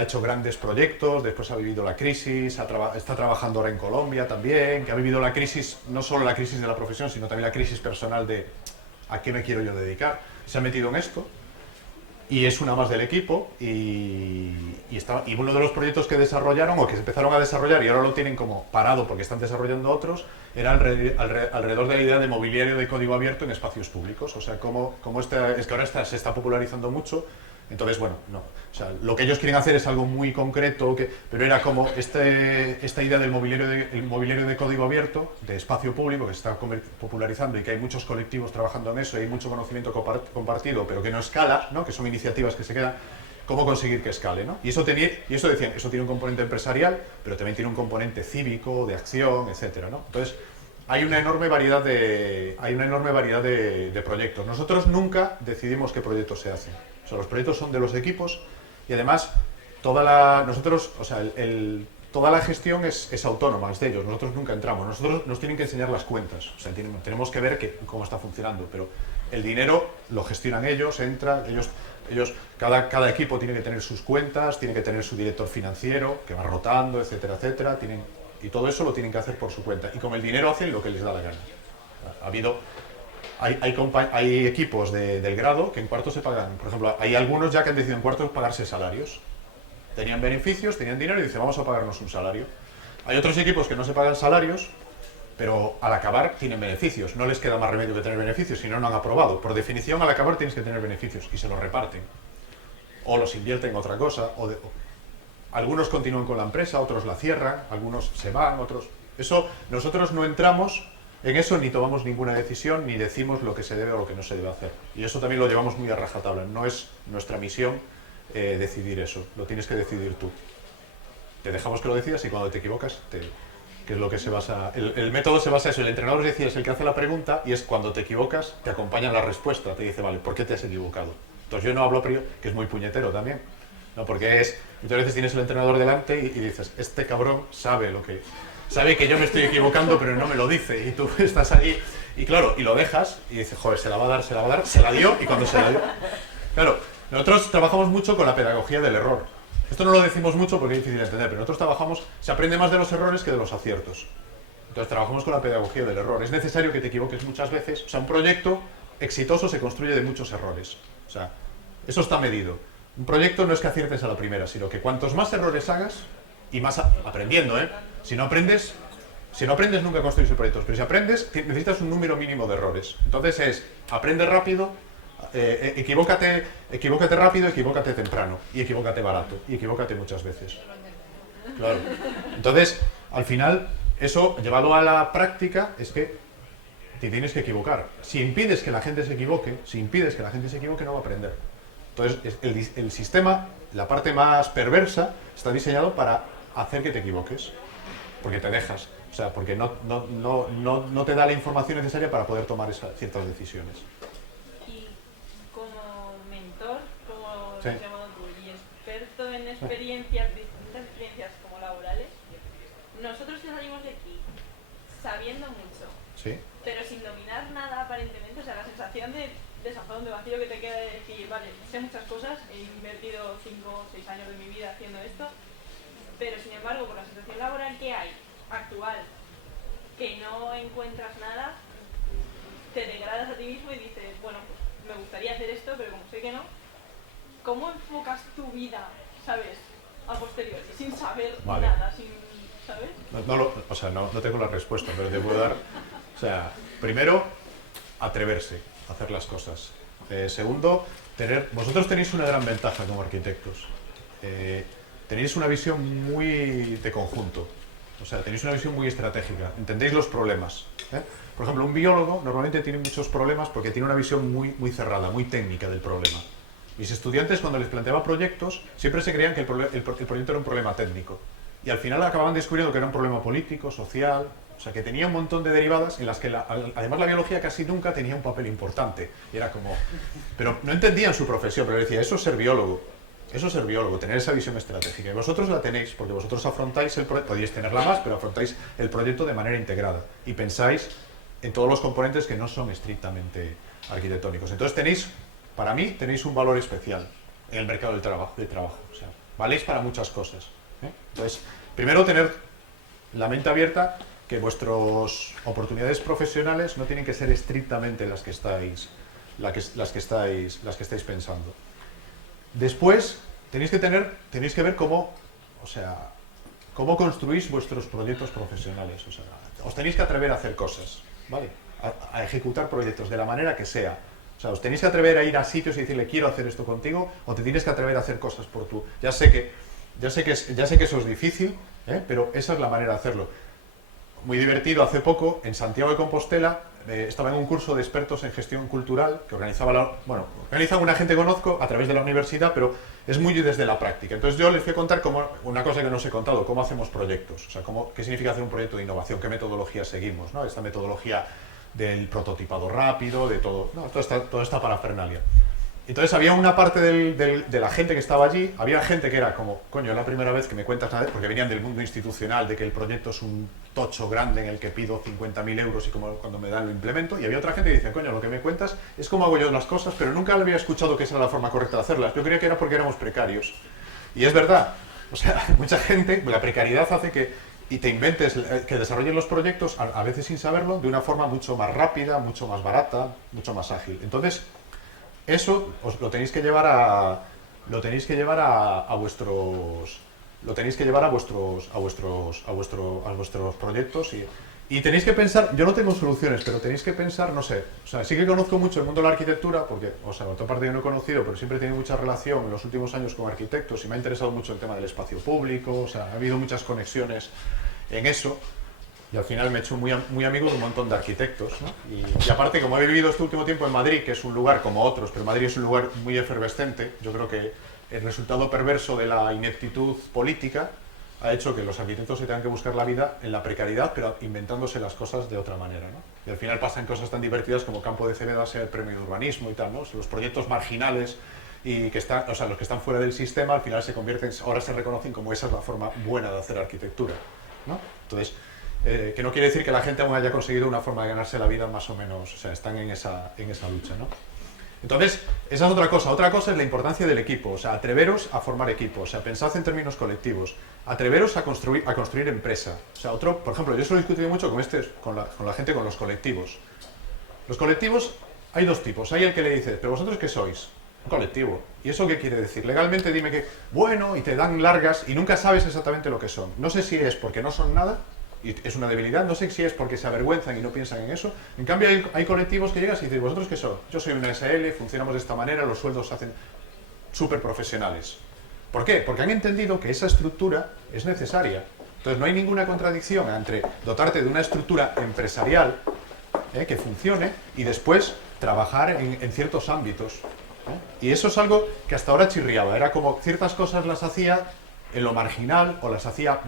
hecho grandes proyectos, después ha vivido la crisis, está trabajando ahora en Colombia también, que ha vivido la crisis, no solo la crisis de la profesión, sino también la crisis personal de a qué me quiero yo dedicar. Se ha metido en esto y es una más del equipo y uno de los proyectos que desarrollaron o que empezaron a desarrollar y ahora lo tienen como parado porque están desarrollando otros, era alrededor de la idea de mobiliario de código abierto en espacios públicos. O sea, es que ahora se está popularizando mucho. Entonces, bueno, no, o sea, lo que ellos quieren hacer es algo muy concreto, pero era como esta idea del mobiliario de código abierto, de espacio público, que se está popularizando y que hay muchos colectivos trabajando en eso, y hay mucho conocimiento compartido, pero que no escala, ¿no? Que son iniciativas que se quedan, cómo conseguir que escale, ¿no? Y eso decían, eso tiene un componente empresarial, pero también tiene un componente cívico, de acción, etcétera, ¿no? Entonces, hay una enorme variedad de proyectos. Nosotros nunca decidimos qué proyectos se hacen. O sea, los proyectos son de los equipos y además toda la gestión es autónoma, es de ellos. Nosotros nunca entramos. Nosotros nos tienen que enseñar las cuentas. O sea, tenemos que ver cómo está funcionando, pero el dinero lo gestionan ellos, cada equipo tiene que tener sus cuentas, tiene que tener su director financiero, que va rotando, etcétera, etcétera. Y todo eso lo tienen que hacer por su cuenta. Y con el dinero hacen lo que les da la gana. Hay equipos del grado que en cuarto se pagan. Por ejemplo, hay algunos ya que han decidido en cuarto pagarse salarios. Tenían beneficios, tenían dinero y dicen, vamos a pagarnos un salario. Hay otros equipos que no se pagan salarios, pero al acabar tienen beneficios. No les queda más remedio que tener beneficios, si no, no han aprobado. Por definición, al acabar tienes que tener beneficios y se los reparten. O los invierten en otra cosa, algunos continúan con la empresa, otros la cierran, algunos se van, otros... Eso, nosotros no entramos en eso, ni tomamos ninguna decisión, ni decimos lo que se debe o lo que no se debe hacer. Y eso también lo llevamos muy a rajatabla. No es nuestra misión decidir eso, lo tienes que decidir tú. Te dejamos que lo decidas y cuando te equivocas, que es lo que se basa... El método se basa en eso. El entrenador, es decir, es el que hace la pregunta y es cuando te equivocas, te acompaña en la respuesta. Te dice, vale, ¿por qué te has equivocado? Entonces yo no hablo a priori, que es muy puñetero también. No, porque muchas veces tienes el entrenador delante y dices, este cabrón sabe que yo me estoy equivocando, pero no me lo dice. Y tú estás ahí, y claro, y lo dejas, y dices, joder, se la va a dar, se la dio, y cuando se la dio... Claro, nosotros trabajamos mucho con la pedagogía del error. Esto no lo decimos mucho porque es difícil de entender, pero nosotros se aprende más de los errores que de los aciertos. Entonces trabajamos con la pedagogía del error. Es necesario que te equivoques muchas veces. O sea, un proyecto exitoso se construye de muchos errores. O sea, eso está medido. Un proyecto no es que aciertes a la primera, sino que cuantos más errores hagas, y más aprendiendo, ¿eh? Si no aprendes nunca construyes el proyecto, pero si aprendes necesitas un número mínimo de errores. Entonces aprende rápido, equivócate rápido, equivócate temprano, y equivócate barato, y equivócate muchas veces. Claro. Entonces, al final, eso llevado a la práctica es que te tienes que equivocar. Si impides que la gente se equivoque, no va a aprender. Entonces, el sistema, la parte más perversa, está diseñado para hacer que te equivoques, porque te dejas, o sea, porque no te da la información necesaria para poder tomar ciertas decisiones. Y como mentor, como Sí. lo has llamado tú, y experto en experiencias, distintas experiencias como laborales, nosotros salimos de aquí sabiendo mucho, ¿Sí? pero sin dominar nada aparentemente, o sea, la sensación de desamparo, de vacío que te queda de decir, vale, sé muchas cosas, he invertido 5 o 6 años de mi vida haciendo esto, pero sin embargo, por la situación laboral que hay actual, que no encuentras nada, te degradas a ti mismo y dices, bueno, pues me gustaría hacer esto, pero como sé que no, ¿cómo enfocas tu vida, sabes, a posteriori, sin saber nada, ¿sabes? No tengo la respuesta, pero te puedo dar, o sea, primero, atreverse a hacer las cosas. Segundo, vosotros tenéis una gran ventaja como arquitectos. Tenéis una visión muy de conjunto, o sea, tenéis una visión muy estratégica, entendéis los problemas. Por ejemplo, un biólogo normalmente tiene muchos problemas porque tiene una visión muy cerrada, muy técnica del problema. Mis estudiantes, cuando les planteaba proyectos, siempre se creían que el proyecto era un problema técnico. Y al final acababan descubriendo que era un problema político, social, o sea, que tenía un montón de derivadas en las que además la biología casi nunca tenía un papel importante. Y era como... Pero no entendían su profesión, pero decía, eso es ser biólogo, tener esa visión estratégica. Y vosotros la tenéis, porque vosotros afrontáis podéis tenerla más, pero afrontáis el proyecto de manera integrada. Y pensáis en todos los componentes que no son estrictamente arquitectónicos. Entonces para mí, tenéis un valor especial en el mercado del trabajo. O sea, valéis para muchas cosas, ¿eh? Entonces, primero tener la mente abierta, que vuestras oportunidades profesionales no tienen que ser estrictamente las que estáis pensando. Después, tenéis que ver cómo construís vuestros proyectos profesionales. O sea, os tenéis que atrever a hacer cosas, ¿vale? A ejecutar proyectos de la manera que sea. O sea, os tenéis que atrever a ir a sitios y decirle quiero hacer esto contigo, o te tienes que atrever a hacer cosas por tú. Ya sé que eso es difícil, ¿eh? Pero esa es la manera de hacerlo. Muy divertido, hace poco, en Santiago de Compostela, estaba en un curso de expertos en gestión cultural que organizaba una gente que conozco a través de la universidad, pero es muy desde la práctica. Entonces yo les voy a contar una cosa que no os he contado, cómo hacemos proyectos, o sea, qué significa hacer un proyecto de innovación, qué metodología seguimos, ¿no? Esta metodología del prototipado rápido, de todo, ¿no? Toda esta parafernalia. Entonces había una parte de la gente que estaba allí, había gente que era como, coño, es la primera vez que me cuentas nada, porque venían del mundo institucional, de que el proyecto es un tocho grande en el que pido 50.000 euros y como cuando me dan lo implemento, y había otra gente que dice, coño, lo que me cuentas es cómo hago yo las cosas, pero nunca le había escuchado que esa era la forma correcta de hacerlas. Yo creía que era porque éramos precarios. Y es verdad, o sea, mucha gente, la precariedad hace que te inventes, que desarrolles los proyectos, a veces sin saberlo, de una forma mucho más rápida, mucho más barata, mucho más ágil. Entonces, eso os lo tenéis que llevar a vuestros proyectos y tenéis que pensar, yo no tengo soluciones, pero tenéis que pensar, no sé, o sea, sí que conozco mucho el mundo de la arquitectura, porque, o sea, otra parte yo no he conocido, pero siempre he tenido mucha relación en los últimos años con arquitectos y me ha interesado mucho el tema del espacio público, o sea, ha habido muchas conexiones en eso. Y al final me he hecho muy amigo de un montón de arquitectos, ¿no? Y aparte, como he vivido este último tiempo en Madrid, que es un lugar como otros, pero Madrid es un lugar muy efervescente, yo creo que el resultado perverso de la ineptitud política ha hecho que los arquitectos se tengan que buscar la vida en la precariedad, pero inventándose las cosas de otra manera, ¿no? Y al final pasan cosas tan divertidas como Campo de Cebeda sea el premio de urbanismo y tal, ¿no? Los proyectos marginales y los que están fuera del sistema al final ahora se reconocen como esa es la forma buena de hacer arquitectura, ¿no? Entonces, que no quiere decir que la gente aún haya conseguido una forma de ganarse la vida más o menos, o sea, están en esa lucha, ¿no? Entonces, esa es otra cosa. Otra cosa es la importancia del equipo, o sea, atreveros a formar equipo, o sea, pensad en términos colectivos, atreveros a construir empresa. O sea, por ejemplo, yo eso lo he discutido mucho con la gente, con los colectivos. Los colectivos, hay dos tipos. Hay el que le dice, pero vosotros ¿qué sois? Un colectivo. ¿Y eso qué quiere decir? Legalmente dime que, bueno, y te dan largas y nunca sabes exactamente lo que son. No sé si es porque no son nada, y es una debilidad, no sé si es porque se avergüenzan y no piensan en eso. En cambio hay colectivos que llegas y dices, ¿vosotros qué sois? Yo soy una SL, funcionamos de esta manera, los sueldos se hacen súper profesionales. ¿Por qué? Porque han entendido que esa estructura es necesaria. Entonces no hay ninguna contradicción entre dotarte de una estructura empresarial que funcione y después trabajar en ciertos ámbitos. Y eso es algo que hasta ahora chirriaba, era como ciertas cosas las hacía en lo marginal o las hacía...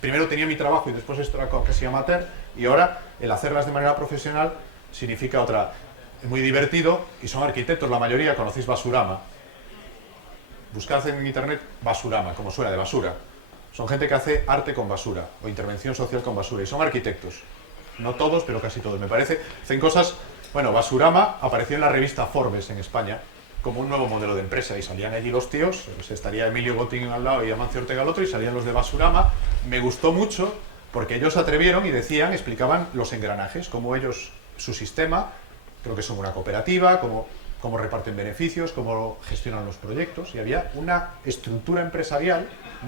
Primero tenía mi trabajo y después esto era casi amateur, y ahora el hacerlas de manera profesional significa otra. Es muy divertido y son arquitectos, la mayoría conocéis Basurama. Buscad en internet Basurama, como suena, de basura. Son gente que hace arte con basura o intervención social con basura y son arquitectos. No todos, pero casi todos, me parece. Hacen cosas... Bueno, Basurama apareció en la revista Forbes en España como un nuevo modelo de empresa y salían allí los tíos, pues estaría Emilio Botín al lado y Amancio Ortega al otro y salían los de Basurama. Me gustó mucho porque ellos se atrevieron y explicaban los engranajes, cómo ellos, su sistema, creo que son una cooperativa, cómo reparten beneficios, cómo gestionan los proyectos, y había una estructura empresarial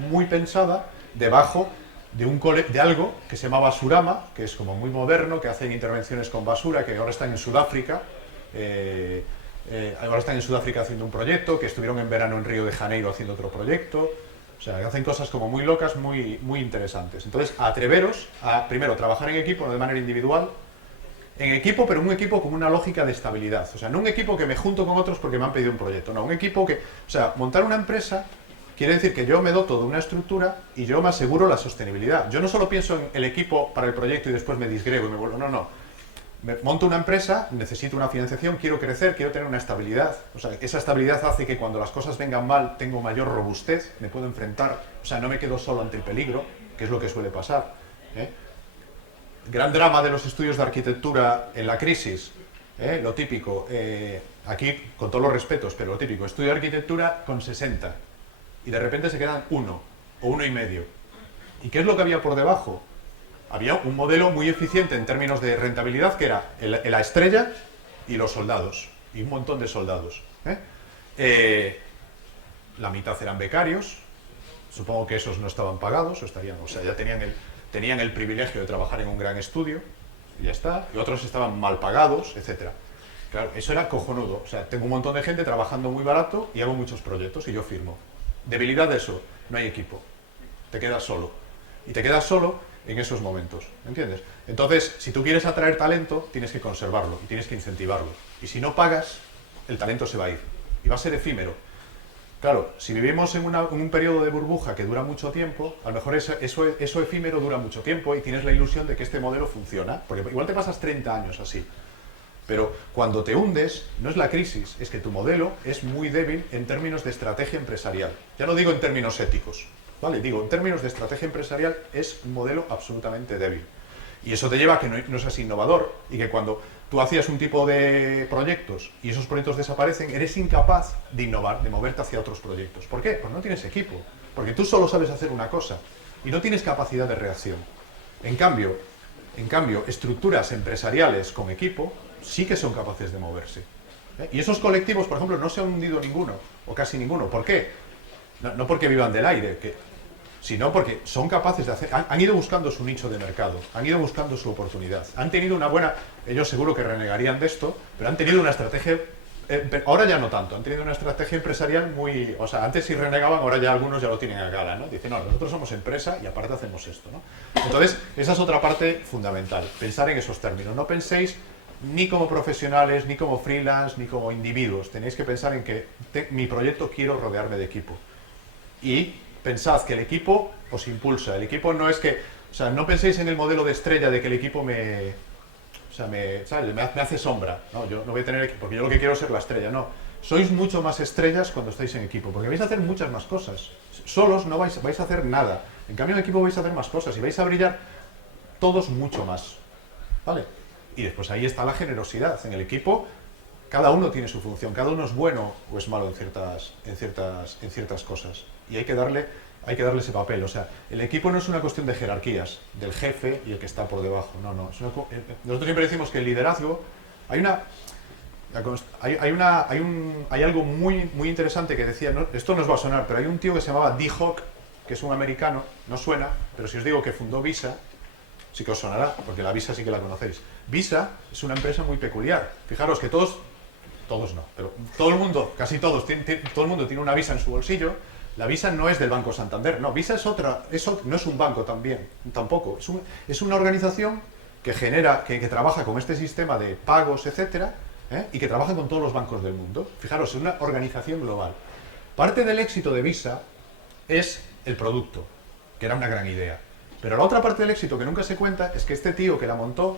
muy pensada debajo de algo que se llama Basurama, que es como muy moderno, que hacen intervenciones con basura, que ahora están en Sudáfrica, haciendo un proyecto, que estuvieron en verano en Río de Janeiro haciendo otro proyecto. O sea, hacen cosas como muy locas, muy interesantes. Entonces, atreveros a, primero, trabajar en equipo, no de manera individual, en equipo, pero un equipo con una lógica de estabilidad. O sea, no un equipo que me junto con otros porque me han pedido un proyecto, no, un equipo que... O sea, montar una empresa quiere decir que yo me doto de una estructura y yo me aseguro la sostenibilidad. Yo no solo pienso en el equipo para el proyecto y después me disgrego y me vuelvo... No. Me monto una empresa, necesito una financiación, quiero crecer, quiero tener una estabilidad. O sea, esa estabilidad hace que cuando las cosas vengan mal tengo mayor robustez, me puedo enfrentar, o sea, no me quedo solo ante el peligro, que es lo que suele pasar, ¿eh? gran drama de los estudios de arquitectura en la crisis, lo típico, aquí con todos los respetos, pero lo típico, estudio de arquitectura con 60 y de repente se quedan 1 o 1,5. ¿Y qué es lo que había por debajo? Había un modelo muy eficiente en términos de rentabilidad que era la estrella y los soldados, y un montón de soldados. La mitad eran becarios, supongo que esos no estaban pagados, o sea, ya tenían el privilegio de trabajar en un gran estudio, y ya está, y otros estaban mal pagados, etc. Claro, eso era cojonudo, o sea, tengo un montón de gente trabajando muy barato y hago muchos proyectos y yo firmo. Debilidad de eso, no hay equipo, te quedas solo, y te quedas solo en esos momentos, ¿entiendes? Entonces, si tú quieres atraer talento, tienes que conservarlo y tienes que incentivarlo, y si no pagas, el talento se va a ir, y va a ser efímero. Claro, si vivimos en un periodo de burbuja que dura mucho tiempo, a lo mejor eso efímero dura mucho tiempo y tienes la ilusión de que este modelo funciona, porque igual te pasas 30 años así. Pero cuando te hundes, no es la crisis, es que tu modelo es muy débil en términos de estrategia empresarial. Ya no digo en términos éticos, ¿vale? Digo, en términos de estrategia empresarial es un modelo absolutamente débil. Y eso te lleva a que no seas innovador y que cuando tú hacías un tipo de proyectos y esos proyectos desaparecen, eres incapaz de innovar, de moverte hacia otros proyectos. ¿Por qué? Pues no tienes equipo, porque tú solo sabes hacer una cosa y no tienes capacidad de reacción. En cambio, estructuras empresariales con equipo sí que son capaces de moverse. Y esos colectivos, por ejemplo, no se han hundido ninguno, o casi ninguno. ¿Por qué? No porque vivan del aire, sino porque son capaces de hacer, han ido buscando su nicho de mercado, han ido buscando su oportunidad, han tenido una buena, ellos seguro que renegarían de esto, pero han tenido una estrategia, ahora ya no tanto, han tenido una estrategia empresarial muy, o sea, antes sí renegaban, ahora ya algunos ya lo tienen a gala, ¿no? Dicen, no, nosotros somos empresa y aparte hacemos esto, ¿no? Entonces, esa es otra parte fundamental, pensar en esos términos, no penséis ni como profesionales, ni como freelance, ni como individuos, tenéis que pensar en que mi proyecto quiero rodearme de equipo. Y pensad que el equipo os impulsa, el equipo no es que, o sea, no penséis en el modelo de estrella de que el equipo me hace sombra, no, yo no voy a tener equipo, porque yo lo que quiero es ser la estrella, no. Sois mucho más estrellas cuando estáis en equipo, porque vais a hacer muchas más cosas. Solos no vais a hacer nada, en cambio en equipo vais a hacer más cosas y vais a brillar todos mucho más, ¿vale? Y después ahí está la generosidad, en el equipo cada uno tiene su función, cada uno es bueno o es malo en ciertas cosas. Y hay que darle ese papel. O sea, el equipo no es una cuestión de jerarquías, del jefe y el que está por debajo. No. Nosotros siempre decimos que el liderazgo, hay algo muy interesante que decía, ¿no? Esto no os va a sonar, pero hay un tío que se llamaba Dee Hock, que es un americano, no suena, pero si os digo que fundó Visa, sí que os sonará, porque la Visa sí que la conocéis. Visa es una empresa muy peculiar. Fijaros que todos no, pero todo el mundo, casi todos, todo el mundo tiene una Visa en su bolsillo. La Visa no es del Banco Santander, no, Visa es otra, no es un banco tampoco, es una organización que trabaja con este sistema de pagos, etcétera, y que trabaja con todos los bancos del mundo. Fijaros, es una organización global. Parte del éxito de Visa es el producto, que era una gran idea. Pero la otra parte del éxito que nunca se cuenta es que este tío que la montó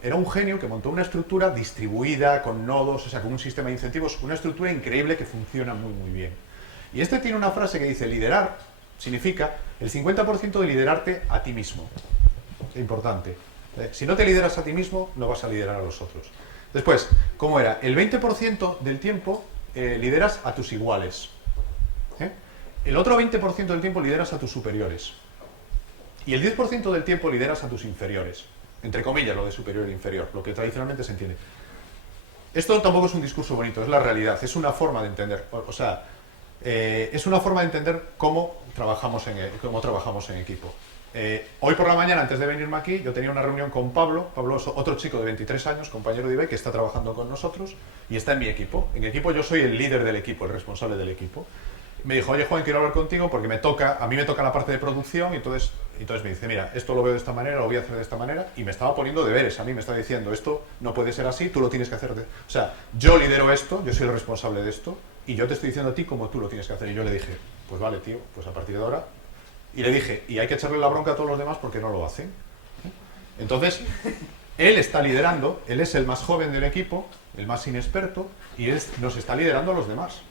era un genio que montó una estructura distribuida, con nodos, o sea, con un sistema de incentivos, una estructura increíble que funciona muy, muy bien. Y este tiene una frase que dice, liderar significa el 50% de liderarte a ti mismo. Es importante. Si no te lideras a ti mismo, no vas a liderar a los otros. Después, ¿cómo era? El 20% del tiempo lideras a tus iguales. El otro 20% del tiempo lideras a tus superiores. Y el 10% del tiempo lideras a tus inferiores. Entre comillas, lo de superior e inferior, lo que tradicionalmente se entiende. Esto tampoco es un discurso bonito, es la realidad, es una forma de entender. O sea, es una forma de entender cómo trabajamos en equipo. Hoy por la mañana, antes de venirme aquí, yo tenía una reunión con Pablo. Pablo es otro chico de 23 años, compañero de eBay, que está trabajando con nosotros y está en mi equipo. En mi equipo yo soy el líder del equipo, el responsable del equipo. Me dijo, oye Juan, quiero hablar contigo porque a mí me toca la parte de producción y entonces me dice, mira, esto lo veo de esta manera, lo voy a hacer de esta manera, y me estaba poniendo deberes, a mí me estaba diciendo, esto no puede ser así, tú lo tienes que hacer. O sea, yo lidero esto, yo soy el responsable de esto, y yo te estoy diciendo a ti cómo tú lo tienes que hacer. Y yo le dije, pues vale, tío, pues a partir de ahora. Y le dije, y hay que echarle la bronca a todos los demás porque no lo hacen. Entonces, él está liderando, él es el más joven del equipo, el más inexperto, y él nos está liderando a los demás.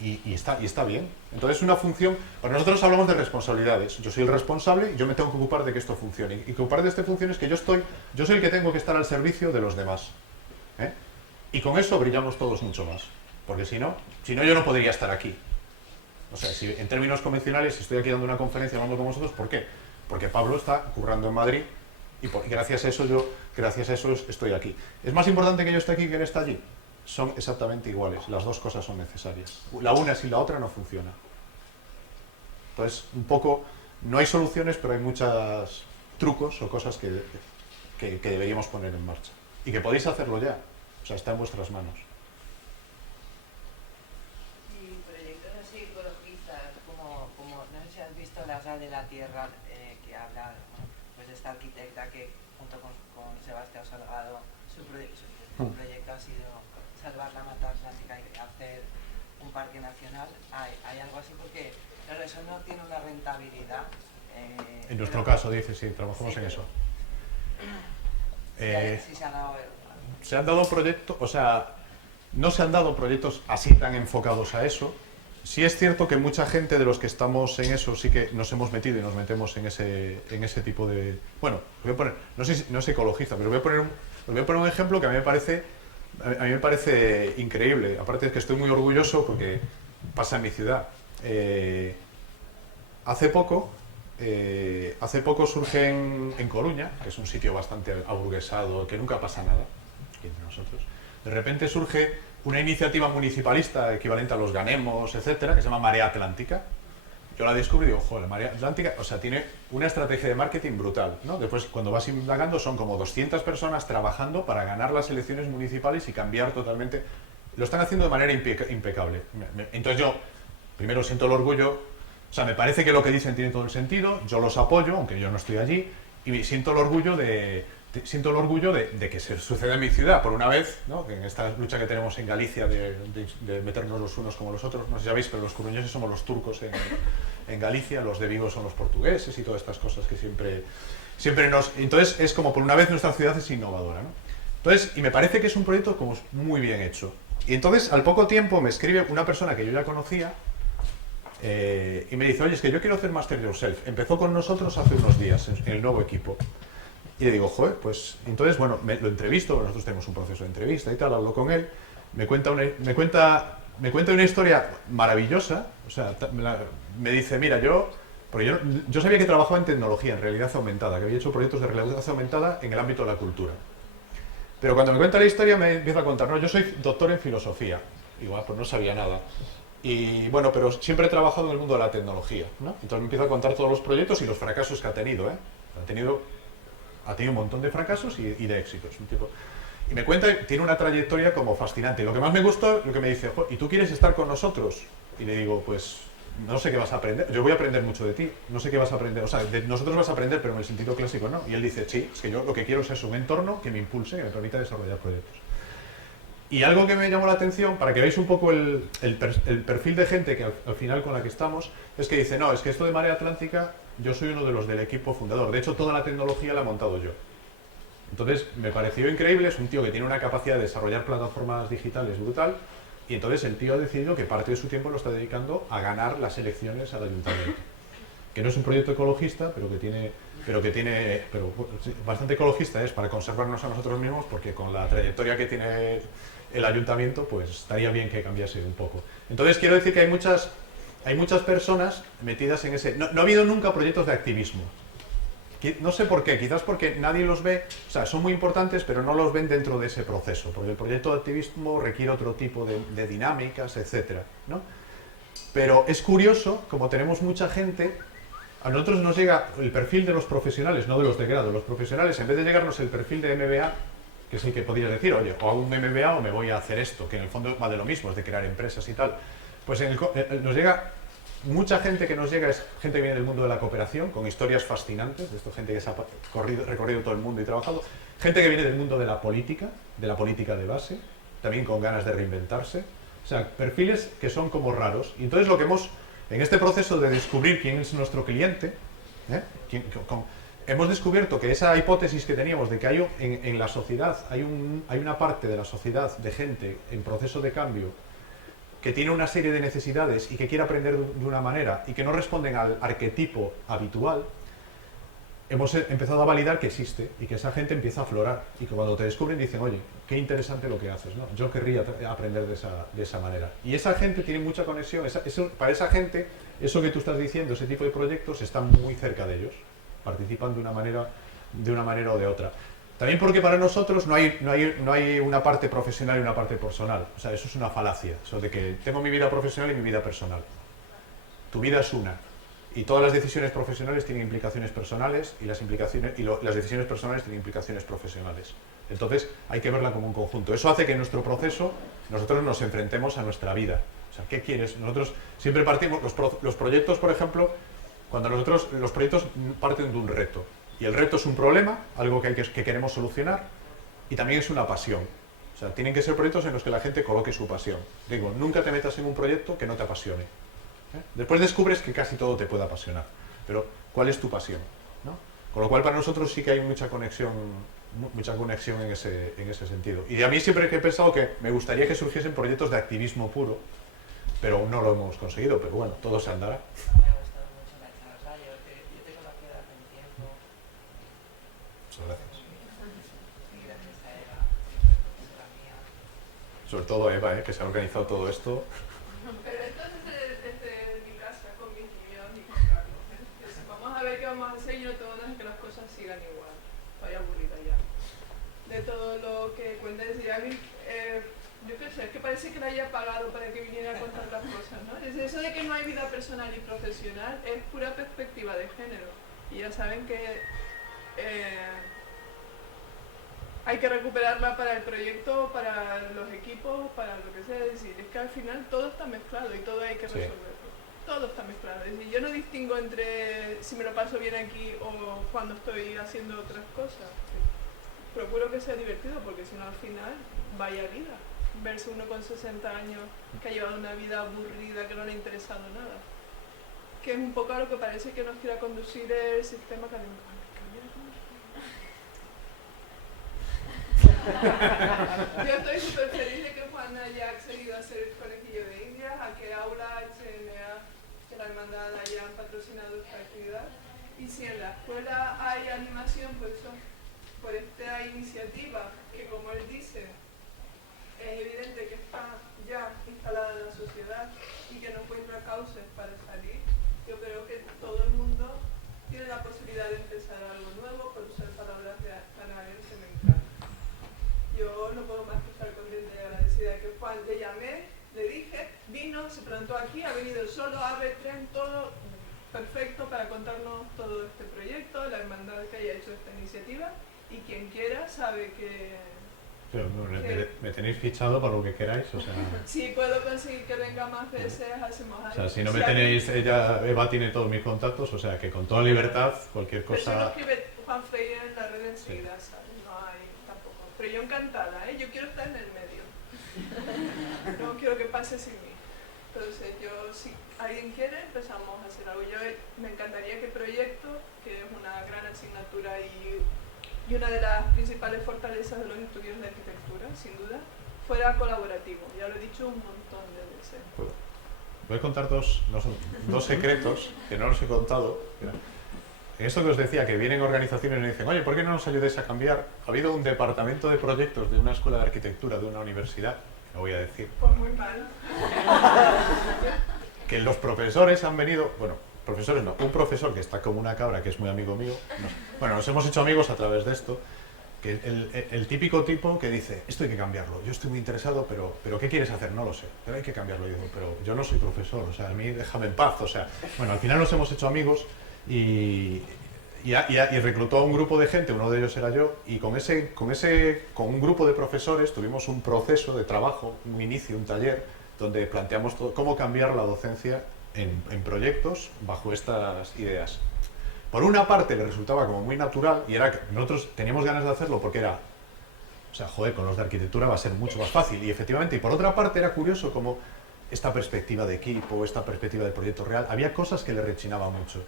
y está bien. Entonces una función, para nosotros hablamos de responsabilidades. Yo soy el responsable y yo me tengo que ocupar de que esto funcione. Y ocupar de esta función es que yo soy el que tengo que estar al servicio de los demás. Y con eso brillamos todos mucho más. Porque si no yo no podría estar aquí. O sea, si en términos convencionales estoy aquí dando una conferencia hablando con vosotros, ¿por qué? Porque Pablo está currando en Madrid y gracias a eso estoy aquí. ¿Es más importante que yo esté aquí que él está allí? Son exactamente iguales, las dos cosas son necesarias. La una sin la otra no funciona. Entonces, un poco, no hay soluciones, pero hay muchos trucos o cosas que deberíamos poner en marcha. Y que podéis hacerlo ya, o sea, está en vuestras manos. Y proyectos así ecologistas, como no sé si has visto La Sal de la Tierra, que habla, pues de esta arquitecta que junto con Sebastián Salgado, su proyecto ha sido salvar la mata atlántica y hacer un parque nacional. Hay algo así porque, claro, eso no tiene una rentabilidad. En nuestro caso, dice, sí, trabajamos en eso. Sí se ha dado... Se han dado proyectos, o sea, no se han dado proyectos así tan enfocados a eso. Sí es cierto que mucha gente de los que estamos en eso sí que nos hemos metido y nos metemos en ese tipo de... Bueno, voy a poner, no es ecologista, pero voy a poner un ejemplo que a mí me parece increíble. Aparte es que estoy muy orgulloso porque pasa en mi ciudad. Hace poco surge en Coruña, que es un sitio bastante aburguesado, que nunca pasa nada, aquí entre nosotros. De repente surge una iniciativa municipalista equivalente a los Ganemos, etcétera, que se llama Marea Atlántica. Yo la descubrí y digo, joder, la Marea Atlántica, o sea, tiene una estrategia de marketing brutal, ¿no? Después, cuando vas indagando, son como 200 personas trabajando para ganar las elecciones municipales y cambiar totalmente. Lo están haciendo de manera impecable. Entonces yo, primero siento el orgullo, o sea, me parece que lo que dicen tiene todo el sentido, yo los apoyo, aunque yo no estoy allí, y siento el orgullo de que se suceda en mi ciudad, por una vez, ¿no? En esta lucha que tenemos en Galicia de meternos los unos como los otros, no sé si sabéis, pero los coruñeses somos los turcos en Galicia, los de Vigo son los portugueses y todas estas cosas que siempre nos... Entonces es como por una vez nuestra ciudad es innovadora, ¿no? Entonces, y me parece que es un proyecto como muy bien hecho. Y entonces al poco tiempo me escribe una persona que yo ya conocía y me dice, oye, es que yo quiero hacer Master Yourself. Empezó con nosotros hace unos días en el nuevo equipo. Y le digo, joder, pues entonces, bueno, lo entrevisto, nosotros tenemos un proceso de entrevista y tal, hablo con él, me cuenta una historia maravillosa, o sea, me dice, mira, porque yo sabía que trabajaba en tecnología, en realidad aumentada, que había hecho proyectos de realidad aumentada en el ámbito de la cultura. Pero cuando me cuenta la historia me empieza a contar, no, yo soy doctor en filosofía, igual, pues no sabía nada. Y bueno, pero siempre he trabajado en el mundo de la tecnología, ¿no? Entonces me empieza a contar todos los proyectos y los fracasos que ha tenido, Ha tenido un montón de fracasos y de éxitos. Y me cuenta, tiene una trayectoria como fascinante. Lo que más me gustó, lo que me dice, ¿y tú quieres estar con nosotros? Y le digo, pues no sé qué vas a aprender. Yo voy a aprender mucho de ti, no sé qué vas a aprender. O sea, de nosotros vas a aprender, pero en el sentido clásico no. Y él dice, sí, es que yo lo que quiero es eso, un entorno que me impulse, que me permita desarrollar proyectos. Y algo que me llamó la atención, para que veáis un poco el perfil de gente que al final con la que estamos, es que dice, no, es que esto de Marea Atlántica, yo soy uno de los del equipo fundador. De hecho, toda la tecnología la he montado yo. Entonces, me pareció increíble, es un tío que tiene una capacidad de desarrollar plataformas digitales brutal, y entonces el tío ha decidido que parte de su tiempo lo está dedicando a ganar las elecciones al ayuntamiento. Que no es un proyecto ecologista, pero bastante ecologista es para conservarnos a nosotros mismos, porque con la trayectoria que tiene el ayuntamiento, pues estaría bien que cambiase un poco. Entonces, quiero decir que hay muchas personas metidas en ese... No ha habido nunca proyectos de activismo. No sé por qué, quizás porque nadie los ve, o sea, son muy importantes, pero no los ven dentro de ese proceso, porque el proyecto de activismo requiere otro tipo de dinámicas, etcétera, ¿no? Pero es curioso, como tenemos mucha gente, a nosotros nos llega el perfil de los profesionales, no de los de grado, los profesionales, en vez de llegarnos el perfil de MBA, que es el que podrías decir, oye, o hago un MBA o me voy a hacer esto, que en el fondo va de lo mismo, es de crear empresas y tal, pues nos llega... Mucha gente que nos llega es gente que viene del mundo de la cooperación, con historias fascinantes, de esto, gente que se ha recorrido todo el mundo y trabajado, gente que viene del mundo de la política de base, también con ganas de reinventarse, o sea, perfiles que son como raros. Y entonces lo que en este proceso de descubrir quién es nuestro cliente, hemos descubierto que esa hipótesis que teníamos de que hay en la sociedad, hay una parte de la sociedad de gente en proceso de cambio, que tiene una serie de necesidades y que quiere aprender de una manera y que no responden al arquetipo habitual, hemos empezado a validar que existe y que esa gente empieza a aflorar y que cuando te descubren dicen, oye, qué interesante lo que haces, ¿no? Yo querría aprender de esa manera. Y esa gente tiene mucha conexión, para esa gente, eso que tú estás diciendo, ese tipo de proyectos están muy cerca de ellos, participan de una manera o de otra. También porque para nosotros no hay una parte profesional y una parte personal, o sea, eso es una falacia, eso de que tengo mi vida profesional y mi vida personal. Tu vida es una. Y todas las decisiones profesionales tienen implicaciones personales y las decisiones personales tienen implicaciones profesionales. Entonces hay que verla como un conjunto. Eso hace que en nuestro proceso nosotros nos enfrentemos a nuestra vida. O sea, ¿qué quieres? Nosotros siempre partimos, los proyectos, por ejemplo, los proyectos parten de un reto. Y el reto es un problema, algo que queremos solucionar, y también es una pasión. O sea, tienen que ser proyectos en los que la gente coloque su pasión. Digo, nunca te metas en un proyecto que no te apasione. Después descubres que casi todo te puede apasionar, pero ¿cuál es tu pasión? ¿No? Con lo cual para nosotros sí que hay mucha conexión en ese sentido. Y a mí siempre he pensado que me gustaría que surgiesen proyectos de activismo puro, pero aún no lo hemos conseguido, pero bueno, todo se andará. Me ha gustado mucho la charla, yo te conocí hace un tiempo. Muchas gracias. Y gracias a Eva, profesora mía. Sobre todo a Eva, que se ha organizado todo esto. Pero esto es desde mi casa, con mis niños y con Carlos. Vamos a ver qué vamos a hacer y no tengo ganas de que las cosas sigan igual. Estoy aburrida ya. De todo lo que cuenta decir a mí, yo qué sé, es que parece que la haya pagado para que viniera a contar las cosas, ¿no? Es eso de que no hay vida personal y profesional, es pura perspectiva de género. Y ya saben que hay que recuperarla para el proyecto, para los equipos, para lo que sea. Es decir, es que al final todo está mezclado y todo hay que resolverlo. Todo está mezclado. Es decir, yo no distingo entre si me lo paso bien aquí o cuando estoy haciendo otras cosas. Procuro que sea divertido porque si no al final vaya vida. Verse uno con 60 años que ha llevado una vida aburrida, que no le ha interesado nada. Que es un poco a lo que parece que nos quiera conducir el sistema académico. Yo estoy súper feliz de que Juan haya accedido a hacer el conejillo de Indias, a que Aula, HMA, que la hermandad hayan patrocinado esta actividad. Y si en la escuela hay animación, pues por esta iniciativa, que como él dice, es evidente que está ya instalada en la sociedad y que no encuentra causas para salir, yo creo que todo el mundo tiene la posibilidad de empezar algo nuevo, por usar palabras de canadiense, me encanta. Yo no puedo más que estar contenta y agradecida de que Juan le llamé, le dije, vino, se plantó aquí, ha venido solo, ave, tren, todo perfecto para contarnos todo este proyecto, la hermandad que haya hecho esta iniciativa, y quien quiera sabe que... Pero me tenéis fichado para lo que queráis, o sea... Si puedo conseguir que venga más veces, hacemos algo. O sea, si no me tenéis, Eva tiene todos mis contactos, o sea, que con toda libertad, cualquier cosa... Pero si no escribe Juan Freire en la red enseguida, ¿sabes? No hay tampoco. Pero yo encantada, ¿eh? Yo quiero estar en el medio. No quiero que pase sin mí. Entonces yo, si alguien quiere, empezamos a hacer algo. Yo me encantaría que el proyecto, que es una gran asignatura y una de las principales fortalezas de los estudios de arquitectura, sin duda, fuera colaborativo. Ya lo he dicho un montón de veces. Voy a contar dos secretos que no los he contado. Mira, en esto que os decía, que vienen organizaciones y me dicen, oye, ¿por qué no nos ayudáis a cambiar? Ha habido un departamento de proyectos de una escuela de arquitectura, de una universidad, que no voy a decir. Pues muy mal. Que los profesores han venido, bueno, profesores no, un profesor que está como una cabra, que es muy amigo mío, bueno, nos hemos hecho amigos a través de esto, que el típico tipo que dice, esto hay que cambiarlo, yo estoy muy interesado, pero ¿qué quieres hacer? No lo sé, pero hay que cambiarlo. Y digo, pero yo no soy profesor, o sea, a mí déjame en paz, o sea, bueno, al final nos hemos hecho amigos y reclutó a un grupo de gente, uno de ellos era yo, y con un grupo de profesores tuvimos un proceso de trabajo, un inicio, un taller, donde planteamos cómo cambiar la docencia en proyectos bajo estas ideas. Por una parte le resultaba como muy natural y era que nosotros teníamos ganas de hacerlo porque era, o sea, joder, con los de arquitectura va a ser mucho más fácil y efectivamente, y por otra parte era curioso como esta perspectiva de equipo, esta perspectiva de proyecto real, había cosas que le rechinaba mucho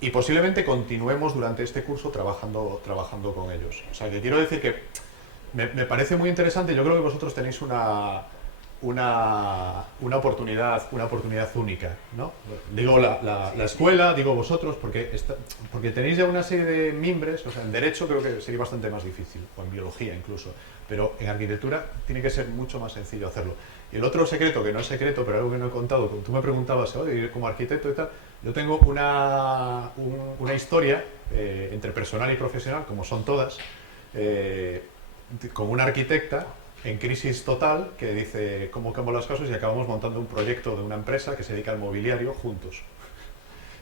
y posiblemente continuemos durante este curso trabajando con ellos. O sea, que quiero decir que me parece muy interesante, yo creo que vosotros tenéis una oportunidad única, ¿no? Digo la escuela, digo vosotros, porque tenéis ya una serie de mimbres. O sea, en Derecho creo que sería bastante más difícil, o en Biología incluso, pero en Arquitectura tiene que ser mucho más sencillo hacerlo. Y el otro secreto, que no es secreto, pero algo que no he contado, como tú me preguntabas, oye, como arquitecto y tal, yo tengo una historia entre personal y profesional, como son todas, como una arquitecta en crisis total, que dice cómo cambio las cosas, y acabamos montando un proyecto de una empresa que se dedica al mobiliario juntos.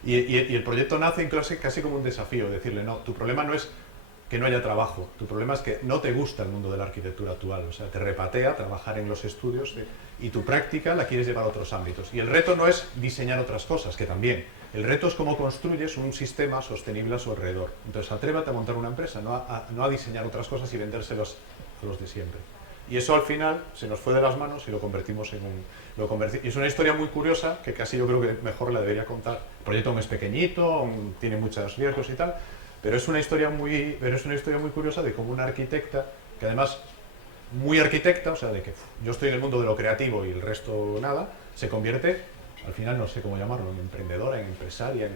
Y el proyecto nace casi como un desafío, decirle, no, tu problema no es que no haya trabajo, tu problema es que no te gusta el mundo de la arquitectura actual, o sea, te repatea trabajar en los estudios y tu práctica la quieres llevar a otros ámbitos. Y el reto no es diseñar otras cosas, que también. El reto es cómo construyes un sistema sostenible a su alrededor. Entonces, atrévate a montar una empresa, no a diseñar otras cosas y vendérselos a los de siempre. Y eso al final se nos fue de las manos y lo convertimos en y es una historia muy curiosa que casi yo creo que mejor la debería contar. El proyecto aún es pequeñito, tiene muchos riesgos y tal, pero es una historia muy curiosa de cómo una arquitecta, que además muy arquitecta, o sea, de que yo estoy en el mundo de lo creativo y el resto nada, se convierte, al final no sé cómo llamarlo, en emprendedora, en empresaria,